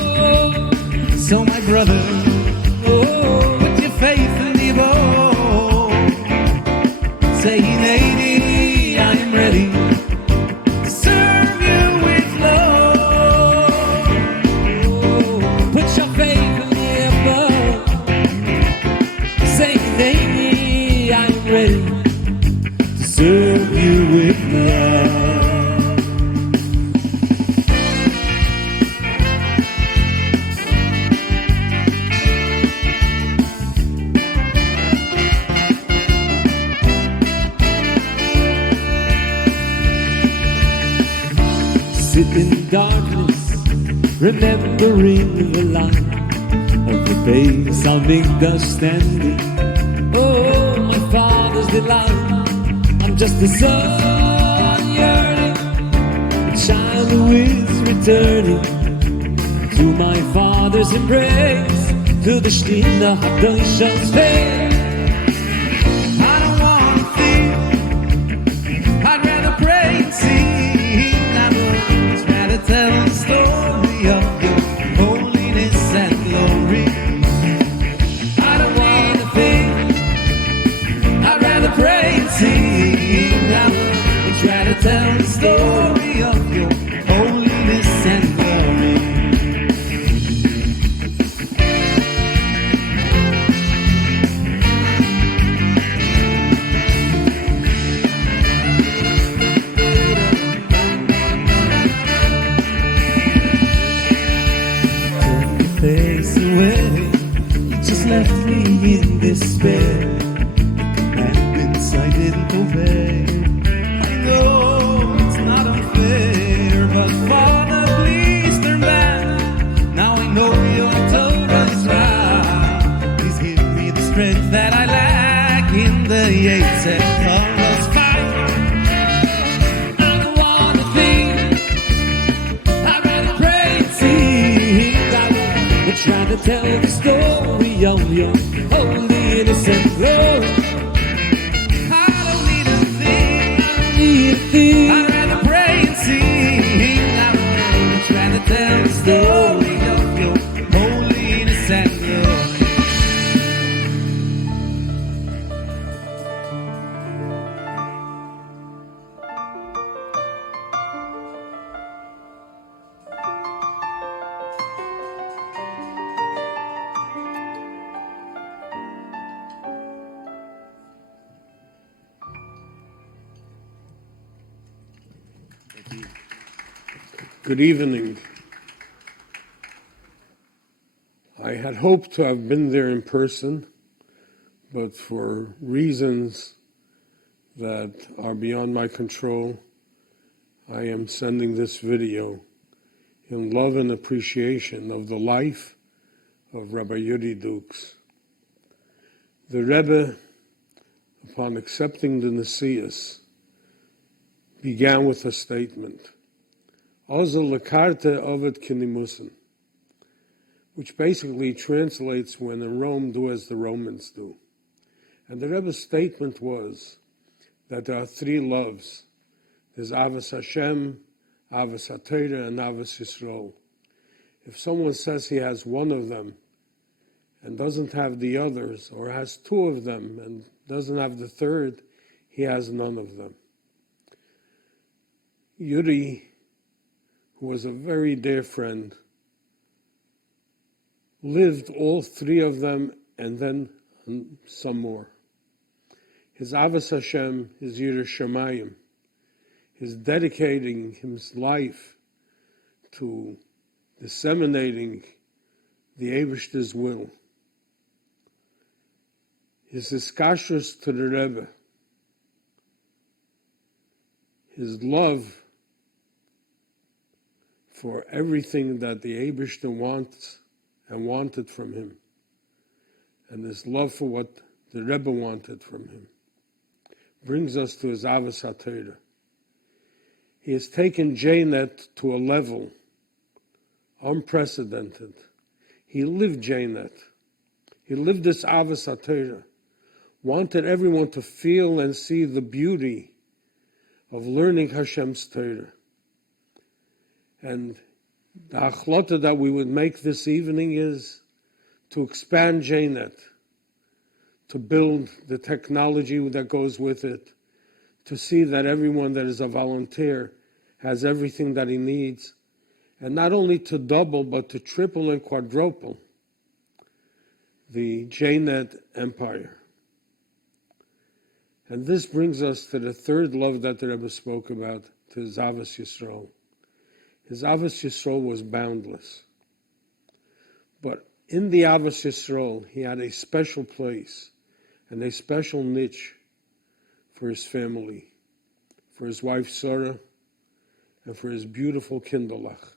So my brother, oh, put your faith in the above. Say, lady, I am ready to serve you with love. Put your faith in the above. Say, lady, I am ready to serve you with love. Sit in darkness, remembering the line of the face I'll make the standing. Oh, my Father's delight, I'm just a son yearning, a child who is returning to my Father's embrace, to the Shekhinah HaKadosh's face. I don't want to feel, I'd rather pray and sing. Tell the story of your holiness and glory. I don't want to think, I'd rather pray and sing now and try to tell the story of your holiness and glory. Face away, you just left me in despair. Commandments I didn't obey. I know it's not unfair, but Father, please turn back. Now I know your Torah is right. Please give me the strength that I lack in the yartzeit of us fight. I don't want to think, I'd rather pray and sing. Trying to tell the story of your holy innocent love. I don't need a thing, I don't need a thing. I'd rather pray and sing. I'm trying to tell the story of your holy innocent love. Good evening. I had hoped to have been there in person, but for reasons that are beyond my control, I am sending this video in love and appreciation of the life of Rabbi Yehuda Dukes. The Rebbe, upon accepting the Nesius, began with a statement, Ozel lekarte ovet kinimusen. which basically translates, when in Rome, do as the Romans do. And the Rebbe's statement was that there are three loves. There's Avos Hashem, Avos HaTorah, and Avos Yisrael. If someone says he has one of them and doesn't have the others, or has two of them and doesn't have the third, he has none of them. Yudi, who was a very dear friend, lived all three of them and then some more. His Avos Hashem, his Yiras Shamayim, his dedicating his life to disseminating the Eibishter's will, his iskashrus to the Rebbe, his love for everything that the Eibishter wants and wanted from him, and his love for what the Rebbe wanted from him, brings us to his Avos HaTorah. He has taken Jainet to a level unprecedented. He lived Jainet. He lived this Avos HaTorah, wanted everyone to feel and see the beauty of learning Hashem's Torah. And the achlota that we would make this evening is to expand Jainet, to build the technology that goes with it, to see that everyone that is a volunteer has everything that he needs, and not only to double, but to triple and quadruple the Jainet empire. And this brings us to the third love that the Rebbe spoke about, to his Avos Yisrael. His Avos Yisrael was boundless. But in the Avos Yisrael, he had a special place and a special niche for his family, for his wife Sarah, and for his beautiful kinderlach.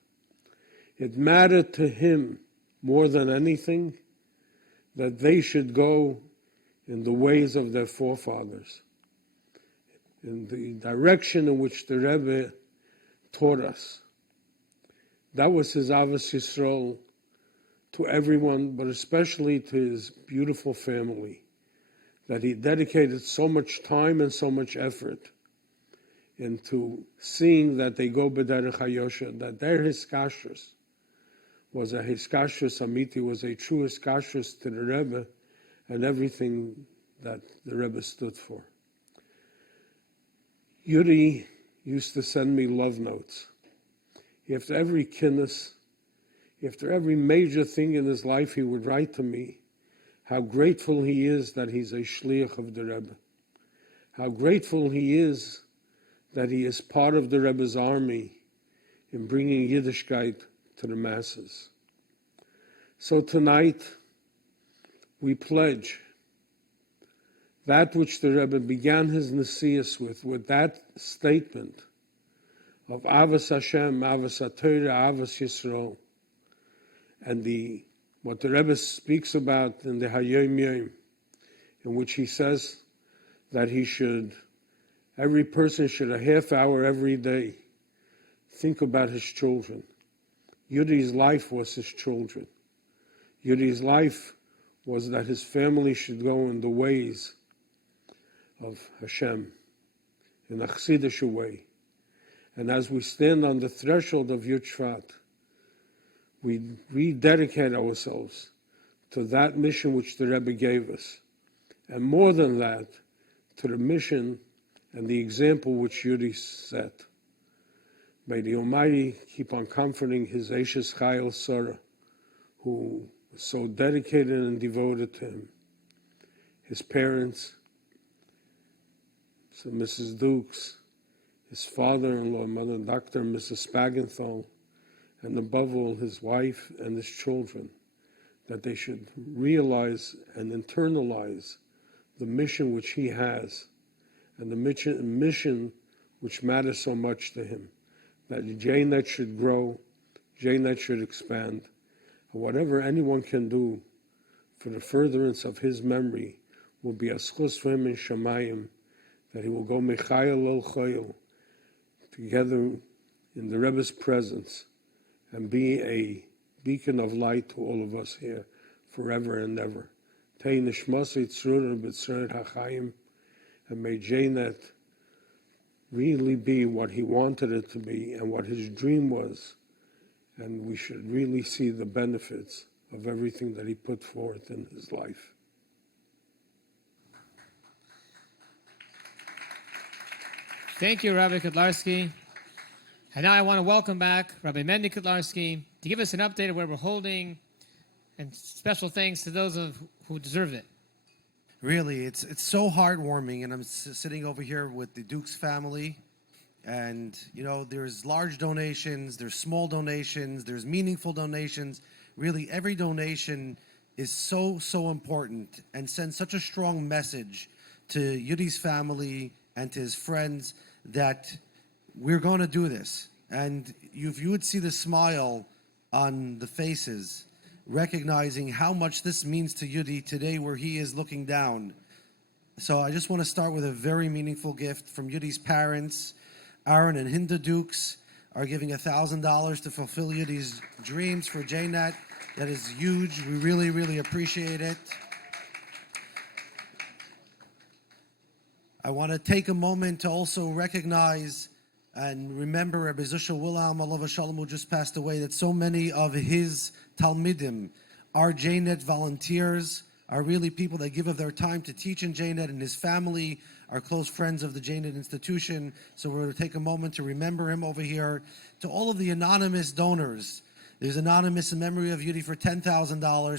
It mattered to him more than anything that they should go in the ways of their forefathers, in the direction in which the Rebbe taught us. That was his Avos Yisrael to everyone, but especially to his beautiful family, that he dedicated so much time and so much effort into seeing that they go b'derech hayosher, that their hiskashrus was a hiskashrus amiti, was a true hiskashrus to the Rebbe and everything that the Rebbe stood for. Yudi used to send me love notes. After every kinnis, after every major thing in his life, he would write to me how grateful he is that he's a shliach of the Rebbe, how grateful he is that he is part of the Rebbe's army in bringing Yiddishkeit to the masses. So tonight, we pledge that which the Rebbe began his Nesias with that statement of Avos Hashem, Avos HaTorah, Avos Yisrael, and what the Rebbe speaks about in the Hayom Yom, in which he says that every person should a half hour every day think about his children. Yudi's life was his children. Yudi's life was that his family should go in the ways of Hashem, in a chassidish way. And as we stand on the threshold of Yud Shvat, we rededicate ourselves to that mission which the Rebbe gave us. And more than that, to the mission and the example which Yudi set. May the Almighty keep on comforting his Eishes Chayil Sarah, who was so dedicated and devoted to him, his parents, so Mrs. Dukes, his father-in-law, Mother Dr. and Mrs. Spagenthal, and above all his wife and his children, that they should realize and internalize the mission which he has, and the mission which matters so much to him, that Jainet should grow, Jainet should expand, and whatever anyone can do for the furtherance of his memory will be a schus for him in Shamayim, that he will go mechayel el chayel, together in the Rebbe's presence, and be a beacon of light to all of us here forever and ever. Tei nishmasi tzrura b'tzrut hachayim, and may JNet really be what he wanted it to be and what his dream was, and we should really see the benefits of everything that he put forth in his life. Thank you, Rabbi Kotlarski. And now I want to welcome back Rabbi Mendy Kotlarski to give us an update of where we're holding, and special thanks to those who deserve it. Really, it's so heartwarming, and I'm sitting over here with the Dukes family, and there's large donations, there's small donations, there's meaningful donations. Really, every donation is so important and sends such a strong message to Yudi's family and to his friends that we're going to do this. And if you would see the smile on the faces, recognizing how much this means to Yudi today where he is looking down. So I just want to start with a very meaningful gift from Yudi's parents. Aaron and Hinda Dukes are giving $1,000 to fulfill Yudi's dreams for JNet. That is huge. We really, really appreciate it. I want to take a moment to also recognize and remember Rabbi Zushel Wilhelm, Alav Shalom, who just passed away, that so many of his Talmidim are JNet volunteers, are really people that give of their time to teach in JNet, and his family are close friends of the JNet institution. So we're going to take a moment to remember him over here. To all of the anonymous donors, there's anonymous in memory of Yudi for $10,000,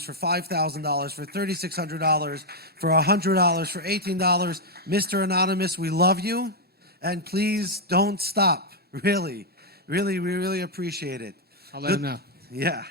for $5,000, for $3,600, for $100, for $18. Mr. Anonymous, we love you, and please don't stop. Really, really, we really appreciate it. I'll let him know. Yeah.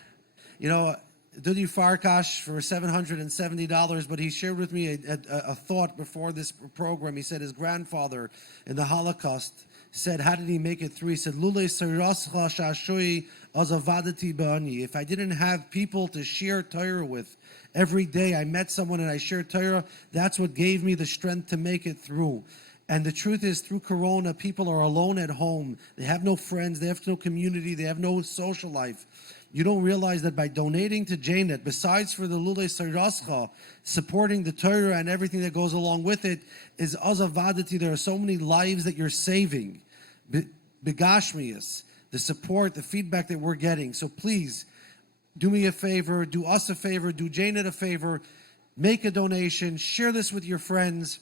Dudi Farkash for $770, but he shared with me a thought before this program. He said his grandfather in the Holocaust said, how did he make it through? He said, Lule Sayrascha Shashui Azavadati Bani. If I didn't have people to share Torah with every day, I met someone and I shared Torah, that's what gave me the strength to make it through. And the truth is, through Corona, people are alone at home. They have no friends, they have no community, they have no social life. You don't realize that by donating to JNet, besides for the Lulei Sayrascha, supporting the Torah and everything that goes along with it, is Azavadati. There are so many lives that you're saving. Begashmias, the support, the feedback that we're getting. So please, do me a favor, do us a favor, do JNet a favor, make a donation, share this with your friends.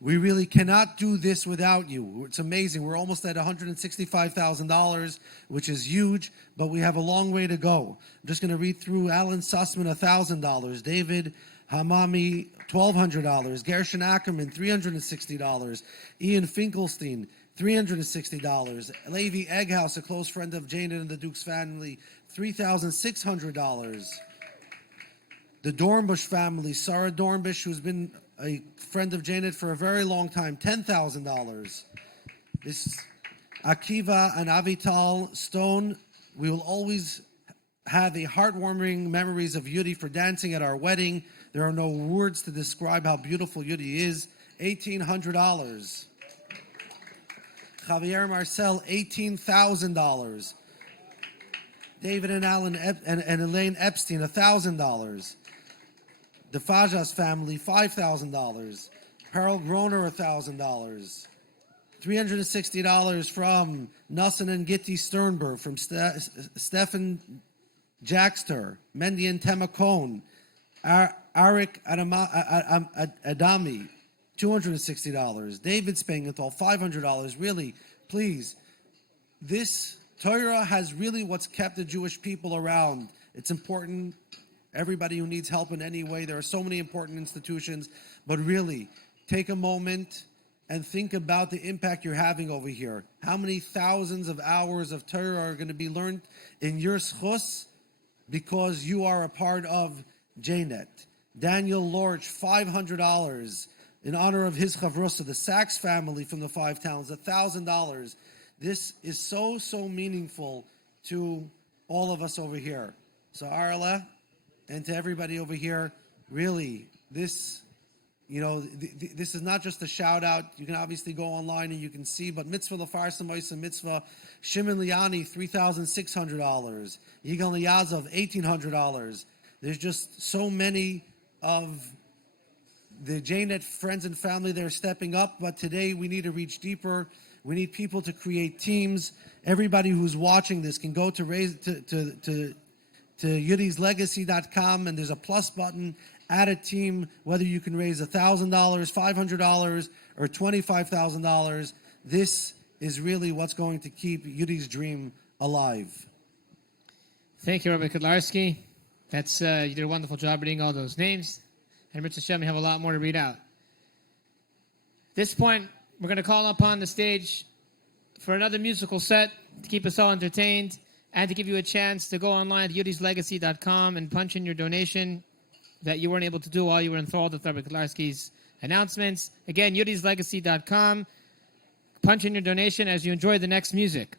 We really cannot do this without you. It's amazing. We're almost at $165,000, which is huge, but we have a long way to go. I'm just going to read through Alan Sussman, $1,000. David Hamami, $1,200. Gershon Ackerman, $360. Ian Finkelstein, $360. Levi Egghouse, a close friend of Jane and the Dukes family, $3,600. The Dornbush family, Sarah Dornbush, who's been a friend of Janet for a very long time, $10,000. This Akiva and Avital Stone, we will always have a heartwarming memories of Yudi for dancing at our wedding. There are no words to describe how beautiful Yudi is. $1,800. Javier Marcel, $18,000. David and Alan and Elaine Epstein, $1,000. The Fajas family, $5,000. Pearl Groner, $1,000. $360 from Nussin and Gitti Sternberg, from Stefan Jackster, Mendy and Temakone, Arik Adami, $260. David Spangenthal, $500. Really, please, this Torah has really what's kept the Jewish people around. It's important. Everybody who needs help in any way, there are so many important institutions, but really, take a moment and think about the impact you're having over here. How many thousands of hours of Torah are going to be learned in your schus because you are a part of JNet. Daniel Lorch, $500 in honor of his chavrusa, the Sachs family from the Five Towns, $1,000. This is so, so meaningful to all of us over here. So Arla, and to everybody over here, really, this this is not just a shout out. You can obviously go online and you can see, but Mitzvah Lefarsim Oisa Mitzvah, Shimon Liani, $3,600. Yigal Yazov, $1,800. There's just so many of the JNet friends and family that are stepping up, but today we need to reach deeper. We need people to create teams. Everybody who's watching this can go to yudislegacy.com, and there's a plus button. Add a team, whether you can raise $1,000, $500, or $25,000. This is really what's going to keep Yudi's dream alive. Thank you, Rabbi Kudlarski. You did a wonderful job reading all those names. And Mitzvah Hashem, we have a lot more to read out. At this point, we're going to call upon the stage for another musical set to keep us all entertained and to give you a chance to go online to yudislegacy.com and punch in your donation that you weren't able to do while you were enthralled with Rabbi Kudlarski's announcements. Again, yudislegacy.com. Punch in your donation as you enjoy the next music.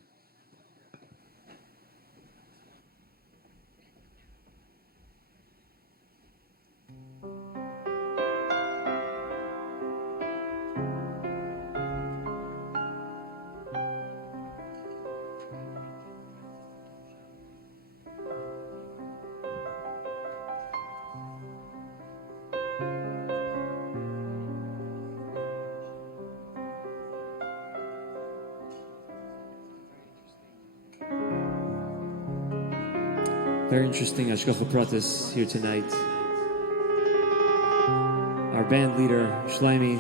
Very interesting Hashgacha Pratis here tonight. Our band leader, Shlomi,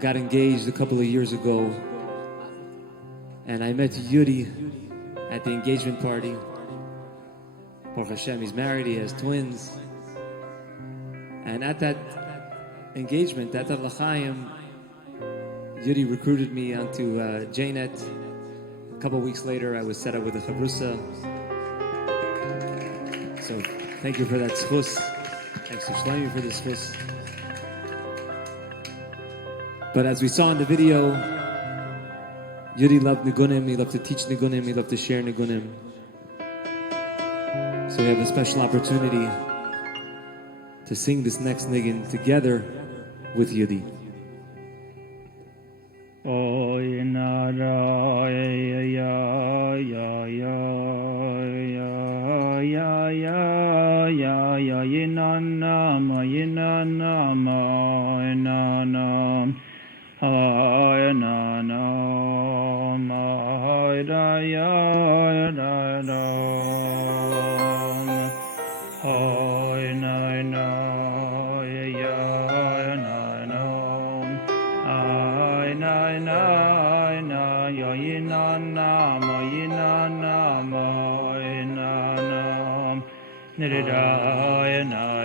got engaged a couple of years ago, and I met Yudi at the engagement party. Baruch Hashem, he's married, he has twins. And at that engagement, at that L'chaim, Yudi recruited me onto JNet. A couple of weeks later, I was set up with a chavrusa. So thank you for that schus. Thanks to Shlomi for the schus. But as we saw in the video, Yudi loved nigunim. He loved to teach nigunim. He loved to share nigunim. So we have a special opportunity to sing this next nigun together with Yudi. Oy na ra ya ya ya ya ya ya ya yina na ma yina na ma na na ha na na ma ra ya ra ra ha na na Yeah.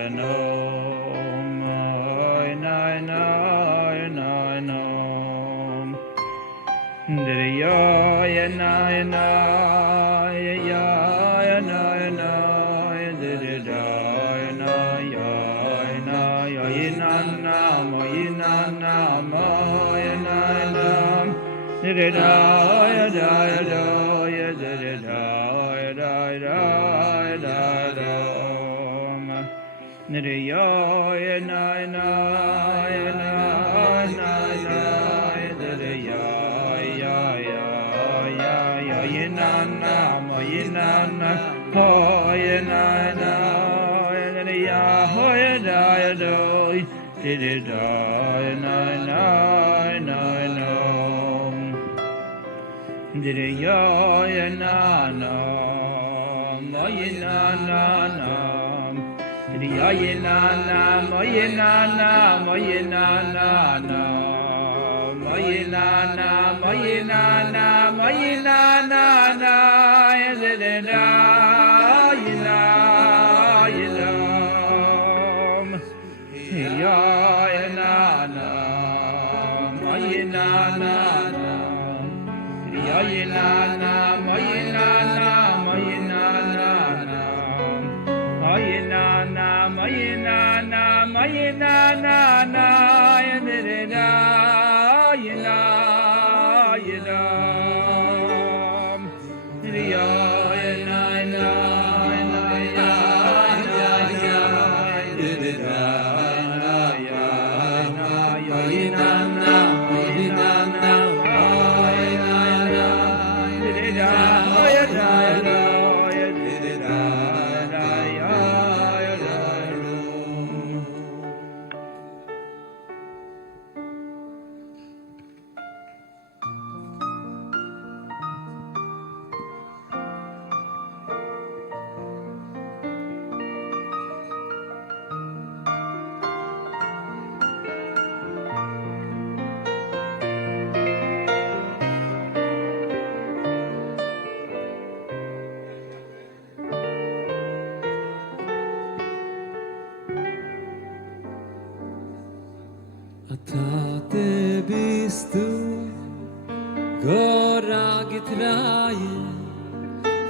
Gora getraye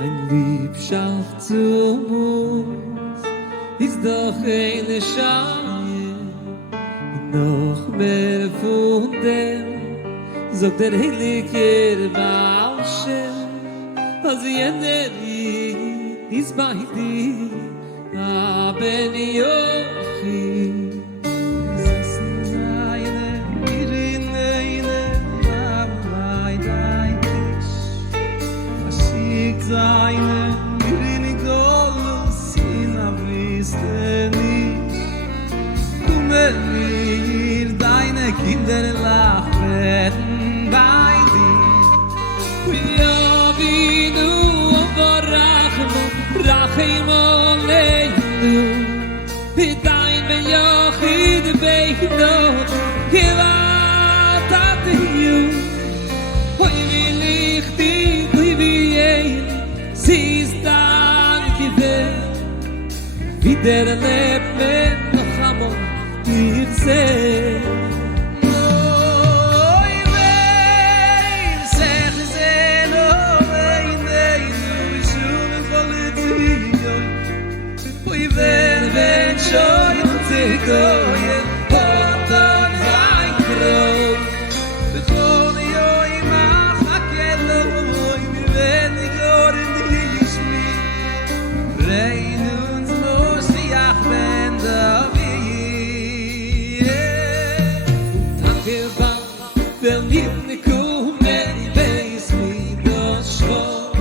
ein Liebschaft zu uns ist doch eine Schale noch mehr von dem sagt der heilige Bausche als jener ist bei dir aber Yochi Seine Mirine Golos in a Viste nicht. Du mir deine Kinder lachen bei dir. Yudi du Rachim Oleinu B'dain ben Yochid Beino Givat Atiyu Hoi v'lichti Hoi v'yein Siehst dann gewählt Wie der lebt mit Nochamon Ich seh Wenn schon zu gehen, und dann sein Brot. Bevor ich euch mache, wenn ich höre, die ich mich. Rein uns muss ich auch wenn da wir. Danke, wenn ich nicht komme, weiß mich das schon.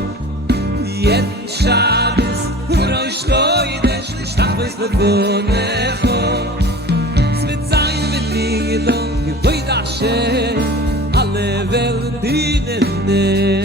Jeden Schabes, Rosh Chodesh, Shabbos levonecho. Es wird sein, wenn ich gelungen, Geboid Hashem, alle Welt dienen dir.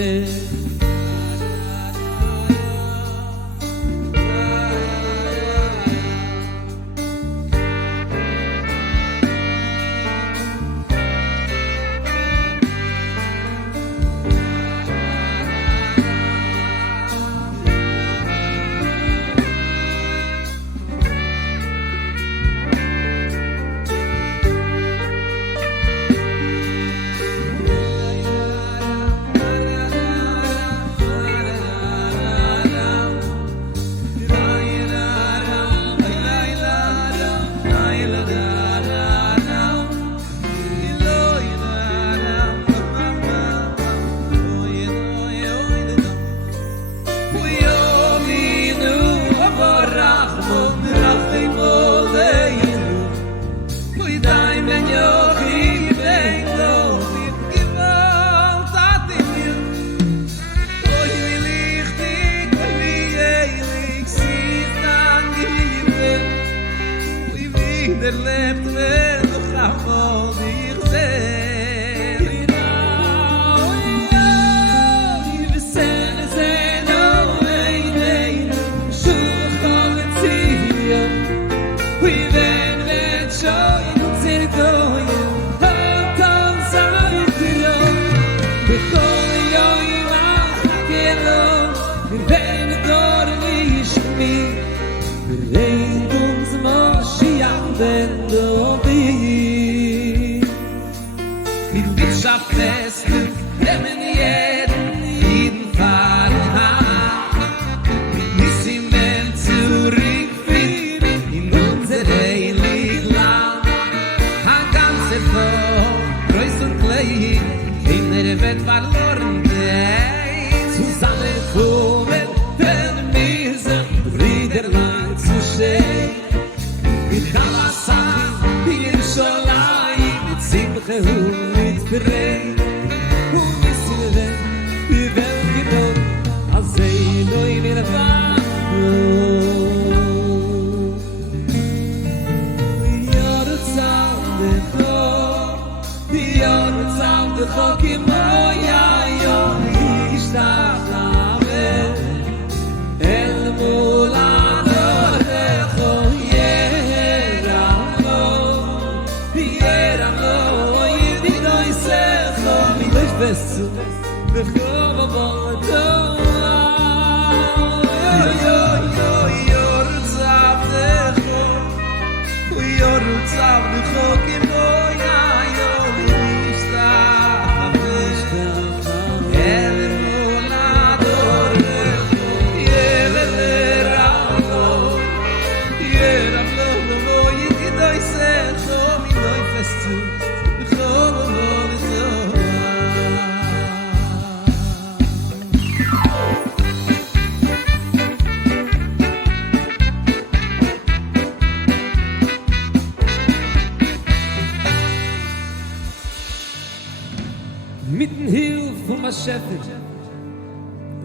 hilf von ma Schäfer,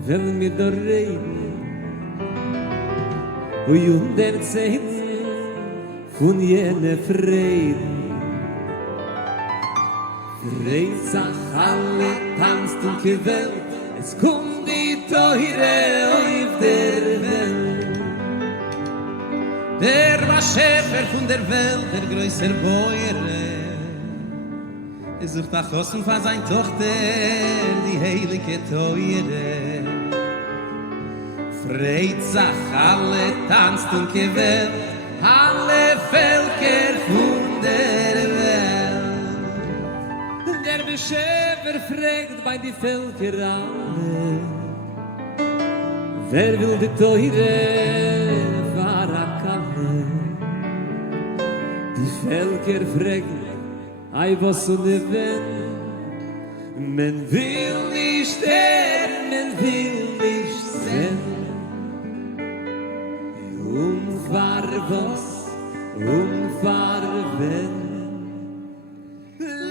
wenn mir da reden, und der Zeiten von jene Frieden. Freizach alle tanzt und gewählt, es kommt die Teure auf der Welt. Der war Schäfer von der Welt, der größer Bäuere. Sucht nach Kosten von seiner Tochter, die heilige Teure. Freizach alle tanzt und gewählt, alle Völker von der Welt. Der Beschäfer fragt bei die Völker alle, wer will die Teure Varakanne? Die Völker fragen, ei was und ne wenn, men will nicht sterben, men will nicht sehen. War was, war wenn.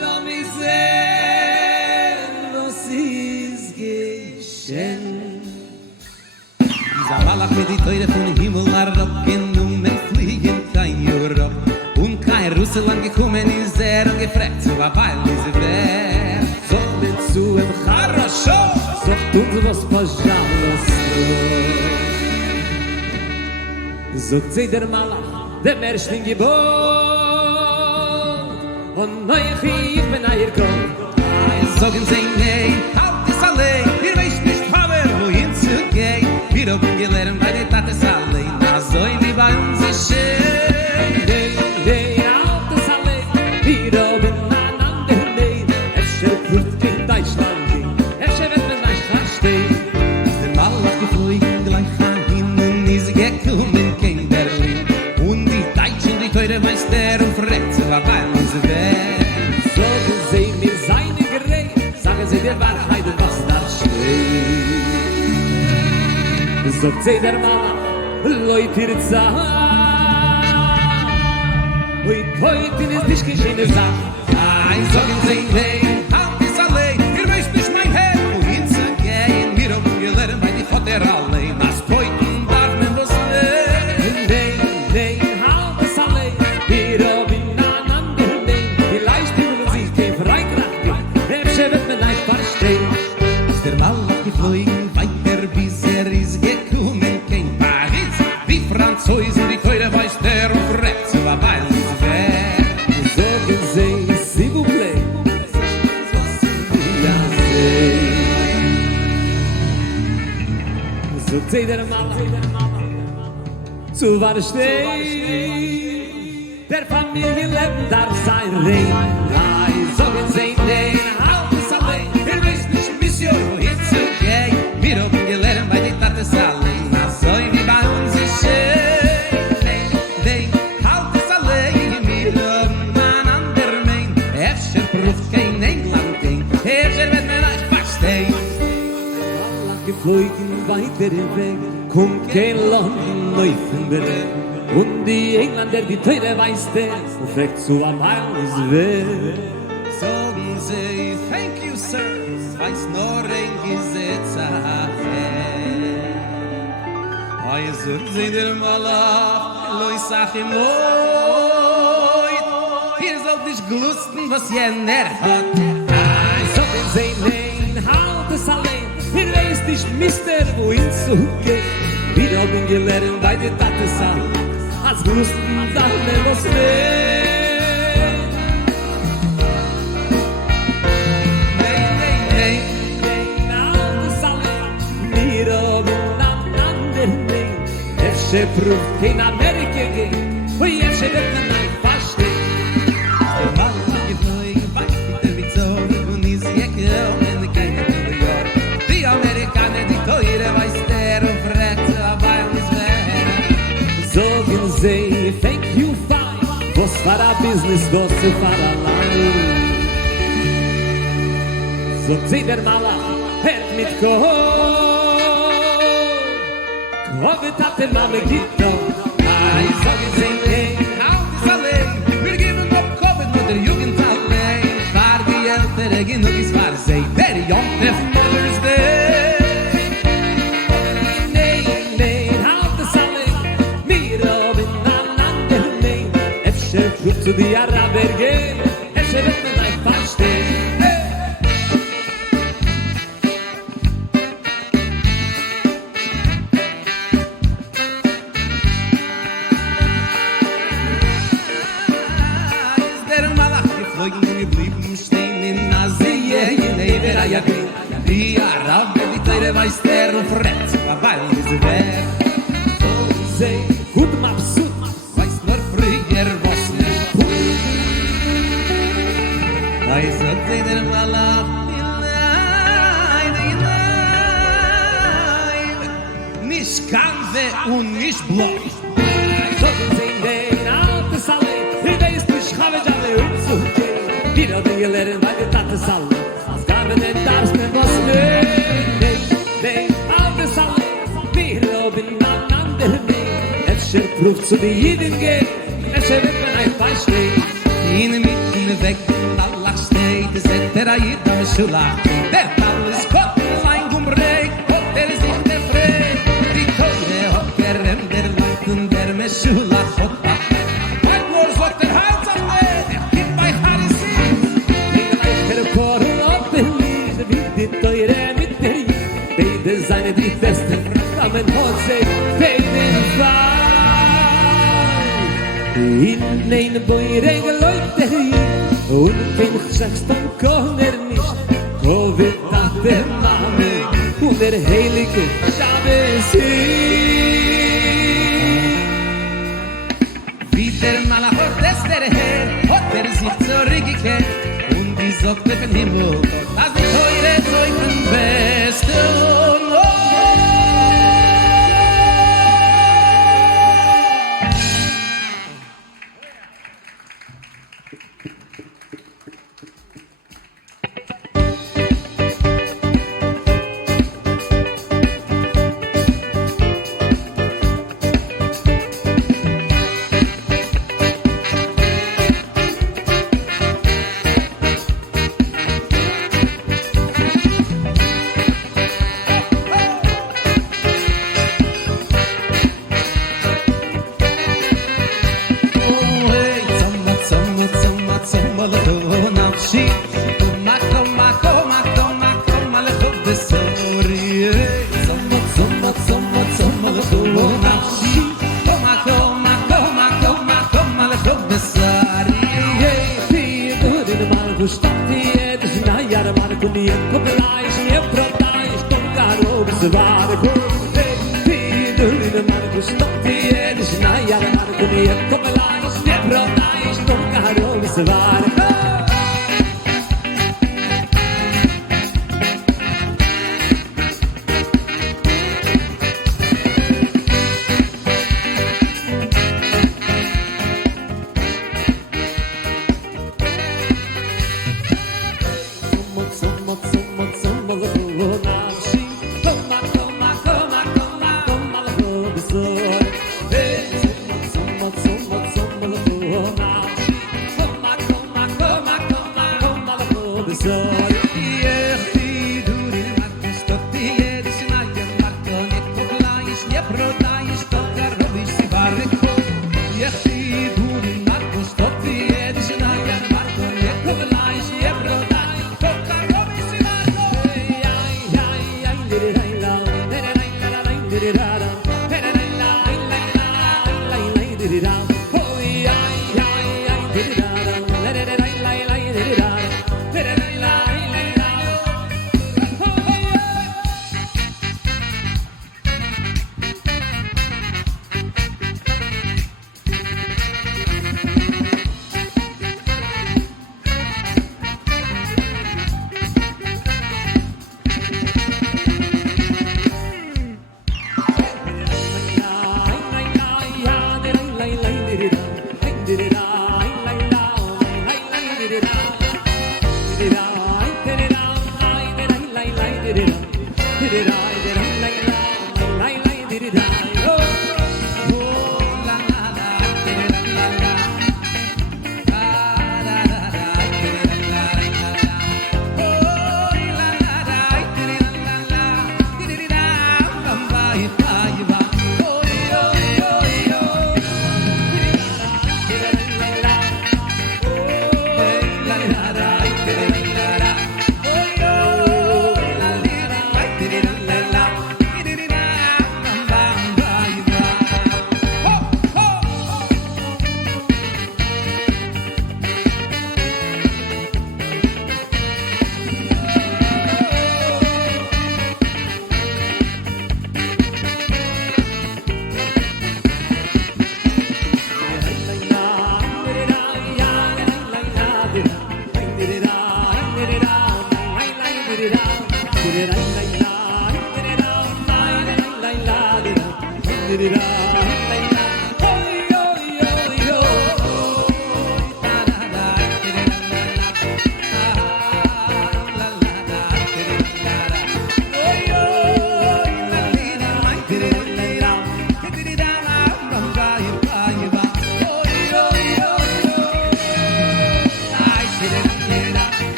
Lass mich sehen, was ist geschehen. Dieser Malach mit die Teure von Himmel marrocken, und fliegen kein Europe. Und kein Russland gekommen ist und gefragt, so war weil diese wer. So mit zu im Charasho, so tut was Pajalos. Sogt sie der Malach, dem ersten Gebot. Und neu ich bin eier Gott. Sogen sie, nee, halt es allein. Ihr wisst nicht, wohin zu gehen. Wir haben gelernt bei der Tat es allein. Na so wie bei uns ist schön. Nee, halt es allein. Wir haben einander nein. Es schert in Deutschland ging. Es wird mir nicht verstehen. Der Malach geflogen gleich an hin und ist gekommen. Teure Meister und fragt sie, weil uns wer. Sagen sie mir seine Gerät, sagen sie der Wahrheit, was da steht. Sagt sie der Mann, Leute, ihr sagt, heute ist nicht geschehen, sagt. Sagen sie, nee, halt es allein, ihr wisst nicht mein Herr, wohin zu gehen. Wir haben gelernt, bei die Vater allein, als Beuten darf man das nicht. Nee, der Malach geflogen weiter, bis ist gekommen, kein Paris. Die Franzosen, die Teure weiß der und fragt, so war bei uns wer. Sagen sie, s'il vous plaît, ja, so sagt der Malach, so war es steht, der Familie lebt, darf sein Rein. Sagen sie, nee, wir haben gelernt bei den Tates allein, na so wie bei uns ist schön. Nein, halt es allein, wir haben einander mein. Efter prüft kein England ging, Efter wird mir nicht verstehen. Allah geflogen weiter im Weg, kommt kein Land neu von der Welt. Und die Engländer, die Teure weiß der, und fragt so am alles wer. Sagen sie, thank you, sir. Weiß nur ein Gesetz aher. Sucht sie der Malach, Loi sag ihm oit. Ihr sollt nicht glusten, was jener hat. Sollt ihm sehen, nein, halt es allein. Ihr weißt nicht, Mister, wohin zu gehen. Wir haben gelernt bei der Tatesan, als glusten, dann mehr was mehr. She proved in America again. We have said that the night fast. The man is going back to the zone when he's girl and the kind of New York. The American the Toyota was there and frets about his man. So can say thank you fine. Was for a business, was for a life. So say der Malach, het mit go. Hobbit hat den Namen Gitto. Sagen sie, hey, halt es allein. Wir geben up Covid mit der Jugend allein. Fahr die Ältere genug ist, war sie. Der his Mother's Day. Nein, halt es alle, mir oben aneinander nein. Efter gut zu die Araber gehen, efter wird mir leid verstehen. Der Malach geflogen geblieben stehen in Asie, in Eber Ayagin. Die Araber, die Teire weiß der Fretz, weil sie weg. So sehr gut mabsut, weiß nur früher was nicht gut. Weiß auch der Malach, nicht Kampfe und nicht Block. So sind den alten Salle, die weiß nicht, habe ich alle umzugehen. Die hat die Lehren bei der Tate Salle, als gaben den Tars mir was nicht. Alte Salle, wir oben aneinander nicht. Efter Proof zu den Jiden geht, efter wird man ein Verstehen. In der Mitte weg, Allah steht, es wird der Ayid am Schulach. Der Tal ist Gott, sein Gumreik, Gott, der ist nicht der Frey. Die Tore hat der Ränder Land und der Meschulach hat Bach. Mein Wort sagt der Hals am Weg, der Kind bei Harisi. In der Korn auf der Liebe, wie die Teure mit der Jid. Beide seine die besten Flammen und sie, beide frei. In eine Beure geläute und kein Sechstan kann nicht. Covid hat der Name und der Heilige Schabes wie der Malachot des der Herr hat sich zurückgekehrt und die sagt mit dem Himmel dass die Teure Zeugen beste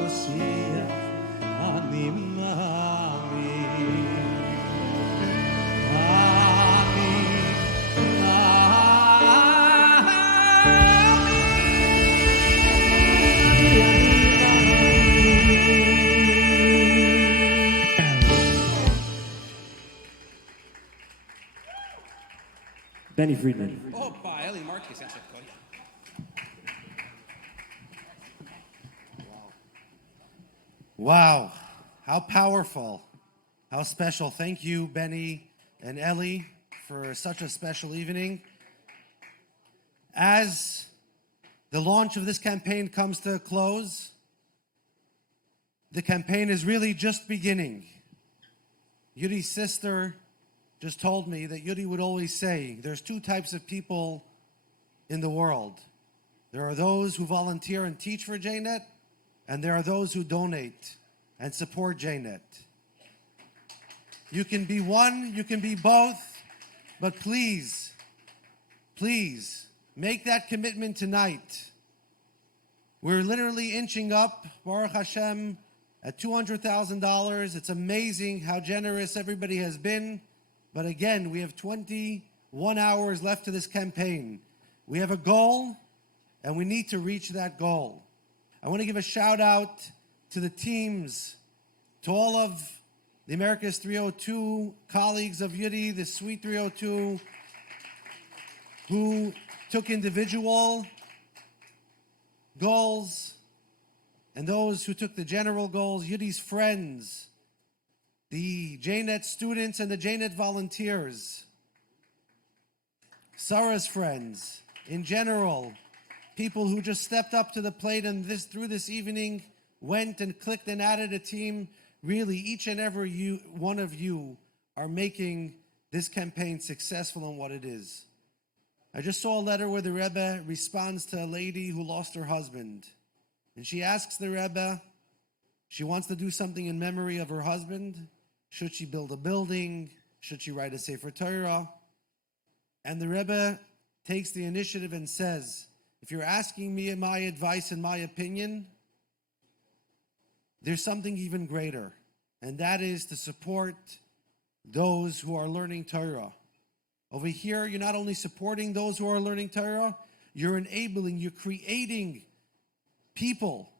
Messiah, Benny Friedman. Opa, Eli Marquez, that's it, Cody. Wow, how powerful, how special. Thank you, Benny and Ellie, for such a special evening. As the launch of this campaign comes to a close, the campaign is really just beginning. Yudi's sister just told me that Yudi would always say, there's two types of people in the world. There are those who volunteer and teach for JNet, and there are those who donate and support JNet. You can be one, you can be both, but please, please, make that commitment tonight. We're literally inching up, Baruch Hashem, at $200,000. It's amazing how generous everybody has been. But again, we have 21 hours left to this campaign. We have a goal, and we need to reach that goal. I want to give a shout out to the teams, to all of the America's 302 colleagues of Yudi, the Sweet 302, who took individual goals, and those who took the general goals, Yudi's friends, the JNet students and the JNet volunteers, Sarah's friends, in general, people who just stepped up to the plate and through this evening went and clicked and added a team. Really, each and every one of you are making this campaign successful in what it is. I just saw a letter where the Rebbe responds to a lady who lost her husband. And she asks the Rebbe, she wants to do something in memory of her husband. Should she build a building? Should she write a Sefer Torah? And the Rebbe takes the initiative and says, if you're asking me my advice and my opinion, there's something even greater. And that is to support those who are learning Torah. Over here, you're not only supporting those who are learning Torah, you're enabling, you're creating people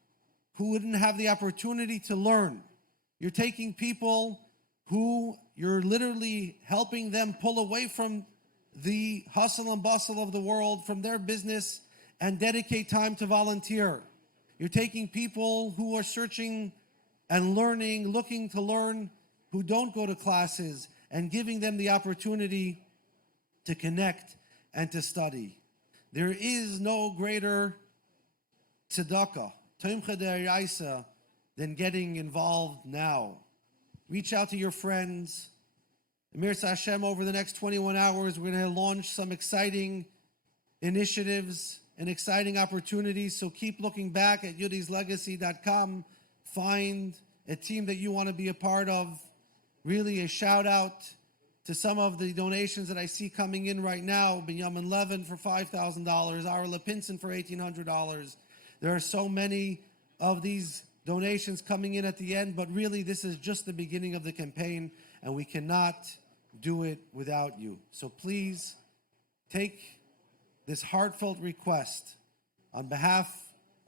who wouldn't have the opportunity to learn. You're taking people who you're literally helping them pull away from the hustle and bustle of the world, from their business, and dedicate time to volunteer. You're taking people who are searching and learning, looking to learn, who don't go to classes, and giving them the opportunity to connect and to study. There is no greater tzedakah, tomcha d'oraisa, than getting involved now. Reach out to your friends. Amir Hashem, over the next 21 hours, we're going to launch some exciting initiatives and exciting opportunities. So keep looking back at yudislegacy.com. Find a team that you want to be a part of. Really a shout out to some of the donations that I see coming in right now. Benjamin Levin for $5,000, Arla Pinson for $1,800. There are so many of these donations coming in at the end, but really this is just the beginning of the campaign, and we cannot do it without you. So please take this heartfelt request on behalf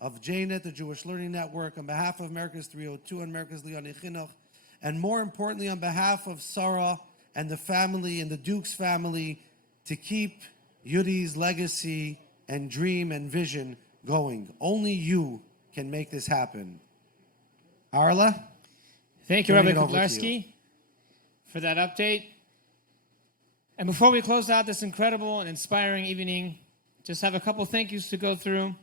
of JNet, the Jewish Learning Network, on behalf of America's 302 and America's Leoni Chinuch, and more importantly on behalf of Sarah and the family and the Dukes family, to keep Yudi's legacy and dream and vision going. Only you can make this happen. Arla? Thank you, Rabbi Kudlarski, for that update. And before we close out this incredible and inspiring evening, just have a couple thank yous to go through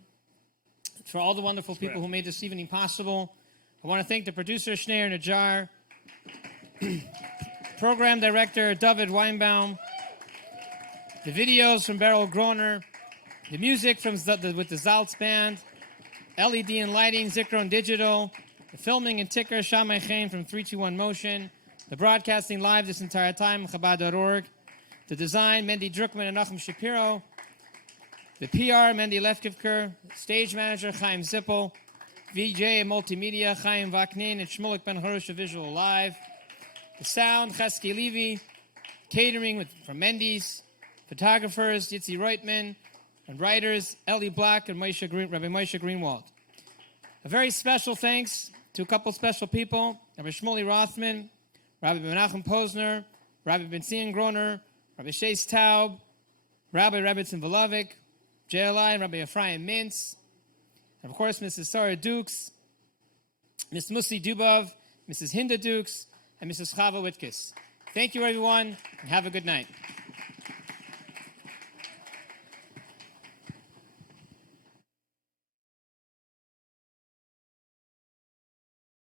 for all the wonderful people who made this evening possible. I want to thank the producer, Shneir Najjar, program director, David Weinbaum, the videos from Beryl Groner, the music from with the Zaltz Band, LED and lighting, Zikron Digital, the filming and ticker, Shamai Chain from 321 Motion, the broadcasting live this entire time, Chabad.org, the design, Mendy Druckman and Nachum Shapiro, the PR, Mendy Lefkivker, stage manager, Chaim Zippel, VJ and multimedia, Chaim Vaknin and Shmulik Ben Harush, Visual Live, the sound, Chesky Levy, catering from Mendy's, photographers, Yitzi Reutman, and writers, Ellie Black and Rabbi Moshe Greenwald. A very special thanks to a couple special people, Rabbi Shmuley Rothman, Rabbi Menachem Posner, Rabbi Ben Zion Groner, Rabbi Shais Taub, Rabbi Rebbitzin Volovic, JLI, and Rabbi Ephraim Mintz, and of course, Mrs. Sarah Dukes, Ms. Musi Dubov, Mrs. Hinda Dukes, and Mrs. Chava Witkes. Thank you, everyone, and have a good night.